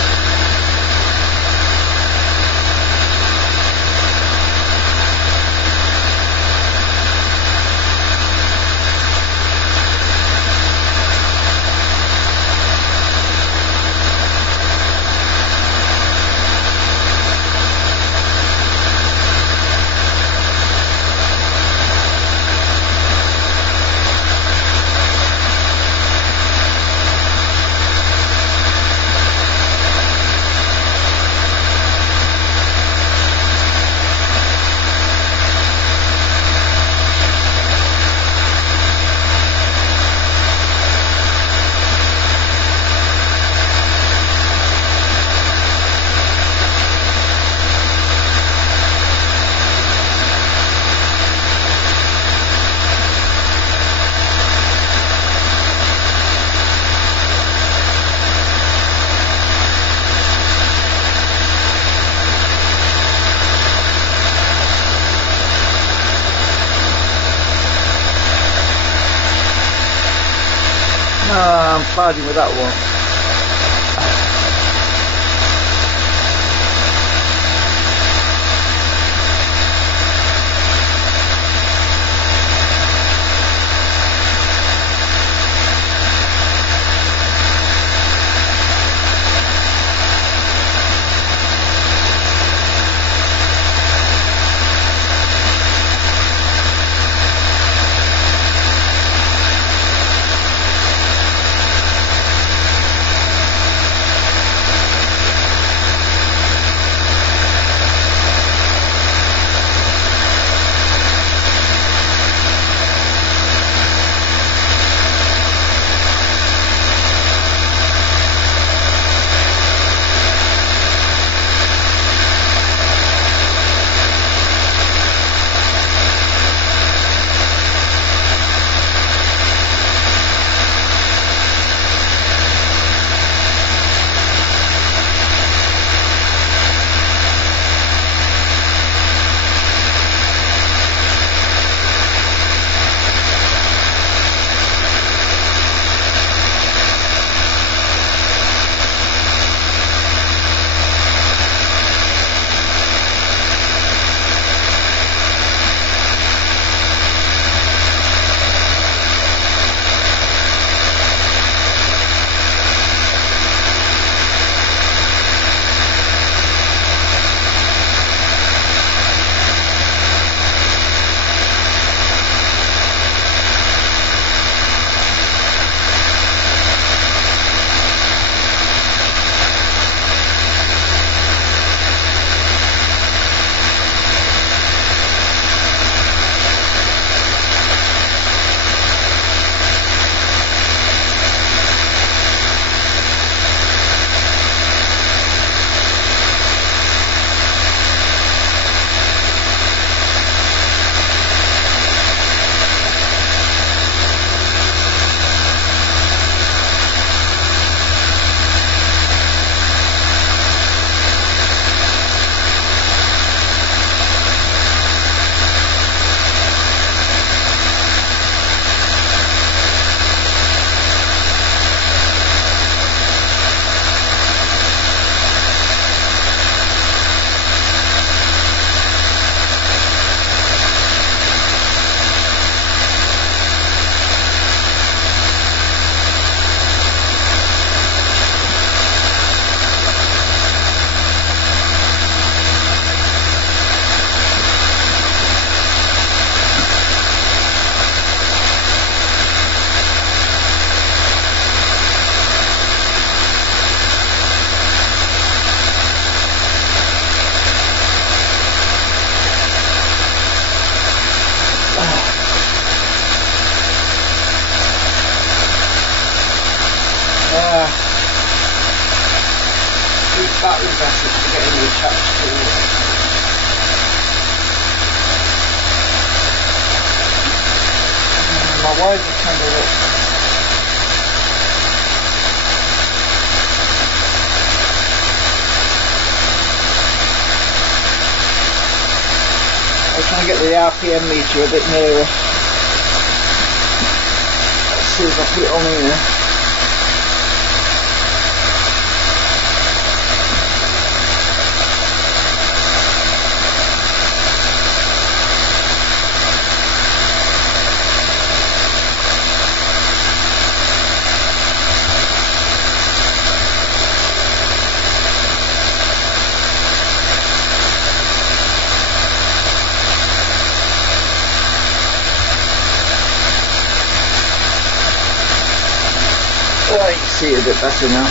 I'm fighting with that one. Battery batteries are getting recharged too. My wires are tangled up. I'm trying to get the RPM meter a bit nearer. Let's see if I put it on here. Oh, you can see it a bit better now.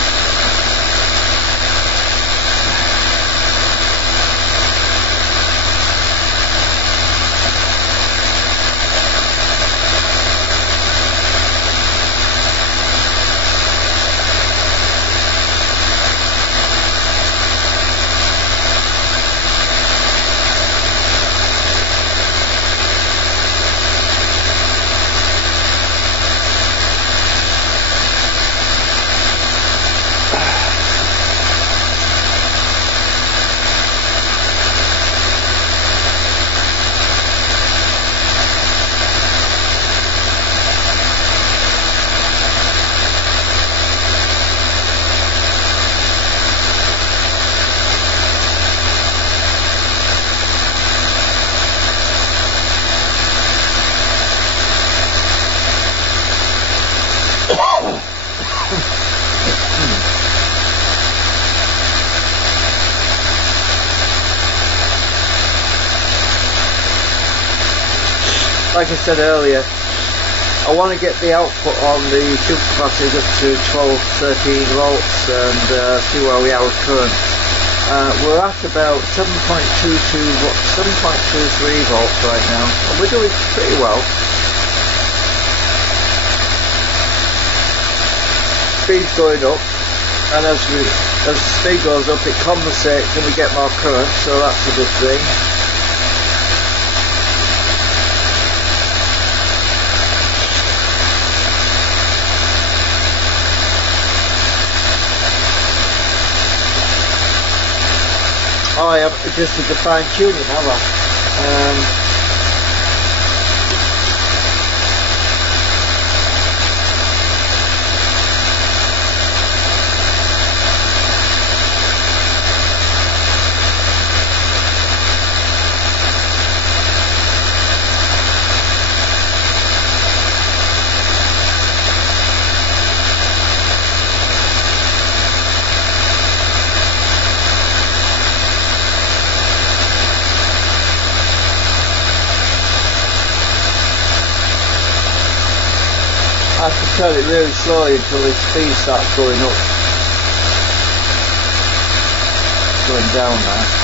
like I said earlier, I want to get the output on the supercapacitors up to 12-13 volts and see where we are with current. We're at about 7.23 volts right now, and we're doing pretty well. Speed's going up, and as the speed goes up, it compensates and we get more current, so that's a good thing. Oh, I have adjusted the fine tuning, have I? I have to turn it really slowly until the speed starts going up. It's going down now.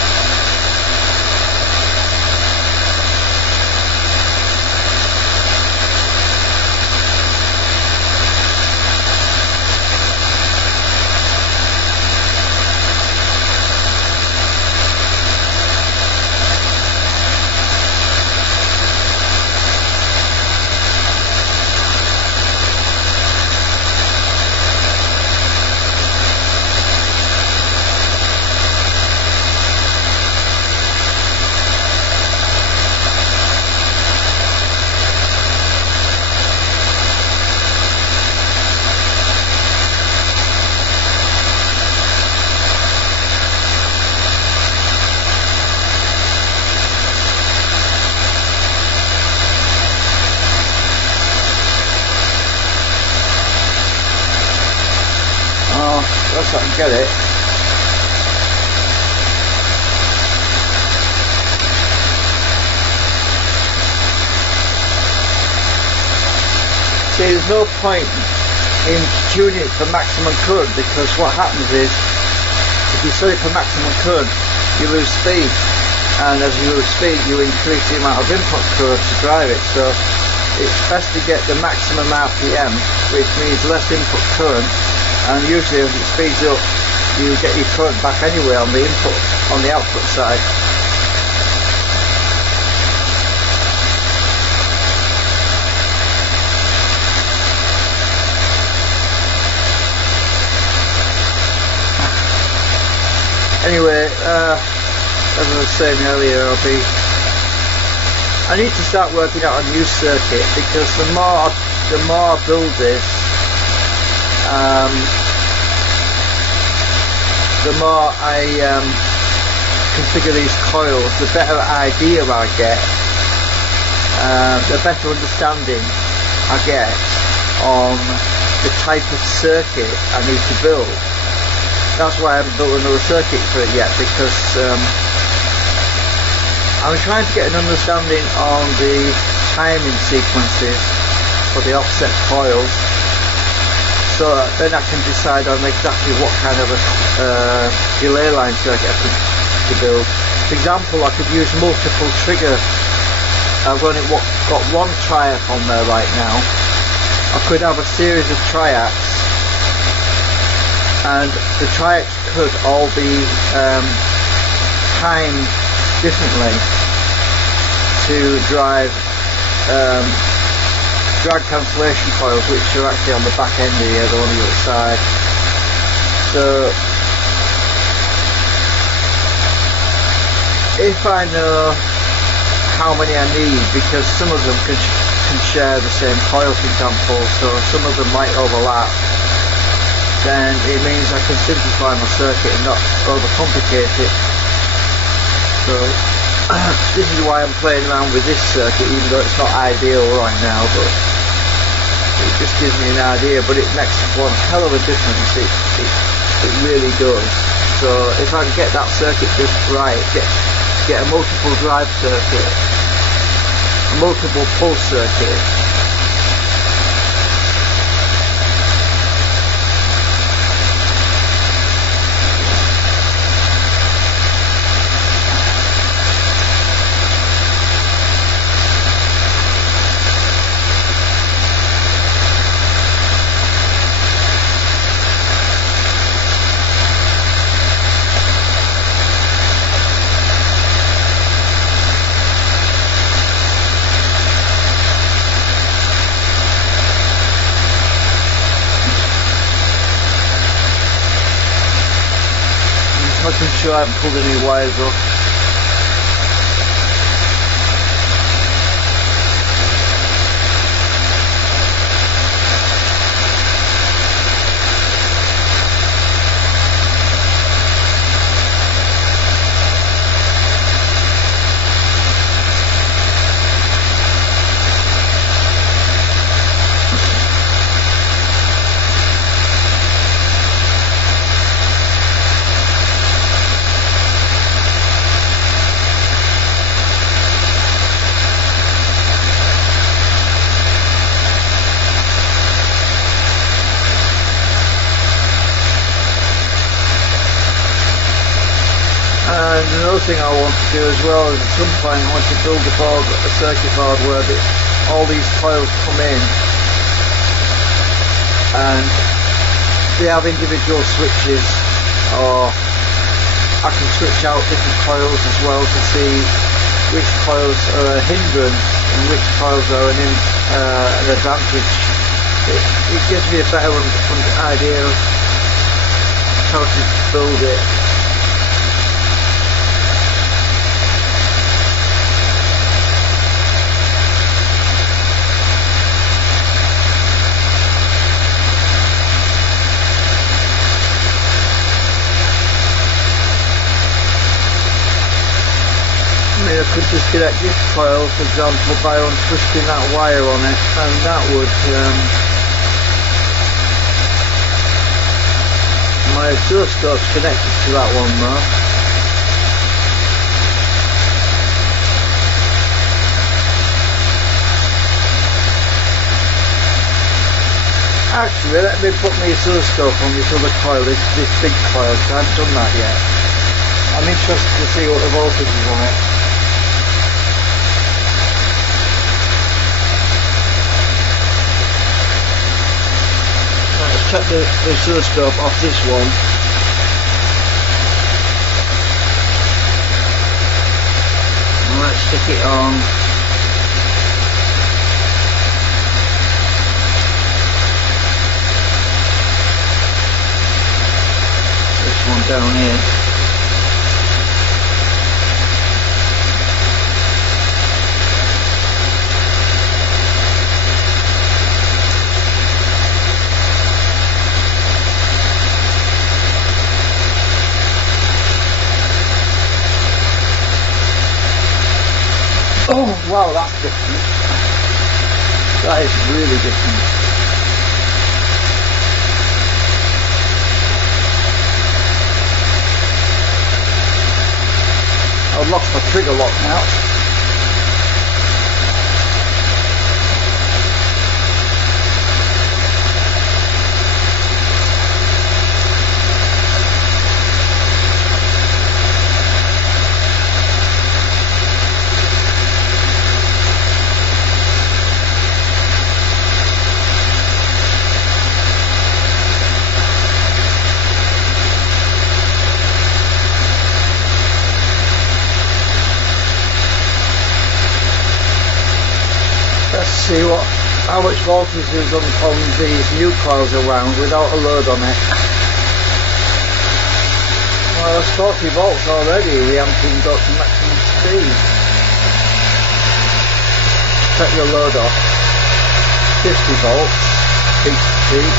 Unless I can get it. See, there's no point in tuning it for maximum current, because what happens is, if you set it for maximum current, you lose speed, and as you lose speed, you increase the amount of input current to drive it. So it's best to get the maximum RPM, which means less input current. And usually as it speeds up, you get your current back anyway on the input, on the output side. Anyway, as I was saying earlier, I need to start working out a new circuit, because the more I build this, the more I configure these coils, the better idea I get, the better understanding I get on the type of circuit I need to build. That's why I haven't built another circuit for it yet, because I'm trying to get an understanding on the timing sequences for the offset coils, so then I can decide on exactly what kind of a delay line circuit I could build. For example, I could use multiple trigger. I've only got one triac on there right now. I could have a series of triacs, and the triacs could all be timed differently to drive drag cancellation coils, which are actually on the back end here, they're on the other side. So if I know how many I need, because some of them can share the same coil, for example, so some of them might overlap, then it means I can simplify my circuit and not overcomplicate it. So this is why I'm playing around with this circuit, even though it's not ideal right now, but it just gives me an idea. But it makes one hell of a difference, it really does. So if I can get that circuit just right, get a multiple drive circuit, multiple pulse circuit. Making sure I haven't pulled any wires off. And another thing I want to do as well is at some point I want to build a circuit board where all these coils come in and they have individual switches, or I can switch out different coils as well to see which coils are a hindrance and which coils are an advantage. It gives me a better idea of how to build it. I could just connect this coil, for example, by untwisting that wire on it, and that would my oscilloscope's connected to that one though. Actually, let me put my oscilloscope on this other coil, this big coil, because I haven't done that yet. I'm interested to see what the voltage is on it. Take the oscilloscope off this one. And let's stick it on. This one down here. Oh wow, that's different. That is really different. I've lost my trigger lock now. See how much voltage is on these new coils around without a load on it. Well, it's 40 volts already, we haven't even got to maximum speed. Take your load off. 50 volts, peak to peak.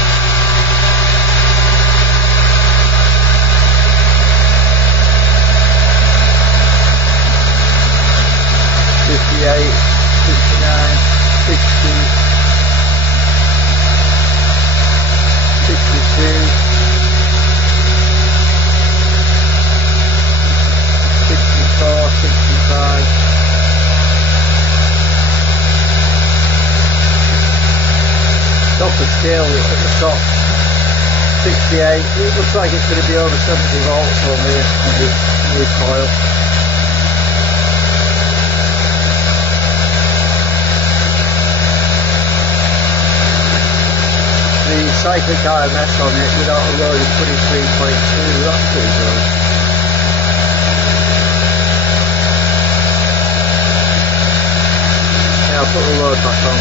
the scale at the top, 68. It looks like it's going to be over 70 volts on this coil. The cyclic IMS on it without a load is 23.2, that's pretty good. Yeah, I'll put the load back on.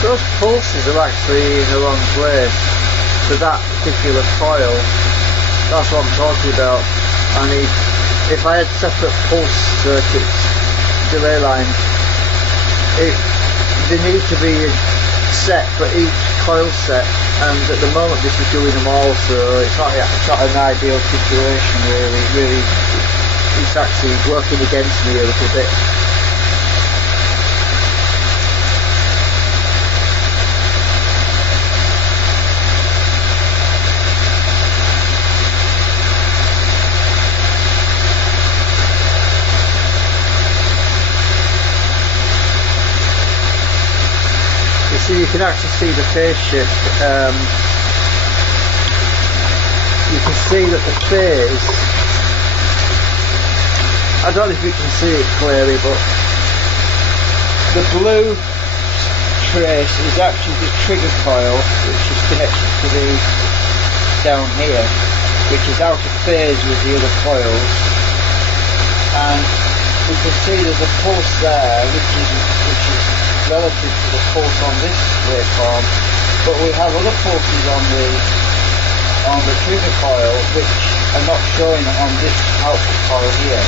Those pulses are actually in the wrong place for that particular coil. That's what I'm talking about. I need, if I had separate pulse circuits, delay lines, they need to be set for each coil set, and at the moment this is doing them all, so it's not an ideal situation really. It's actually working against me a little bit. So you can actually see the phase shift. You can see that the phase, I don't know if you can see it clearly, but the blue trace is actually the trigger coil, which is connected to the down here, which is out of phase with the other coils, and we can see there's a pulse there which is relative to the pulse on this waveform, but we have other pulses on the trigger coil which are not showing on this output coil here,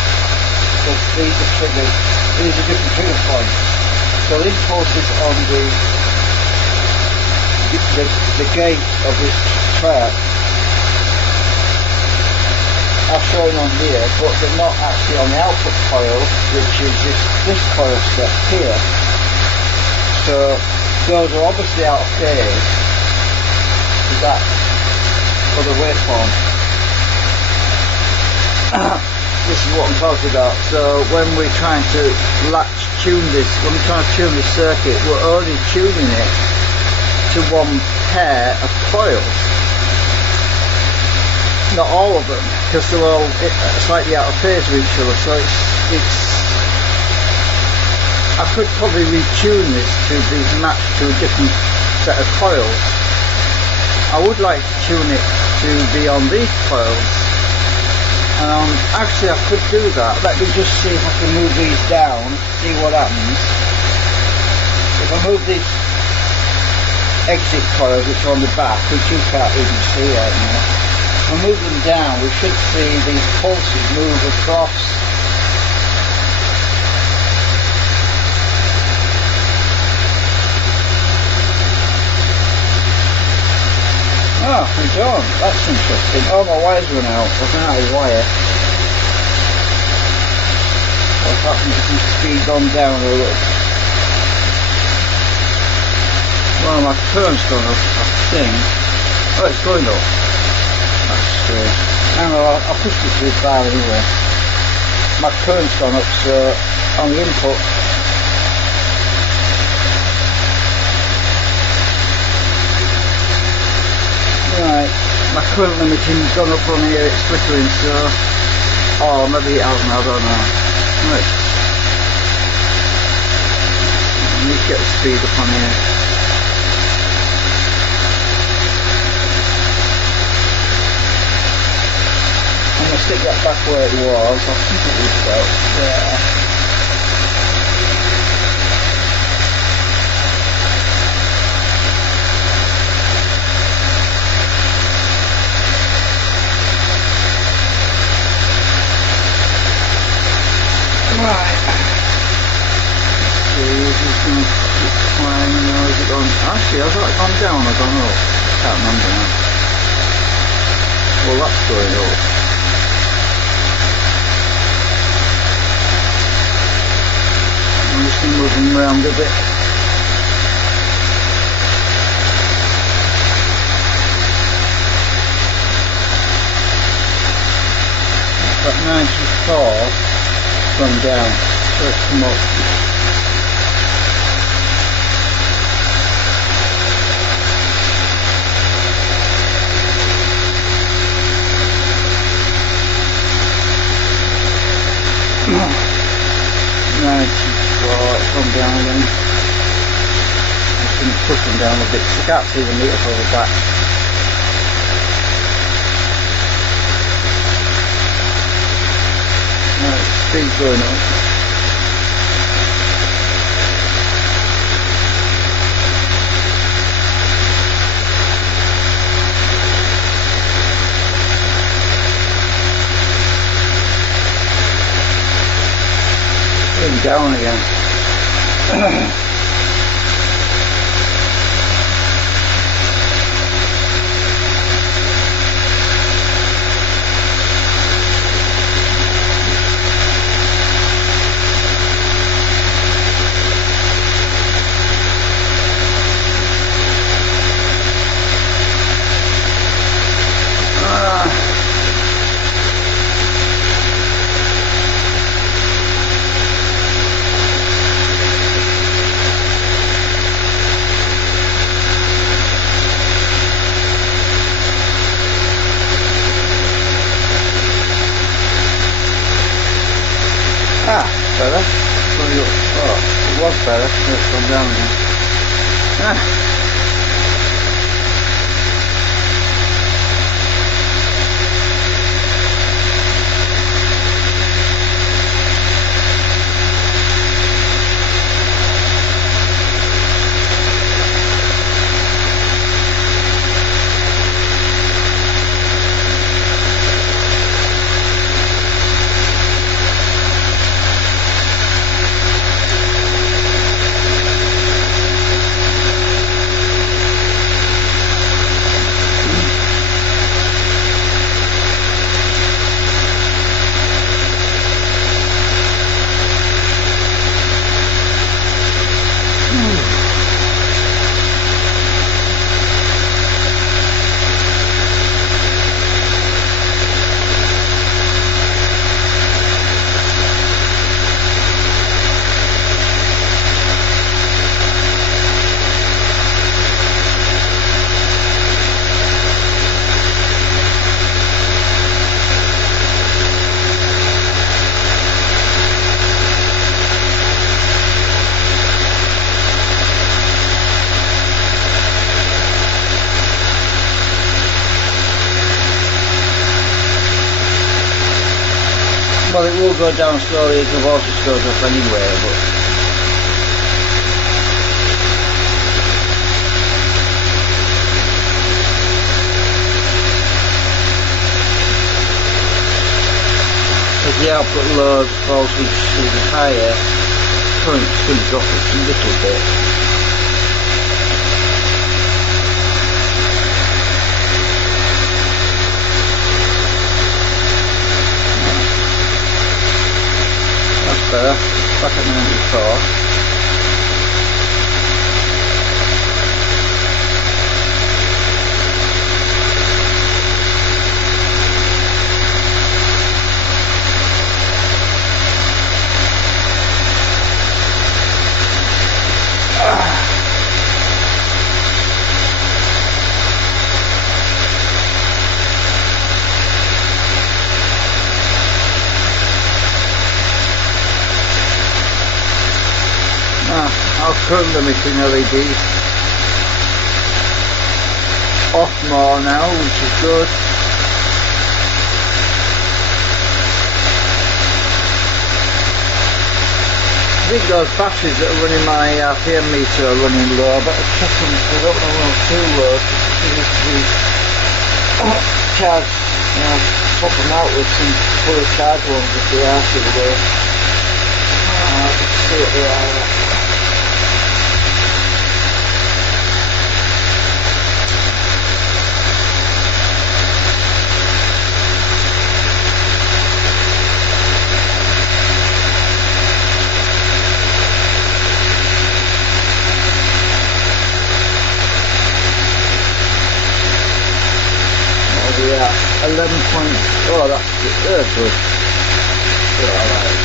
because these are different trigger points. So these pulses on the gate of this track are showing on here, but they're not actually on the output coil, which is this coil step here. So those are obviously out of phase with that other waveform. This is what I'm talking about. So when we're trying to tune this circuit, we're only tuning it to one pair of coils. Not all of them, because they're all slightly out of phase with each other. So it's I could probably retune this to be matched to a different set of coils. I would like to tune it to be on these coils. Actually I could do that. Let me just see if I can move these down, see what happens. If I move these exit coils which are on the back, which you can't even see right now, if I move them down, we should see these pulses move across Oh, we don't. That's interesting. Oh, my wire's run out. I've run out of wire. What's happened if the speed gone down a little? Well, my current's gone up, I think. Oh, it's going up. That's strange. Hang on, I'll push it too far anyway. My current's gone up, so on the input. Right, my current limiting's gone up on here, it's flickering, so... Oh, maybe it hasn't, I don't know. Right. I need to get the speed up on here. I'm going to stick that back where it was, I think it was about there. Right. So this is going to keep climbing, or is it gone? Actually, has that gone down or gone up? I can't remember now. Well, that's going up. around a bit. Got 94 from down, so it's come up. From down again. I'm just going to push them down a bit because I can't see the meter further back. Right, speed's going up. Down again. Better. Oh, it was better. It's gone down again. Well, it will go down slowly as the voltage goes up anyway, but as the output load voltage is higher, current's going to drop a little bit. Better. Back at 94. I'll current limiting LEDs off more now, which is good. I think those batteries that are running my RPM meter are running low. I better check them because I don't want to run too low. They need to be charged. I'll swap them out with some fully charged ones if they are too low. I'll just see what they are. Good. Alright.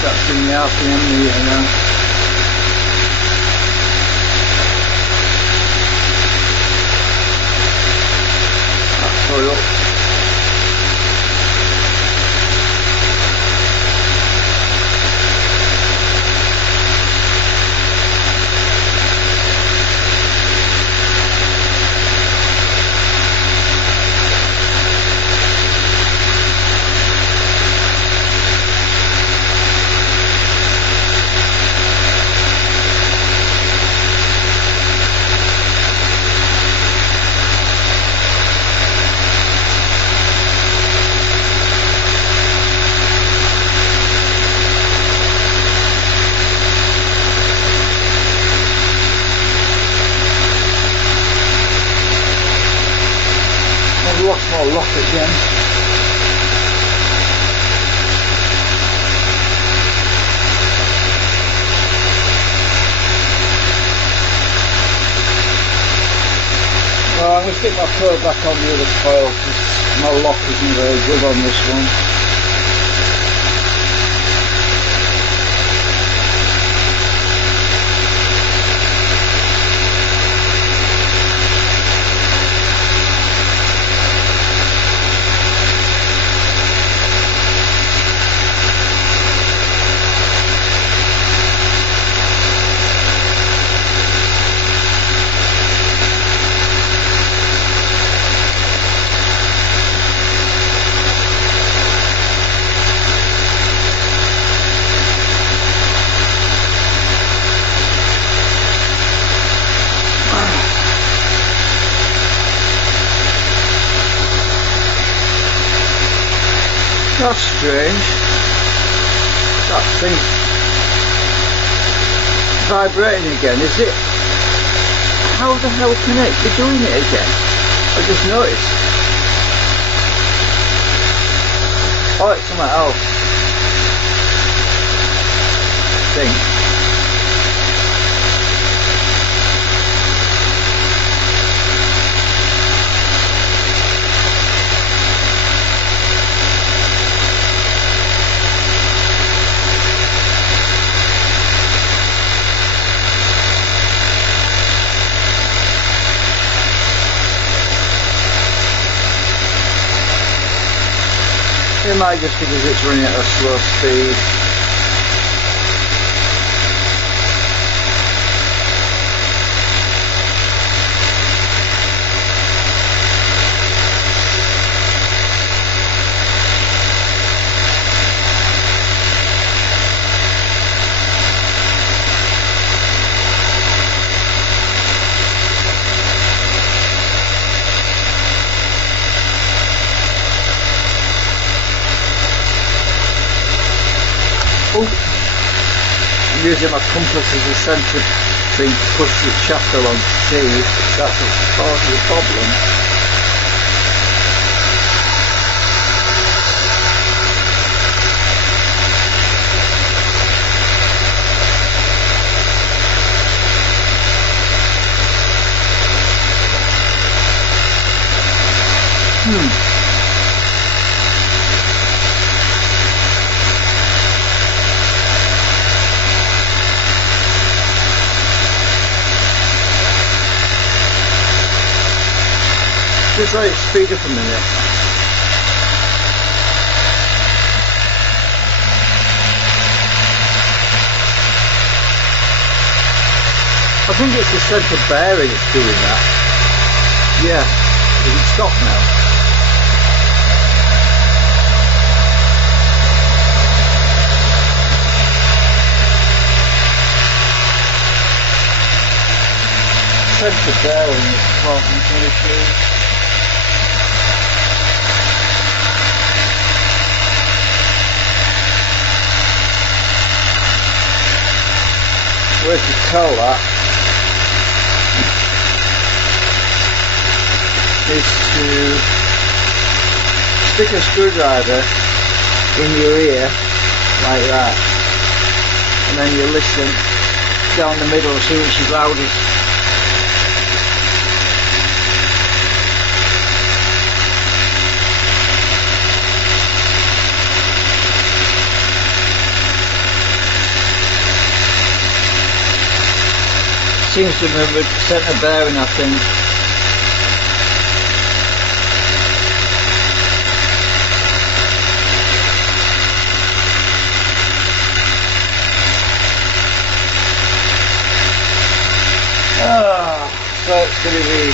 That's in the RPM meter now. That's all up. I've lost my lock again. Well, I'm going to stick my probe back on the other coil because my lock isn't very good on this one. That's strange. That thing vibrating again, is it? How the hell can it be doing it again? I just noticed. Oh, it's something else. Thing. It might just because it's running at a slow speed. I'm using my compass as a centre thing to push the shaft along to see if that's what's causing the problem. Just let it speed up a minute. I think it's the centre bearing that's doing that. Yeah, does it stop now? centre bearing is causing some issues. Way to tell that is to stick a screwdriver in your ear like that, and then you listen down the middle, see which is loudest. Seems to be a centre bearing, I think. So it's going to be a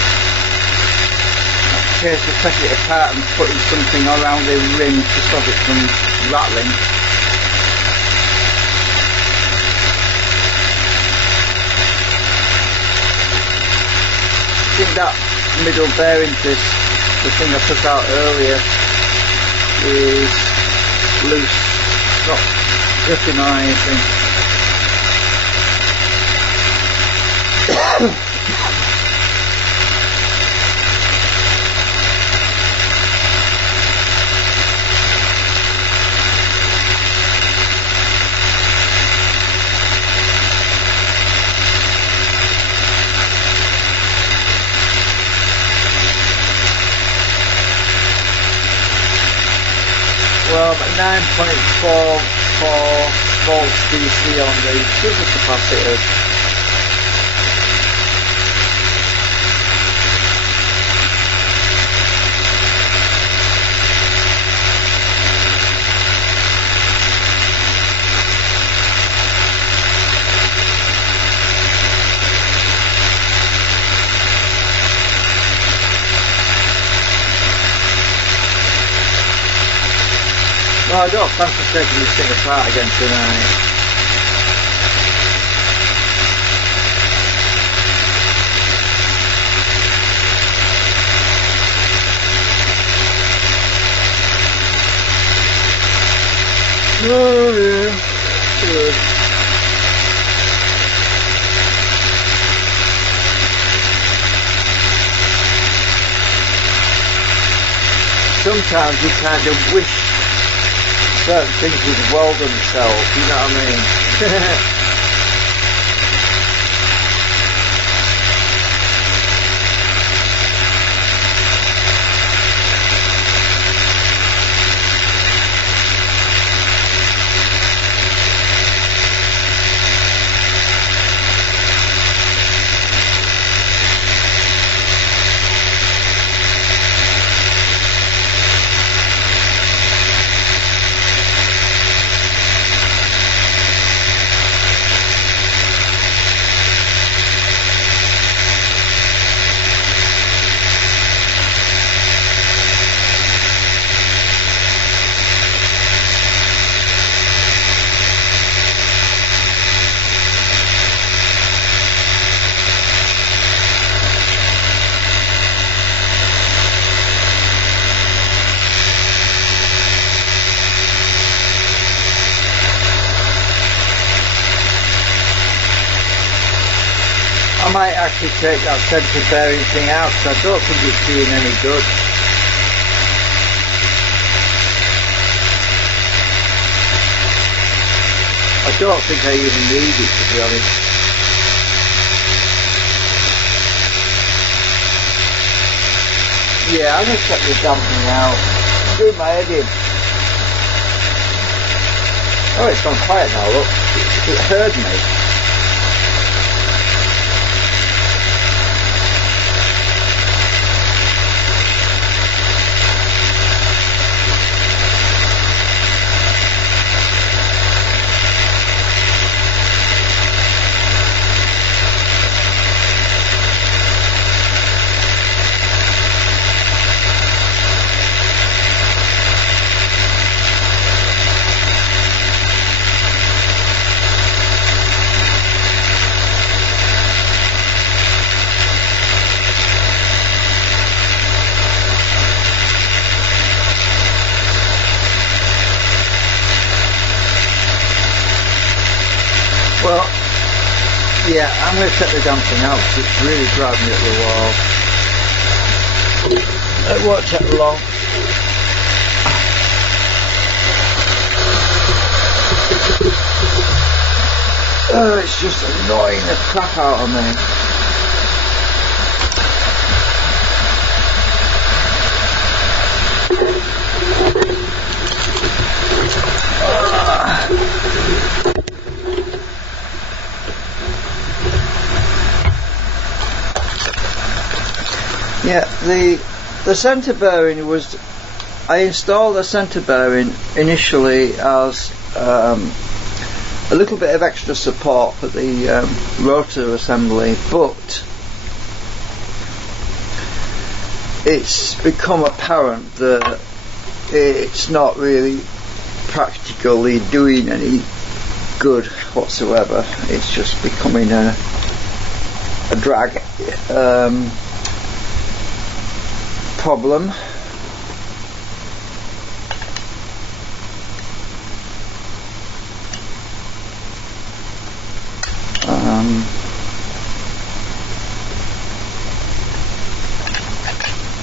case of taking it apart and putting something around the rim to stop it from rattling. I think that middle bearing twist, the thing I took out earlier, is loose, not gripping on anything. Well, I'm at 9.44 volts DC on the supercapacitor. Well, I don't fancy taking this thing apart again tonight. Oh yeah, good. Sometimes you kind of wish certain things would weld themselves, you know what I mean? I might actually take that centre bearing thing out because I don't think it's doing any good. I don't think I even need it, to be honest. Yeah, I'm going to check the damping out. Do my head in. Oh, it's gone quiet now, look. It heard me. Yeah, I'm going to take the damn thing out because it's really driving me up the wall. It won't take long. Oh, it's just annoying the crap out of me. Yeah, the centre bearing was, I installed the centre bearing initially as a little bit of extra support for the rotor assembly, but it's become apparent that it's not really practically doing any good whatsoever. It's just becoming a drag problem.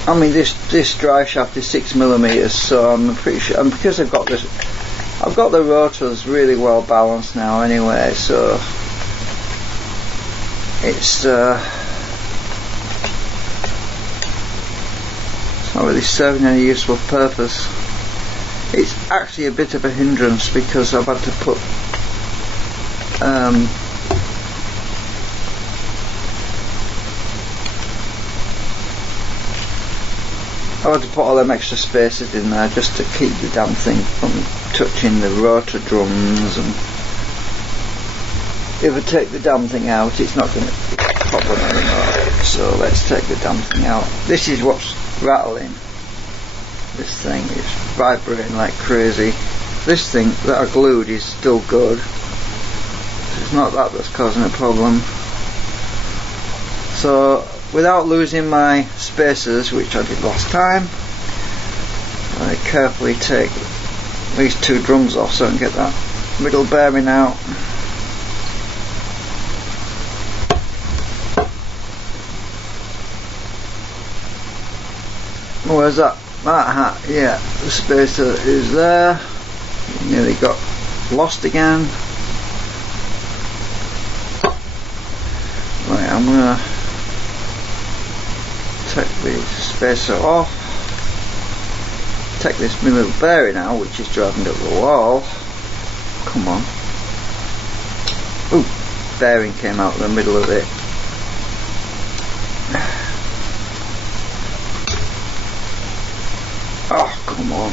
I mean, this drive shaft is 6mm, so I'm pretty sure, and because I've got the rotors really well balanced now anyway, so it's not really serving any useful purpose. It's actually a bit of a hindrance because I've had to put all them extra spaces in there just to keep the damn thing from touching the rotor drums, and if I take the damn thing out it's not going to be a problem anymore. So let's take the damn thing out. This is what's rattling. This thing is vibrating like crazy. This thing that I glued is still good. It's not that that's causing a problem. So without losing my spacers, which I did last time, I carefully take these two drums off so I can get that middle bearing out. Where's that? Yeah, the spacer is there. Nearly got lost again. Right, I'm gonna take the spacer off, take this middle bearing out, which is driving up the wall. Come on. Ooh, bearing came out of the middle of it. Oh, come on.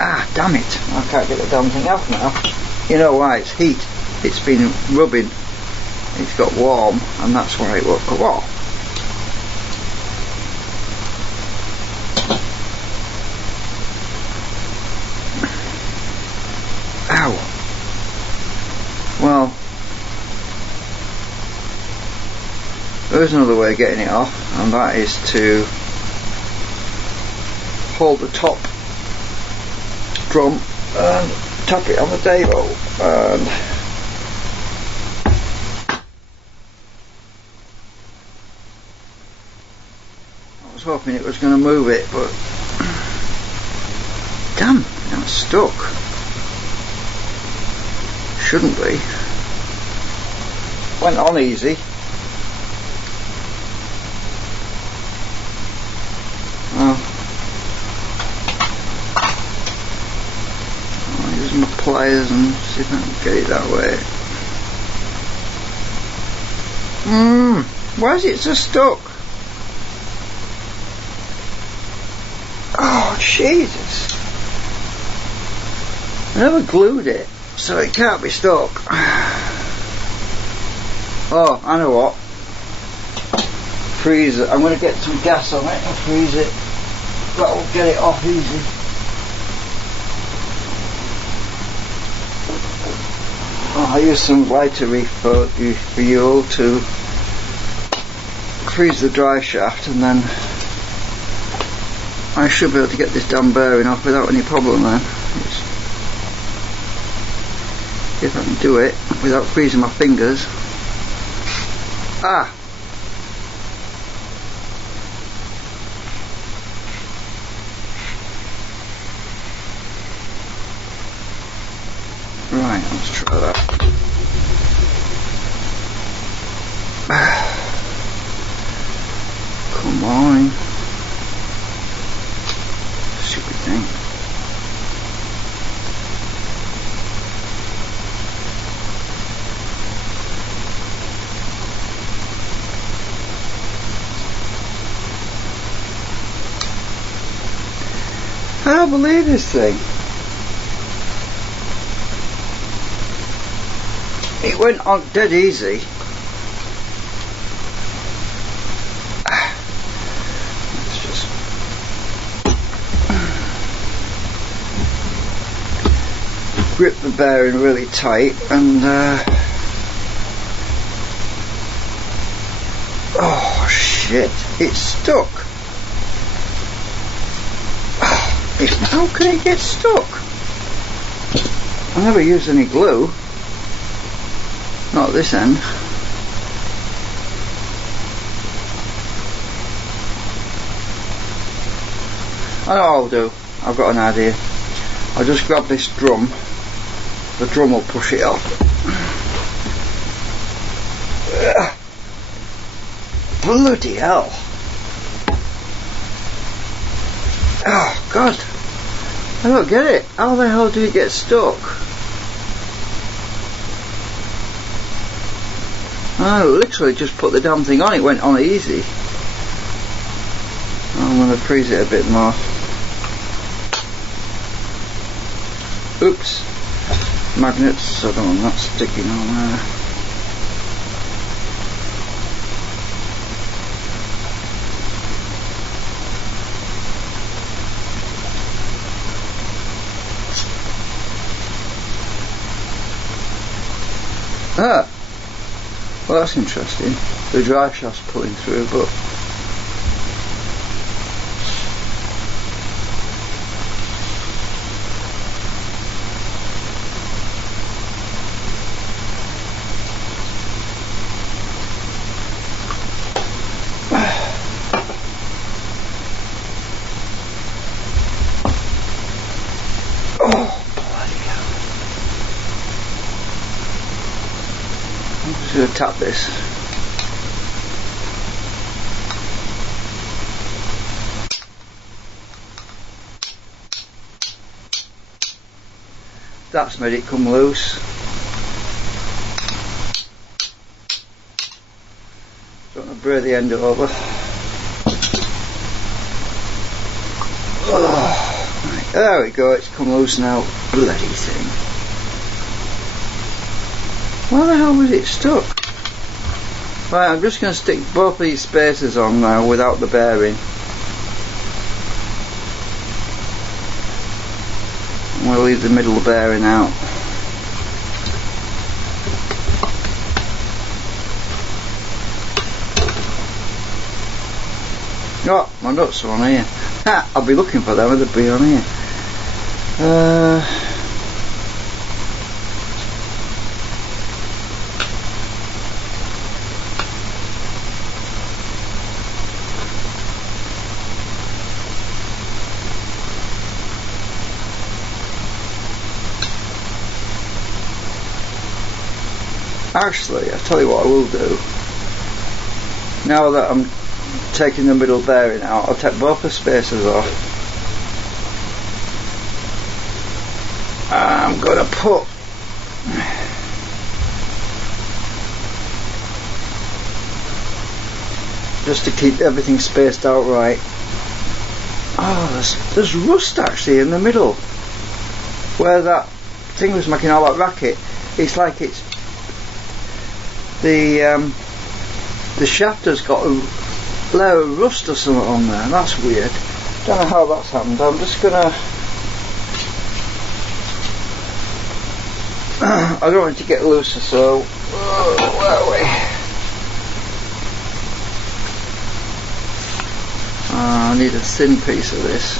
Ah, damn it. I can't get the damn thing off now. You know why? It's heat. It's been rubbing. It's got warm, and that's why it won't come off. Ow. Well, there's another way of getting it off, and that is to hold the top drum and tap it on the Davo, and I was hoping it was going to move it, but damn, it's stuck. Shouldn't be. Went on easy. I'll use my pliers and see if I can get it that way. Why is it so stuck? Oh Jesus! I never glued it, so it can't be stuck. Oh, I know what. Freeze it. I'm going to get some gas on it and freeze it. That'll get it off easy. Oh, I use some lighter fuel to freeze the dry shaft, and then I should be able to get this damn bearing off without any problem then. If I can do it without freezing my fingers. Ah! Right, let's try that. Come on. Stupid thing. I don't believe this thing. It went on dead easy. Let's just grip the bearing really tight and oh shit, it's stuck. How can it get stuck? I never used any glue. Not this end. I know what I'll do. I've got an idea. I'll just grab this drum. The drum will push it off. Bloody hell. Oh God. I don't get it. How the hell do it get stuck? I literally just put the damn thing on, it went on easy. I'm going to freeze it a bit more. Oops. Magnets, I don't want that sticking on there. Ah! Well, that's interesting. The drive shaft's pulling through, but I'm just going to tap this. That's made it come loose. Don't want to break the end over. Oh, right, there we go, it's come loose now. Bloody thing. Why the hell was it stuck? Right, I'm just going to stick both these spacers on now without the bearing. I'm going to leave the middle bearing out. Oh, my nuts are on here. Ha! I'll be looking for them, they'll be on here. Actually, I'll tell you what I will do. Now that I'm taking the middle bearing out, I'll take both the spacers off. I'm going to put just to keep everything spaced out right. Oh, there's rust actually in the middle where that thing was making all that racket. It's like it's the shaft has got a layer of rust or something on there. That's weird. Don't know how that's happened. I'm just gonna I don't want it to get looser, so where are we? I need a thin piece of this.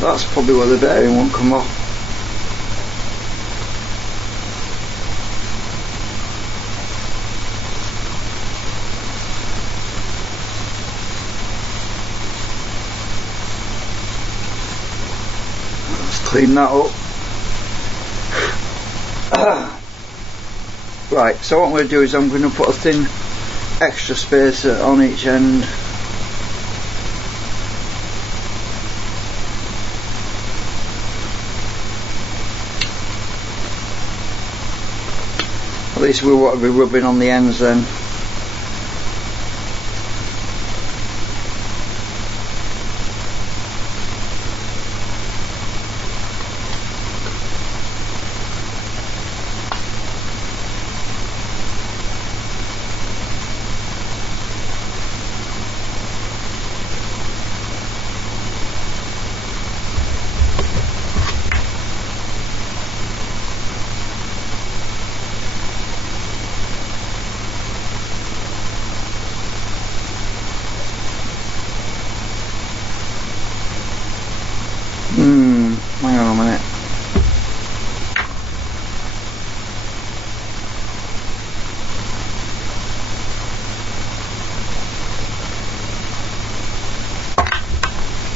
That's probably where the bearing won't come off. Let's clean that up. Right, so what I'm going to do is I'm going to put a thin extra spacer on each end. At least we want to be rubbing on the ends then. Hang on a minute.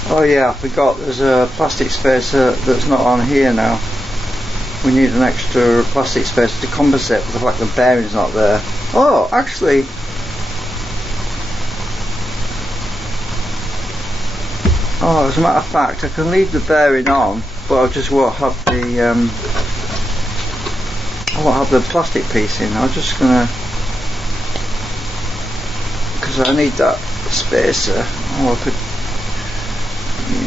Oh yeah, I forgot there's a plastic spacer that's not on here now. We need an extra plastic spacer to compensate for the fact the bearing's not there. Oh, actually, as a matter of fact, I can leave the bearing on, but I just won't have the plastic piece in. I'm just gonna, because I need that spacer. Oh, I could.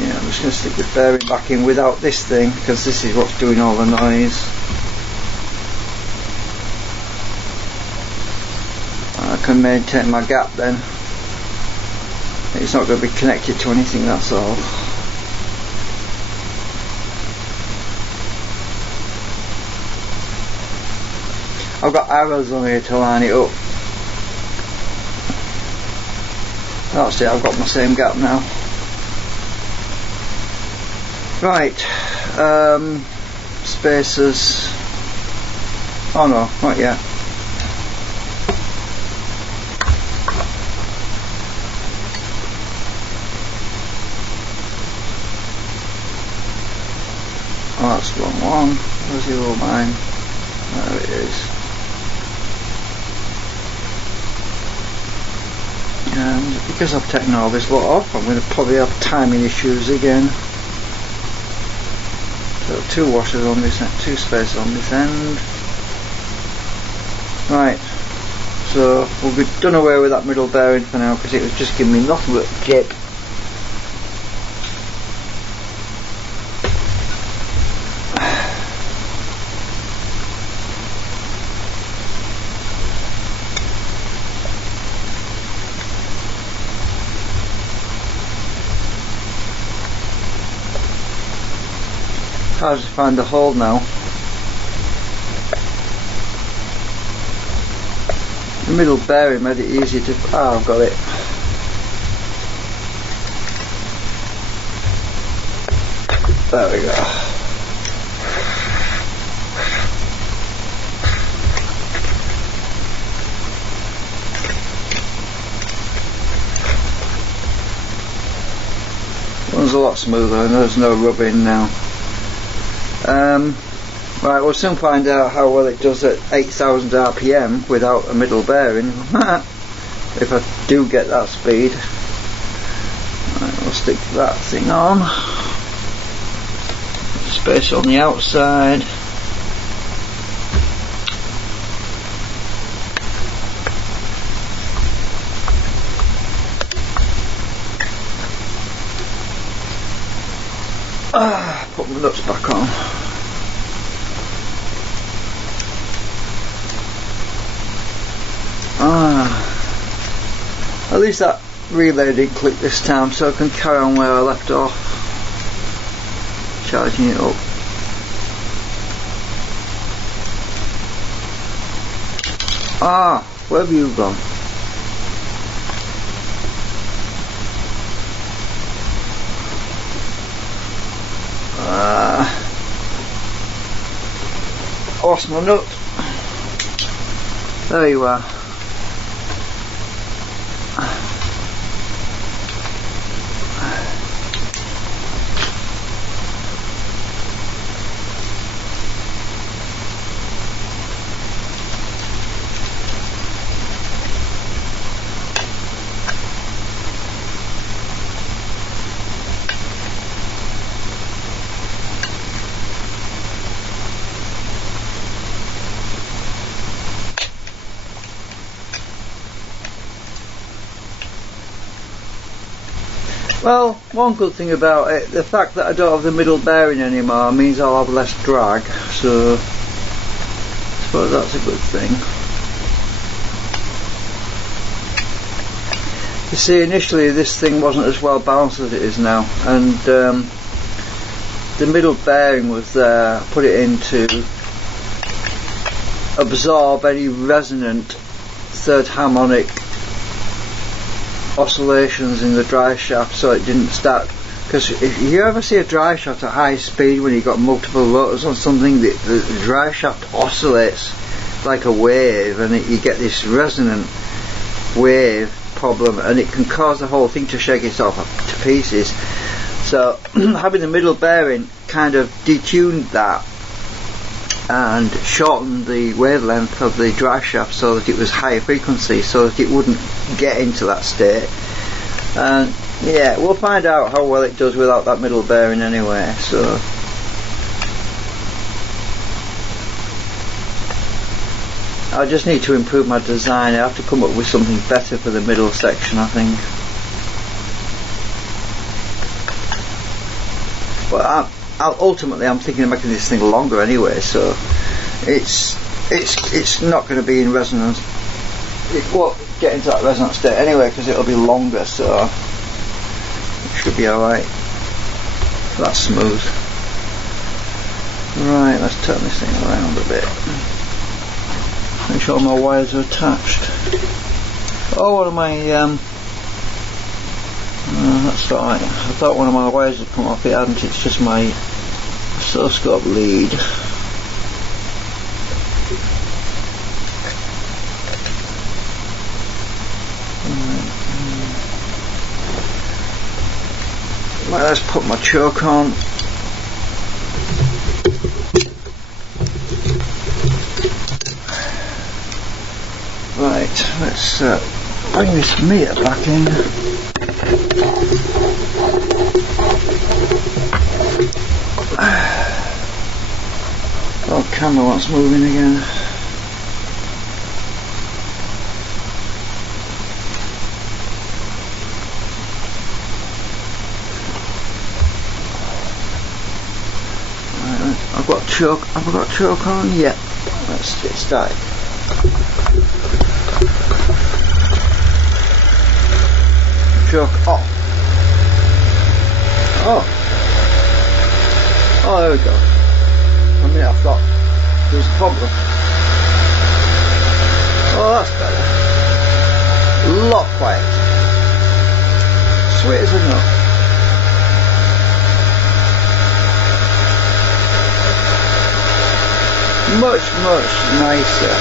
Yeah, I'm just gonna stick the bearing back in without this thing, because this is what's doing all the noise. I can maintain my gap then. It's not going to be connected to anything, that's all. I've got arrows on here to line it up. That's it, I've got my same gap now. Right, spacers. Oh no, not yet. Oh, that's the wrong one. Where's the other line? There it is. And because I've taken all this lot off, I'm going to probably have timing issues again. So 2 washers on this end, 2 spacers on this end. Right, so we'll be done away with that middle bearing for now, because it was just giving me nothing but jip. Hard to find the hole now. The middle bearing made it easy to. Ah, I've got it. There we go. One's a lot smoother and there's no rubbing now. Right, we'll soon find out how well it does at 8,000 RPM without a middle bearing. If I do get that speed. Right, we'll stick that thing on. Space on the outside. Put my nuts back on. At least that relay didn't click this time, so I can carry on where I left off, charging it up. Where have you gone? my nut. There you are. Well, one good thing about it, the fact that I don't have the middle bearing anymore means I'll have less drag, so I suppose that's a good thing. You see, initially this thing wasn't as well balanced as it is now, and the middle bearing was there. I put it in to absorb any resonant third harmonic oscillations in the drive shaft, so it didn't start. Because if you ever see a drive shaft at high speed when you've got multiple rotors on something, the drive shaft oscillates like a wave, and you get this resonant wave problem, and it can cause the whole thing to shake itself to pieces. So having the middle bearing kind of detuned that and shortened the wavelength of the drive shaft so that it was higher frequency, so that it wouldn't get into that state. And yeah, we'll find out how well it does without that middle bearing anyway. So I just need to improve my design. I have to come up with something better for the middle section, I think. But ultimately I'm thinking of making this thing longer anyway, so it's not going to be in resonance. It won't get into that resonance state anyway because it'll be longer, so it should be alright. That's smooth. Right, let's turn this thing around a bit. Make sure my wires are attached. Oh, one of my that's alright. I thought one of my wires had come off. It hadn't. It's just my oscilloscope lead. Right, let's put my choke on. Right, let's bring this meter back in. Oh, camera wants moving again. Right, I've got choke. Have I got choke on? Yeah. Let's get started. Choke off. Oh, there we go. I mean, I thought there was a problem. Oh, that's better. A lot quieter. Sweet as a nut. Much nicer.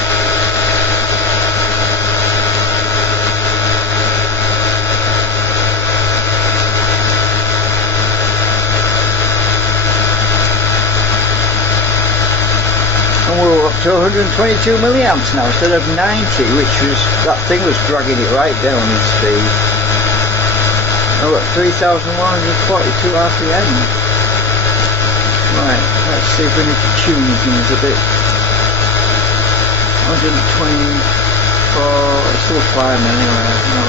And we're up to 122 milliamps now instead of 90, which was, that thing was dragging it right down in speed. Oh, at 3,142 RPM. Right, let's see if we need to tune things a bit. 124, it's still fine anyway. No.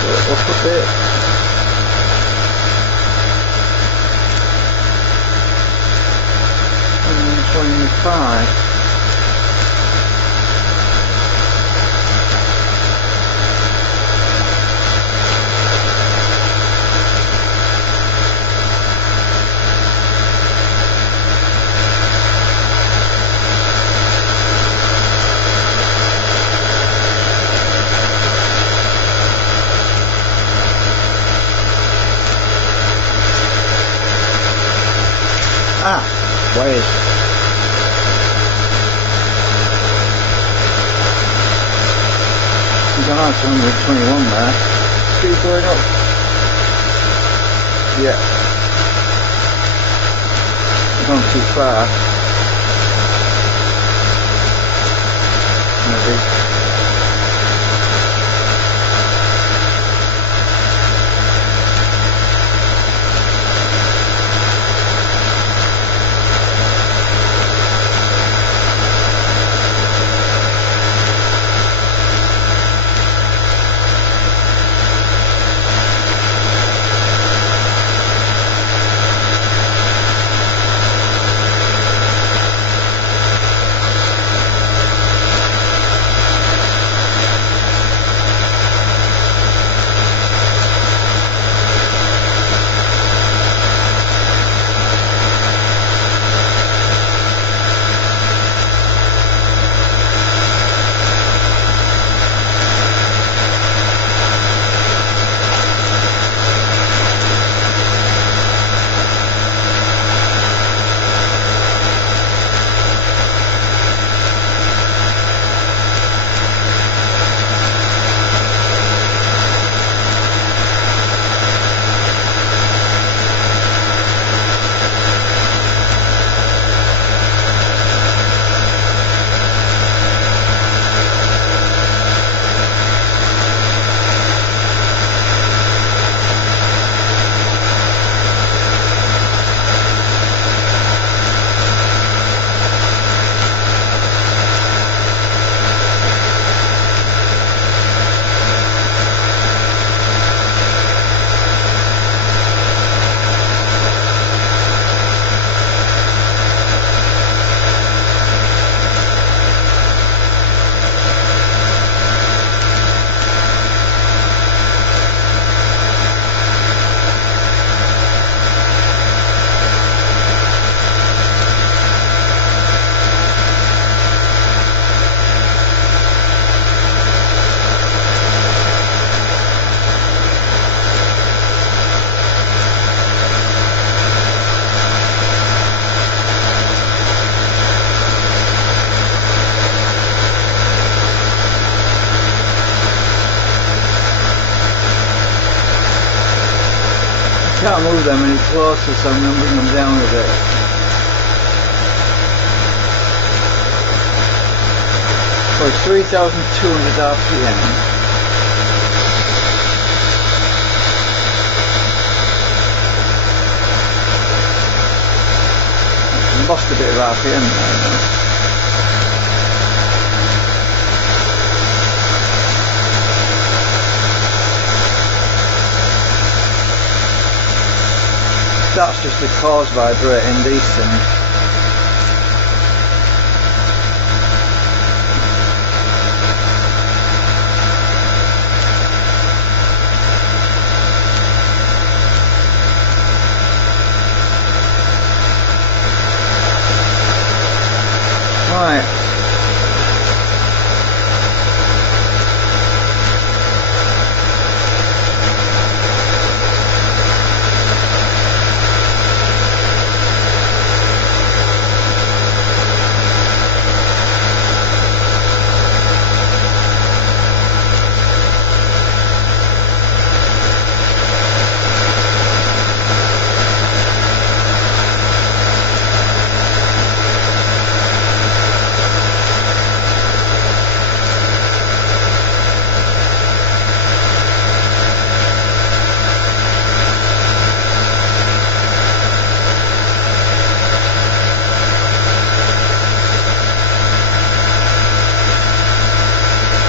So up a bit. 125. Wires. That's 121 there. Keep going up. Yeah. Gone too far. Maybe. Can't move them any closer, so I'm going to bring them down a bit. So it's 3,200 RPM. Lost a bit of RPM there. That's just the cause vibrating these things. Right.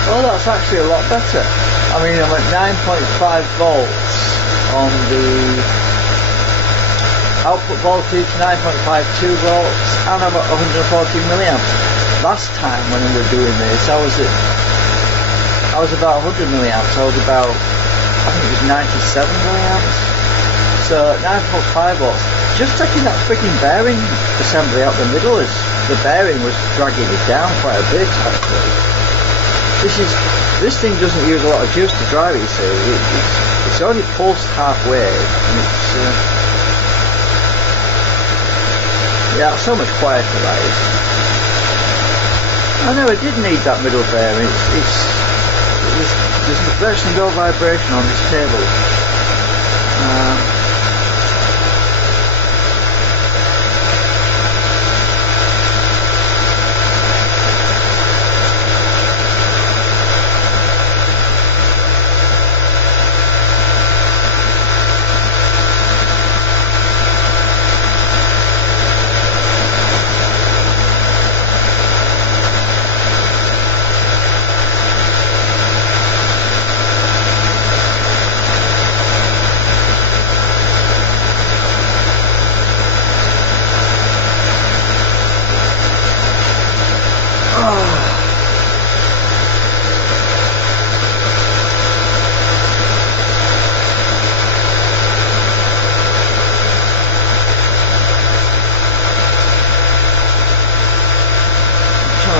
Oh, that's actually a lot better. I mean, I'm at 9.5 volts on the output voltage, 9.52 volts, and I'm at 140 milliamps. Last time when we were doing this, I was about 100 milliamps. I was about, I think it was 97 milliamps. So 9.5 volts. Just taking that freaking bearing assembly out the middle, the bearing was dragging it down quite a bit actually. This thing doesn't use a lot of juice to drive it, you see. It's only pulsed halfway, and it's yeah, it's so much quieter that is. I never did need that middle bearing. There's virtually no vibration on this table.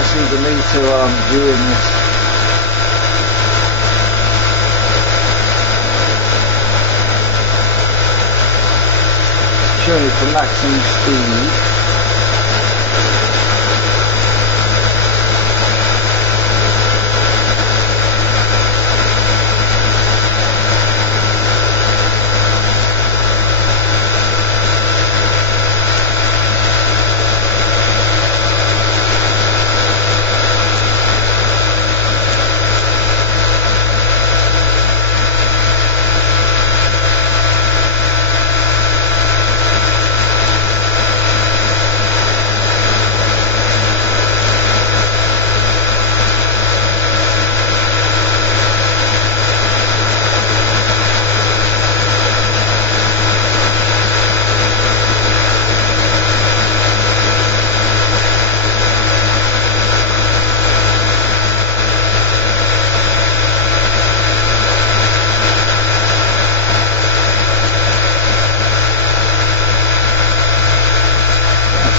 See the meter while I'm doing this. Showing it for maximum speed.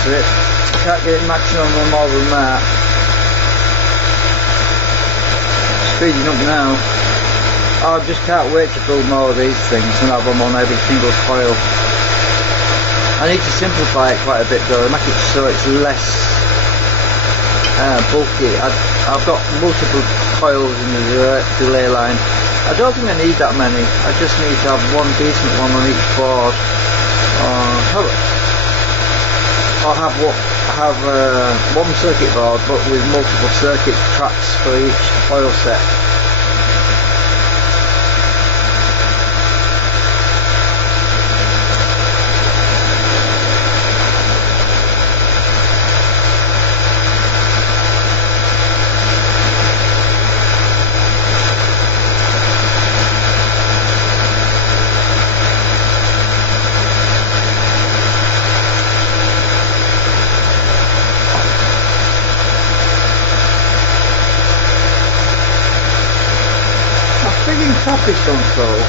It. Can't get it maximum no more than that. Speeding up now. I just can't wait to build more of these things and have them on every single coil. I need to simplify it quite a bit though, make it so it's less bulky. I've got multiple coils in the delay line. I don't think I need that many. I just need to have one decent one on each board. I'll have one circuit board but with multiple circuit tracks for each coil set. Traffic control.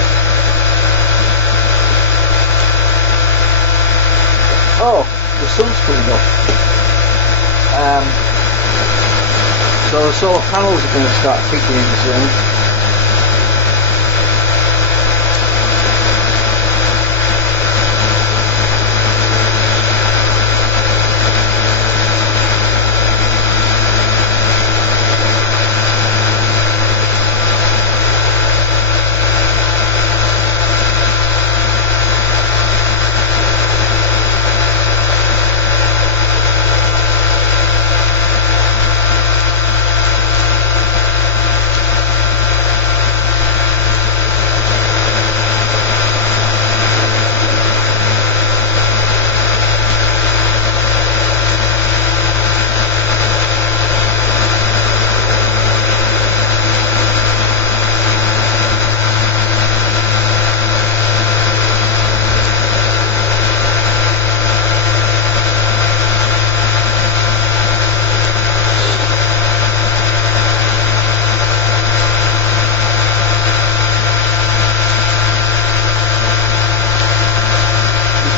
Oh, the sun's coming up. So the solar panels are going to start kicking in soon.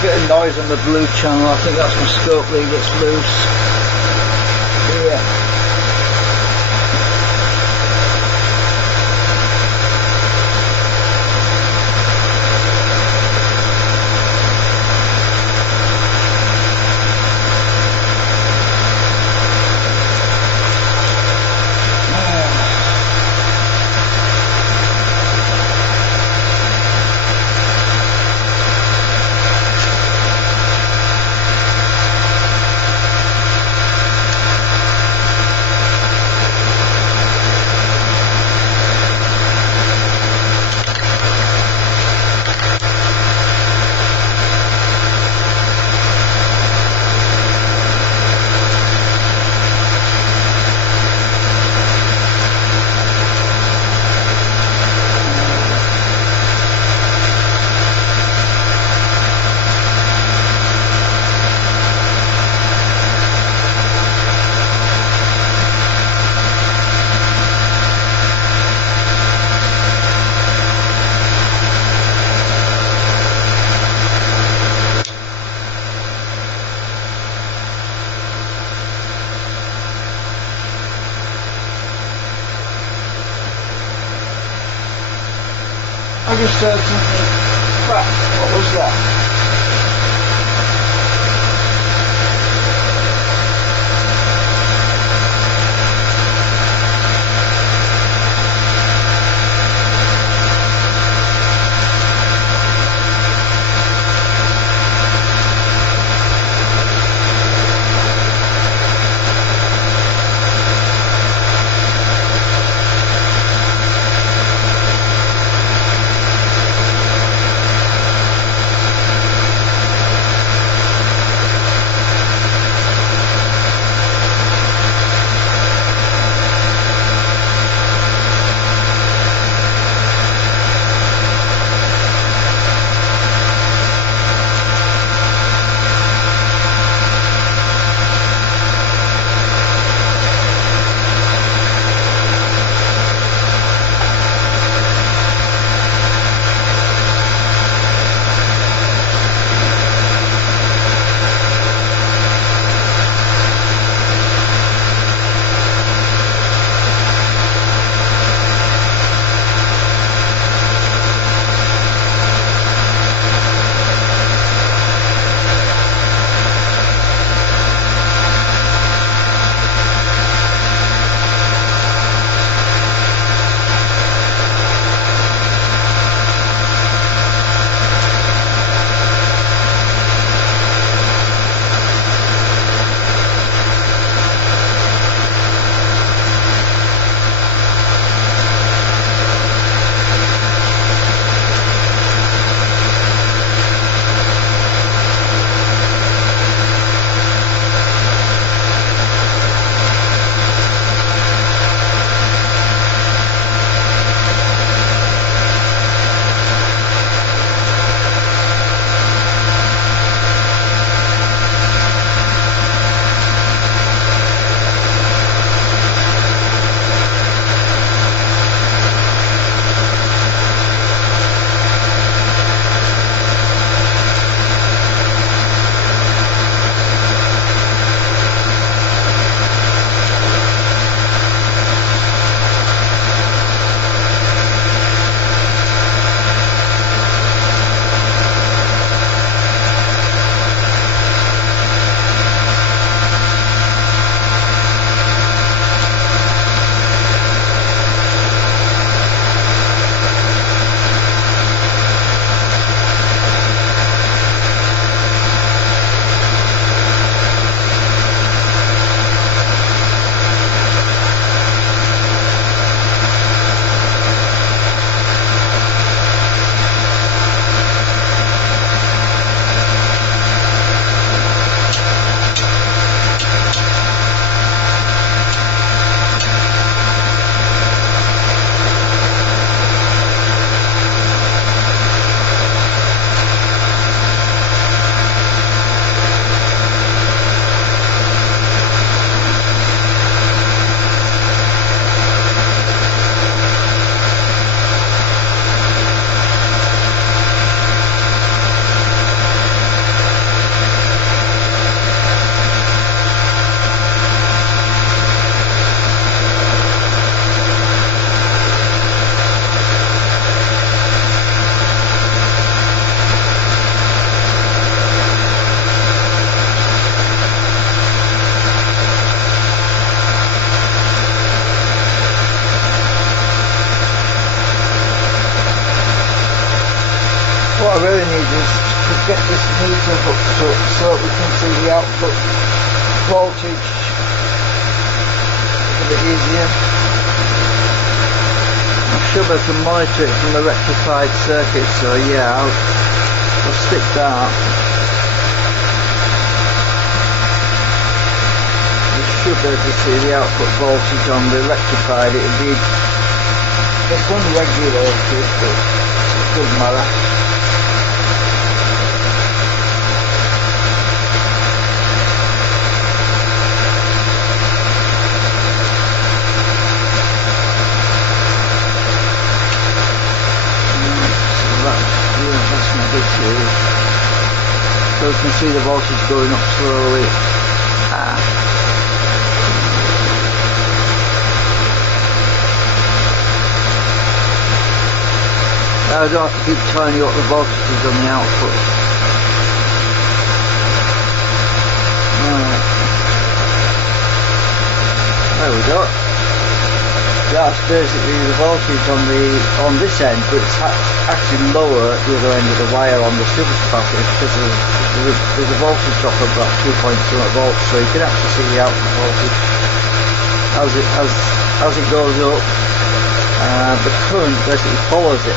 Getting noise on the blue channel. I think that's my scope lead that's loose. Yeah. I just heard something crack. What was that? What I really need is to get this meter hooked up so that we can see the output voltage a bit easier. I should be able to monitor it from the rectified circuit, so yeah, I'll stick that. You should be able to see the output voltage on the rectified. It's unregulated, but it doesn't matter. So you can see the voltage going up slowly. I don't have to keep telling you what the voltage is on the output. Right. There we go. That's basically the voltage on this end, but it's actually lower at the other end of the wire on the supercapacitor because there's a voltage drop of about 2.2 volts, so you can actually see the output voltage as it goes up. The current basically follows it.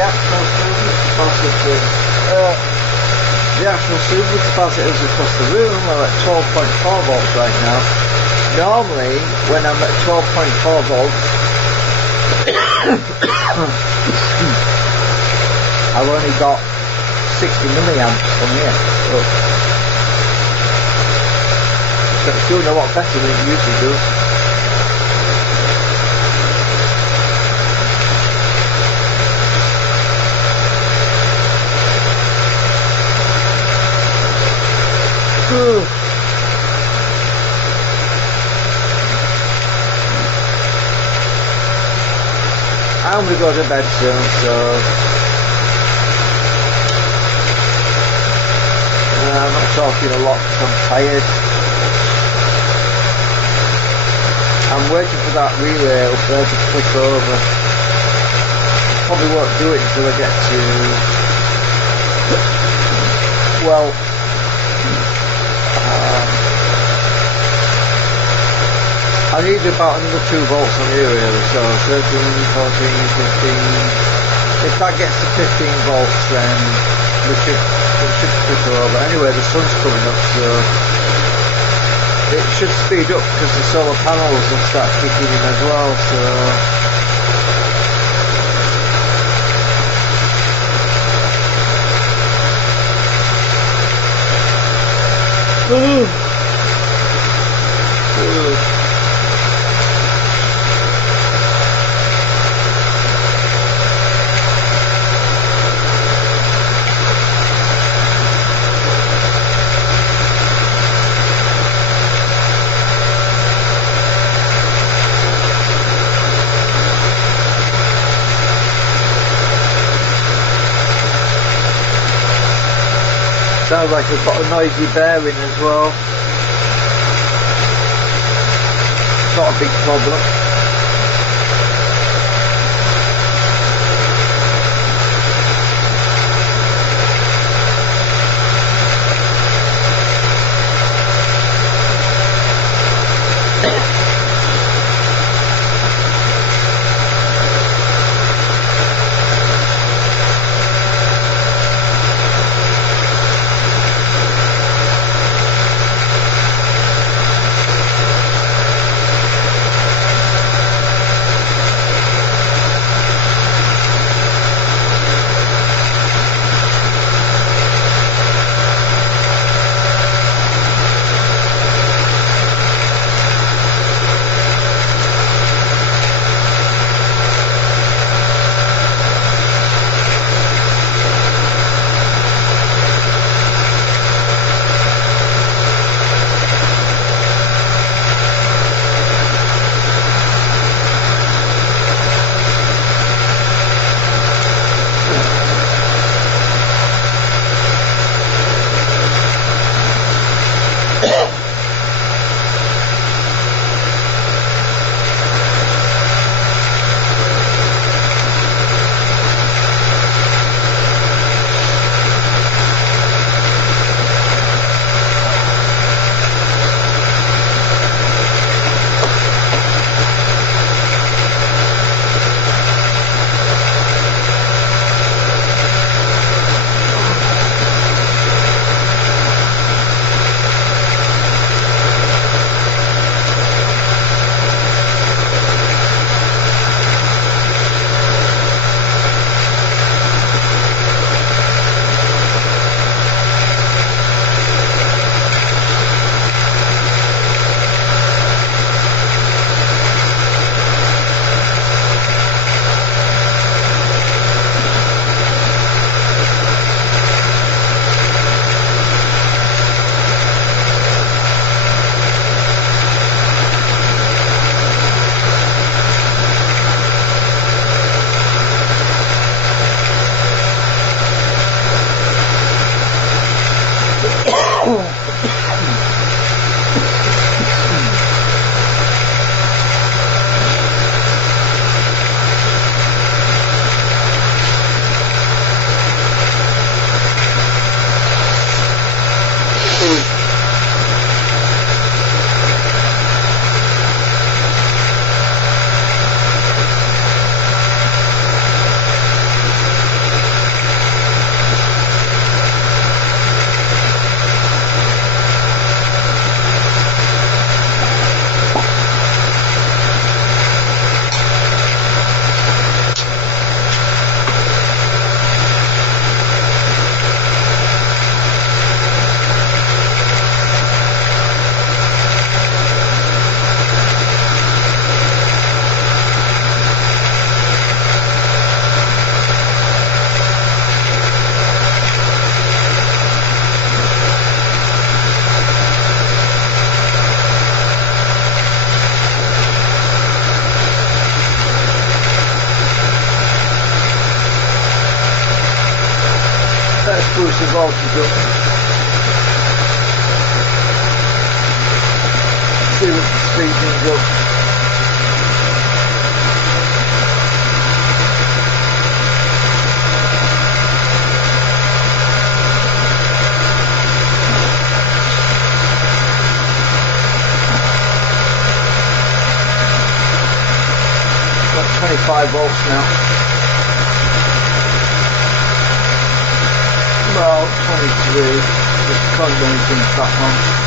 the actual super capacitors across the room are at 12.4 volts right now. Normally, when I'm at 12.4 volts, I've only got 60 milliamps from here. So it's doing a lot better than it usually does. I'm going to go to bed soon, so I'm not talking a lot because I'm tired. I'm waiting for that relay up there to click over. Probably won't do it until I get to, well, I need about another 2 volts on here really, so 13, 14, 15. If that gets to 15 volts then we should click over. Anyway, the sun's coming up, so it should speed up because the solar panels will start kicking in as well, so sounds like I've got a noisy bearing as well. Not a big problem. boost the voltage up. See what speed things up. Got 25 volts now. Well, 23. Just can't do anything that long.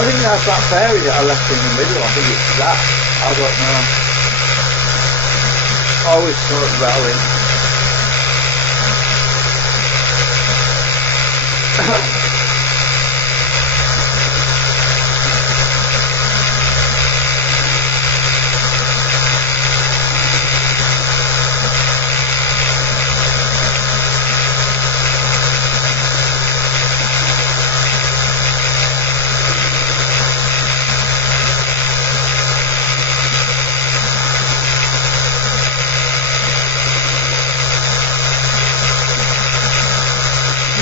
I think that's that fairy that I left in the middle. I think it's that. I don't know. I always thought about it.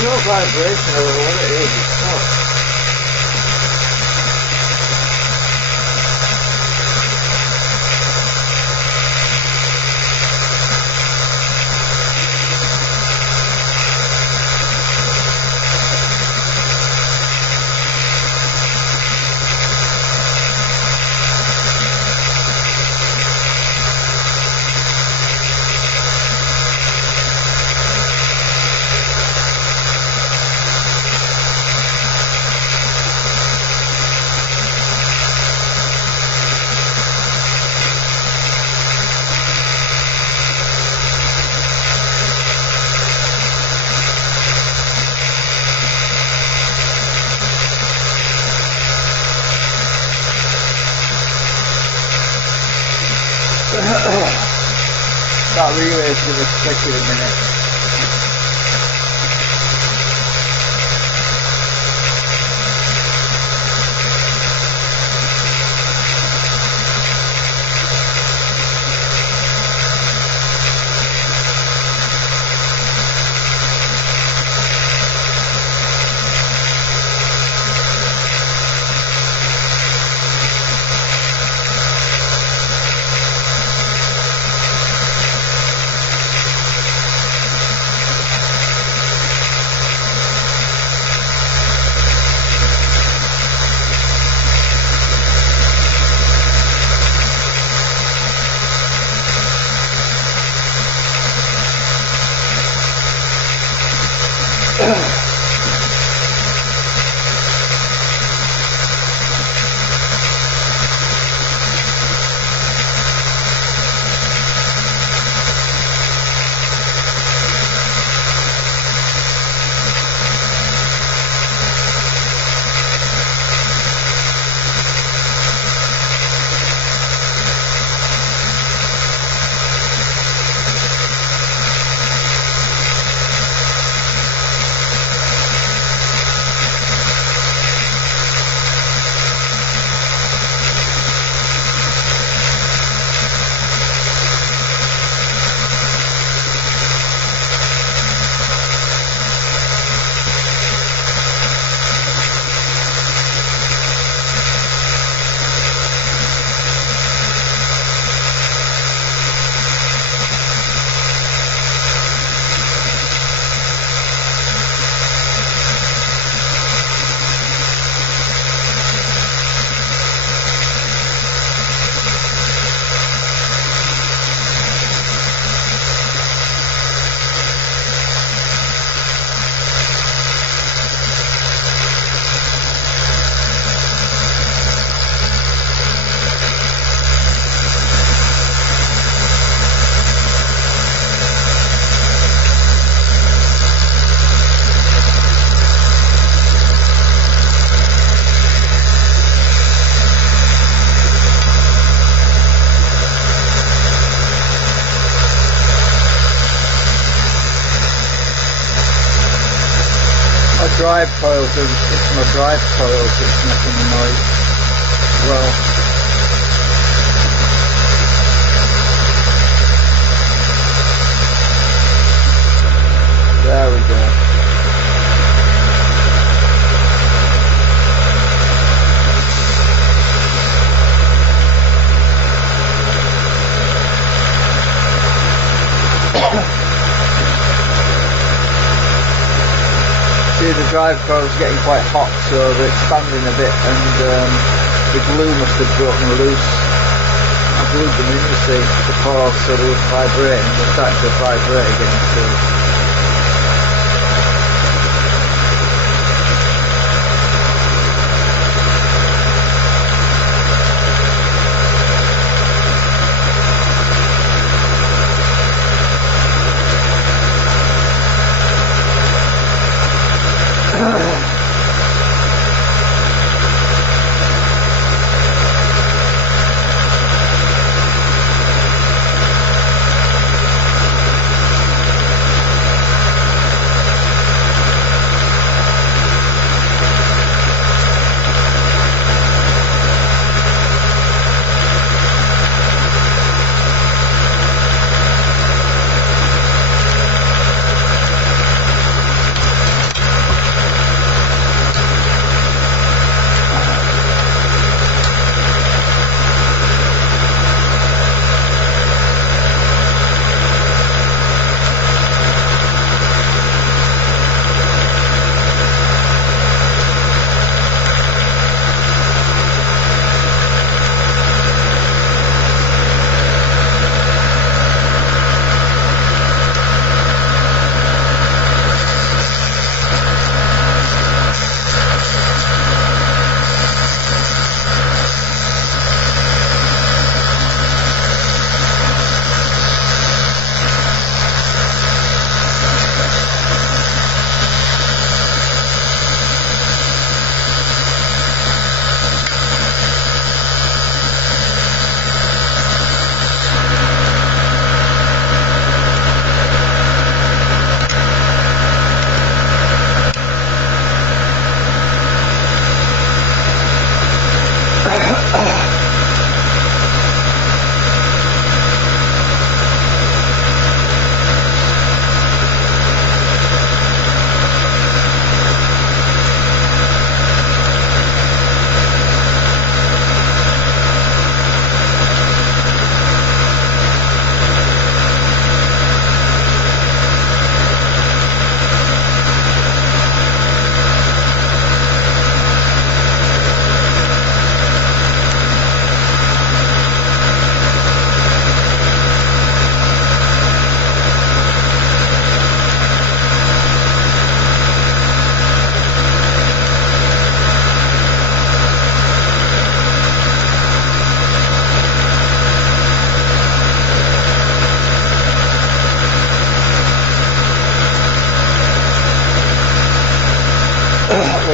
No vibration or what it is, it's not. That relay is going to click in a minute. Drive coils, it's my drive coils that's making the noise. Well, there we go. See, the drive coil's getting quite hot, so they're expanding a bit, and the glue must have broken loose. I glued them in, you see, before, so they would vibrate, and they're starting to vibrate again. So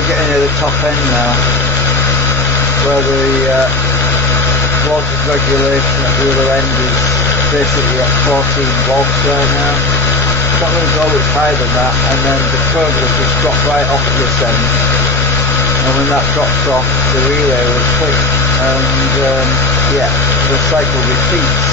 we're getting near the top end now, where the voltage regulation at the other end is basically at 14 volts there now. It's not going to go much higher than that, and then the current will just drop right off this end. And when that drops off, the relay will click, and yeah, the cycle repeats.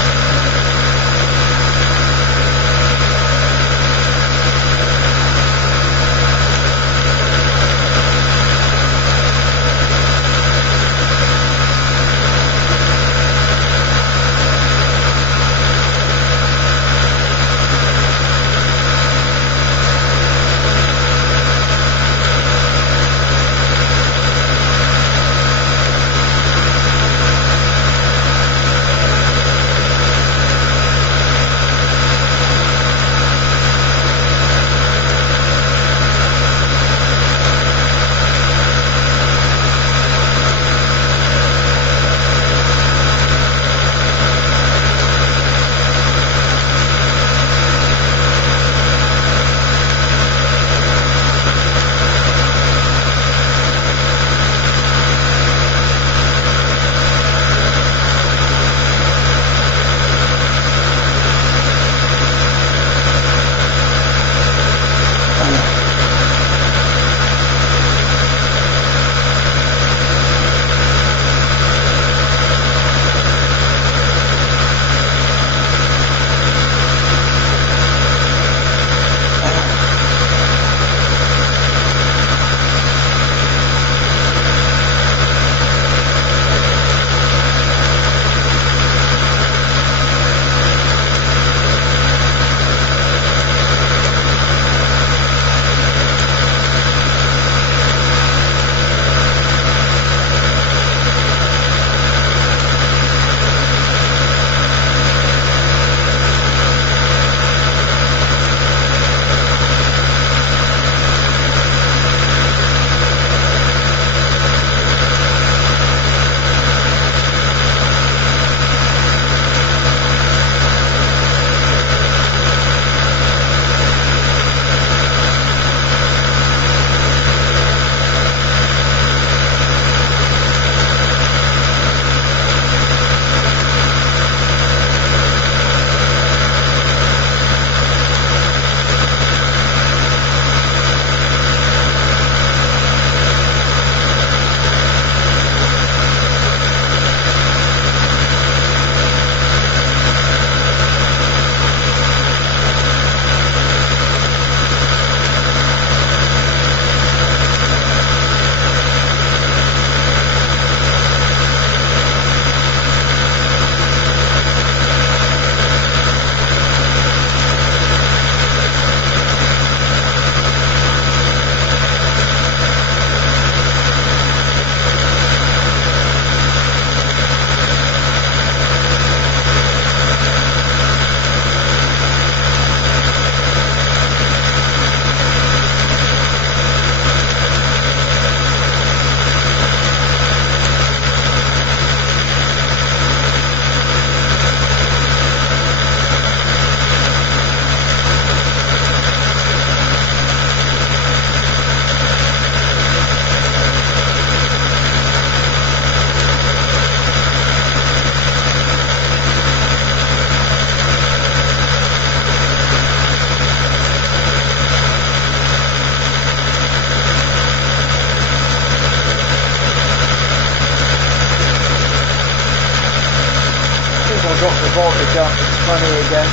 Drop the voltage up to 20 again.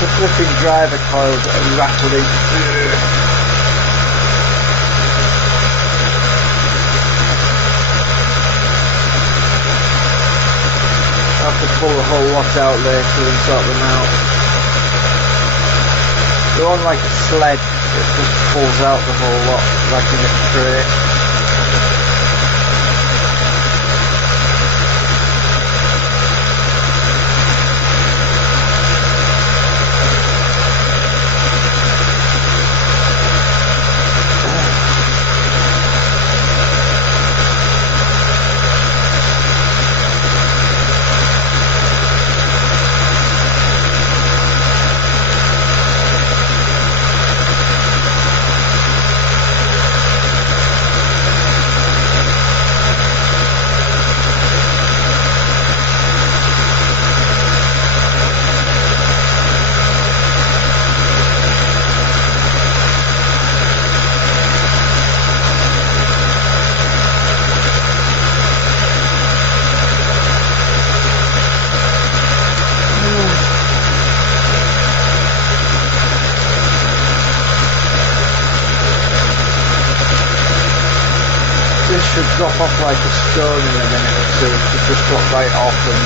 the flipping driver coils that are rattling. I have to pull the whole lot out later and sort them out. They're on like a sled that just pulls out the whole lot like in a crate. This should drop off like a stone in a minute or two. It should just drop right off and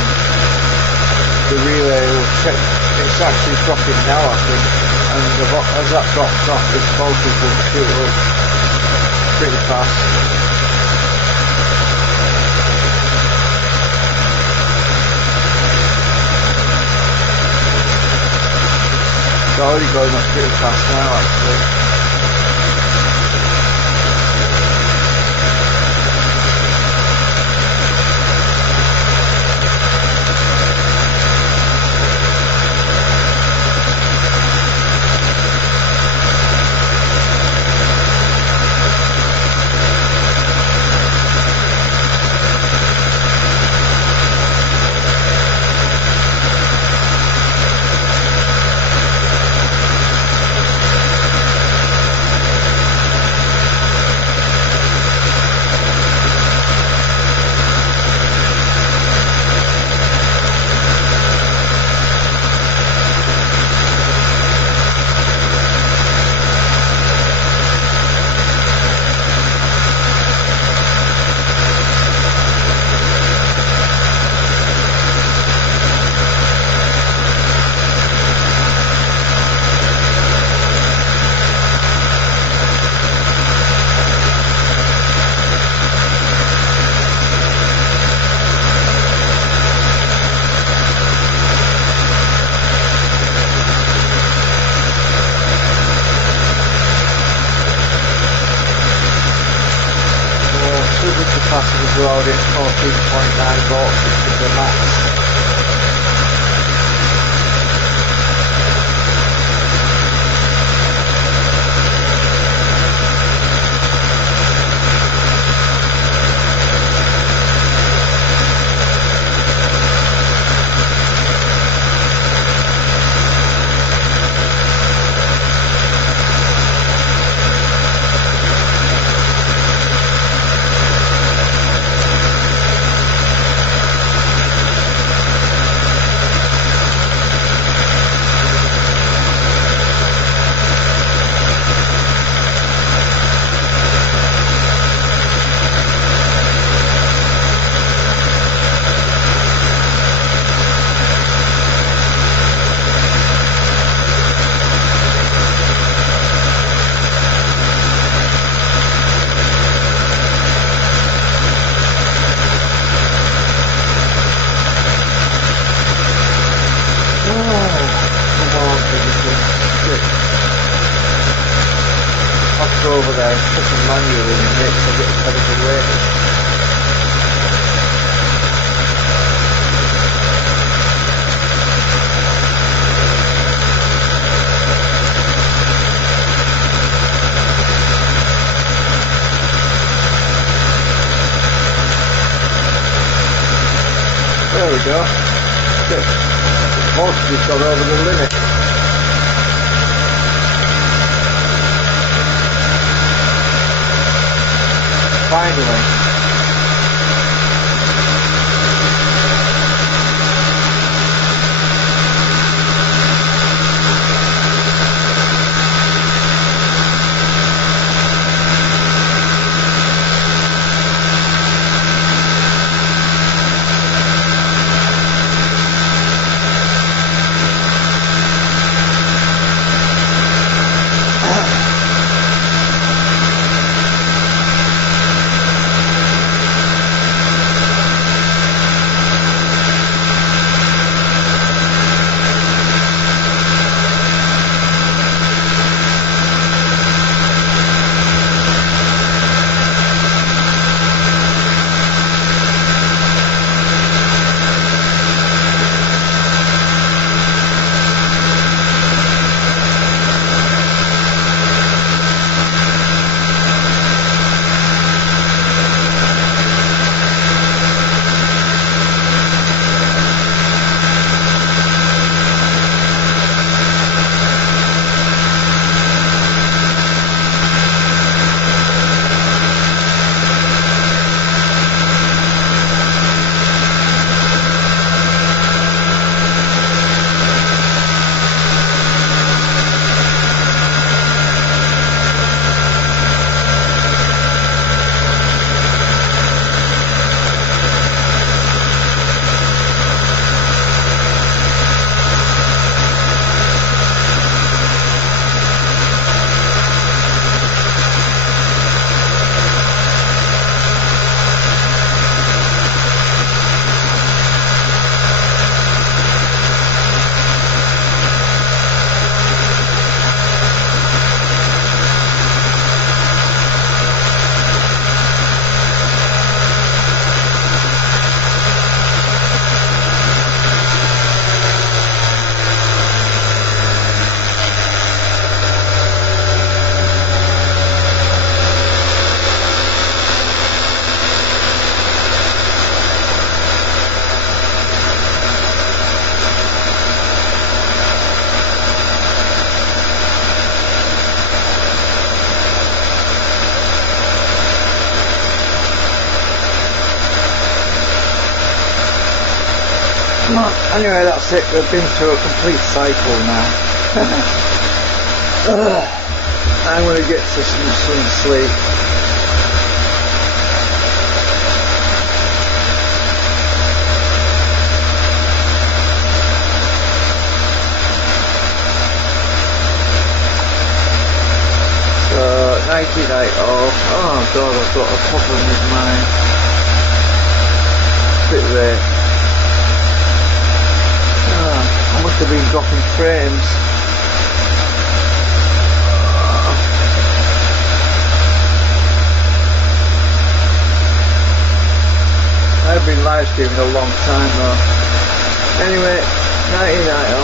the relay will check. It's actually dropping now, I think, and as that drops off, this voltage will shoot up pretty fast. It's already going up pretty fast now, actually. Capacitors are already at 14.9 volts, which is the max. Over there and put some manual in the mix and get a better weight. There we go. The voltage has got over the limit. Finally. Anyway, that's it. We've been through a complete cycle now. I'm going to get to some sleep. So, nighty night all. Oh God, I've got a problem with mine. Bit late. I must have been dropping frames. I've been live streaming a long time though. Anyway, nighty night all.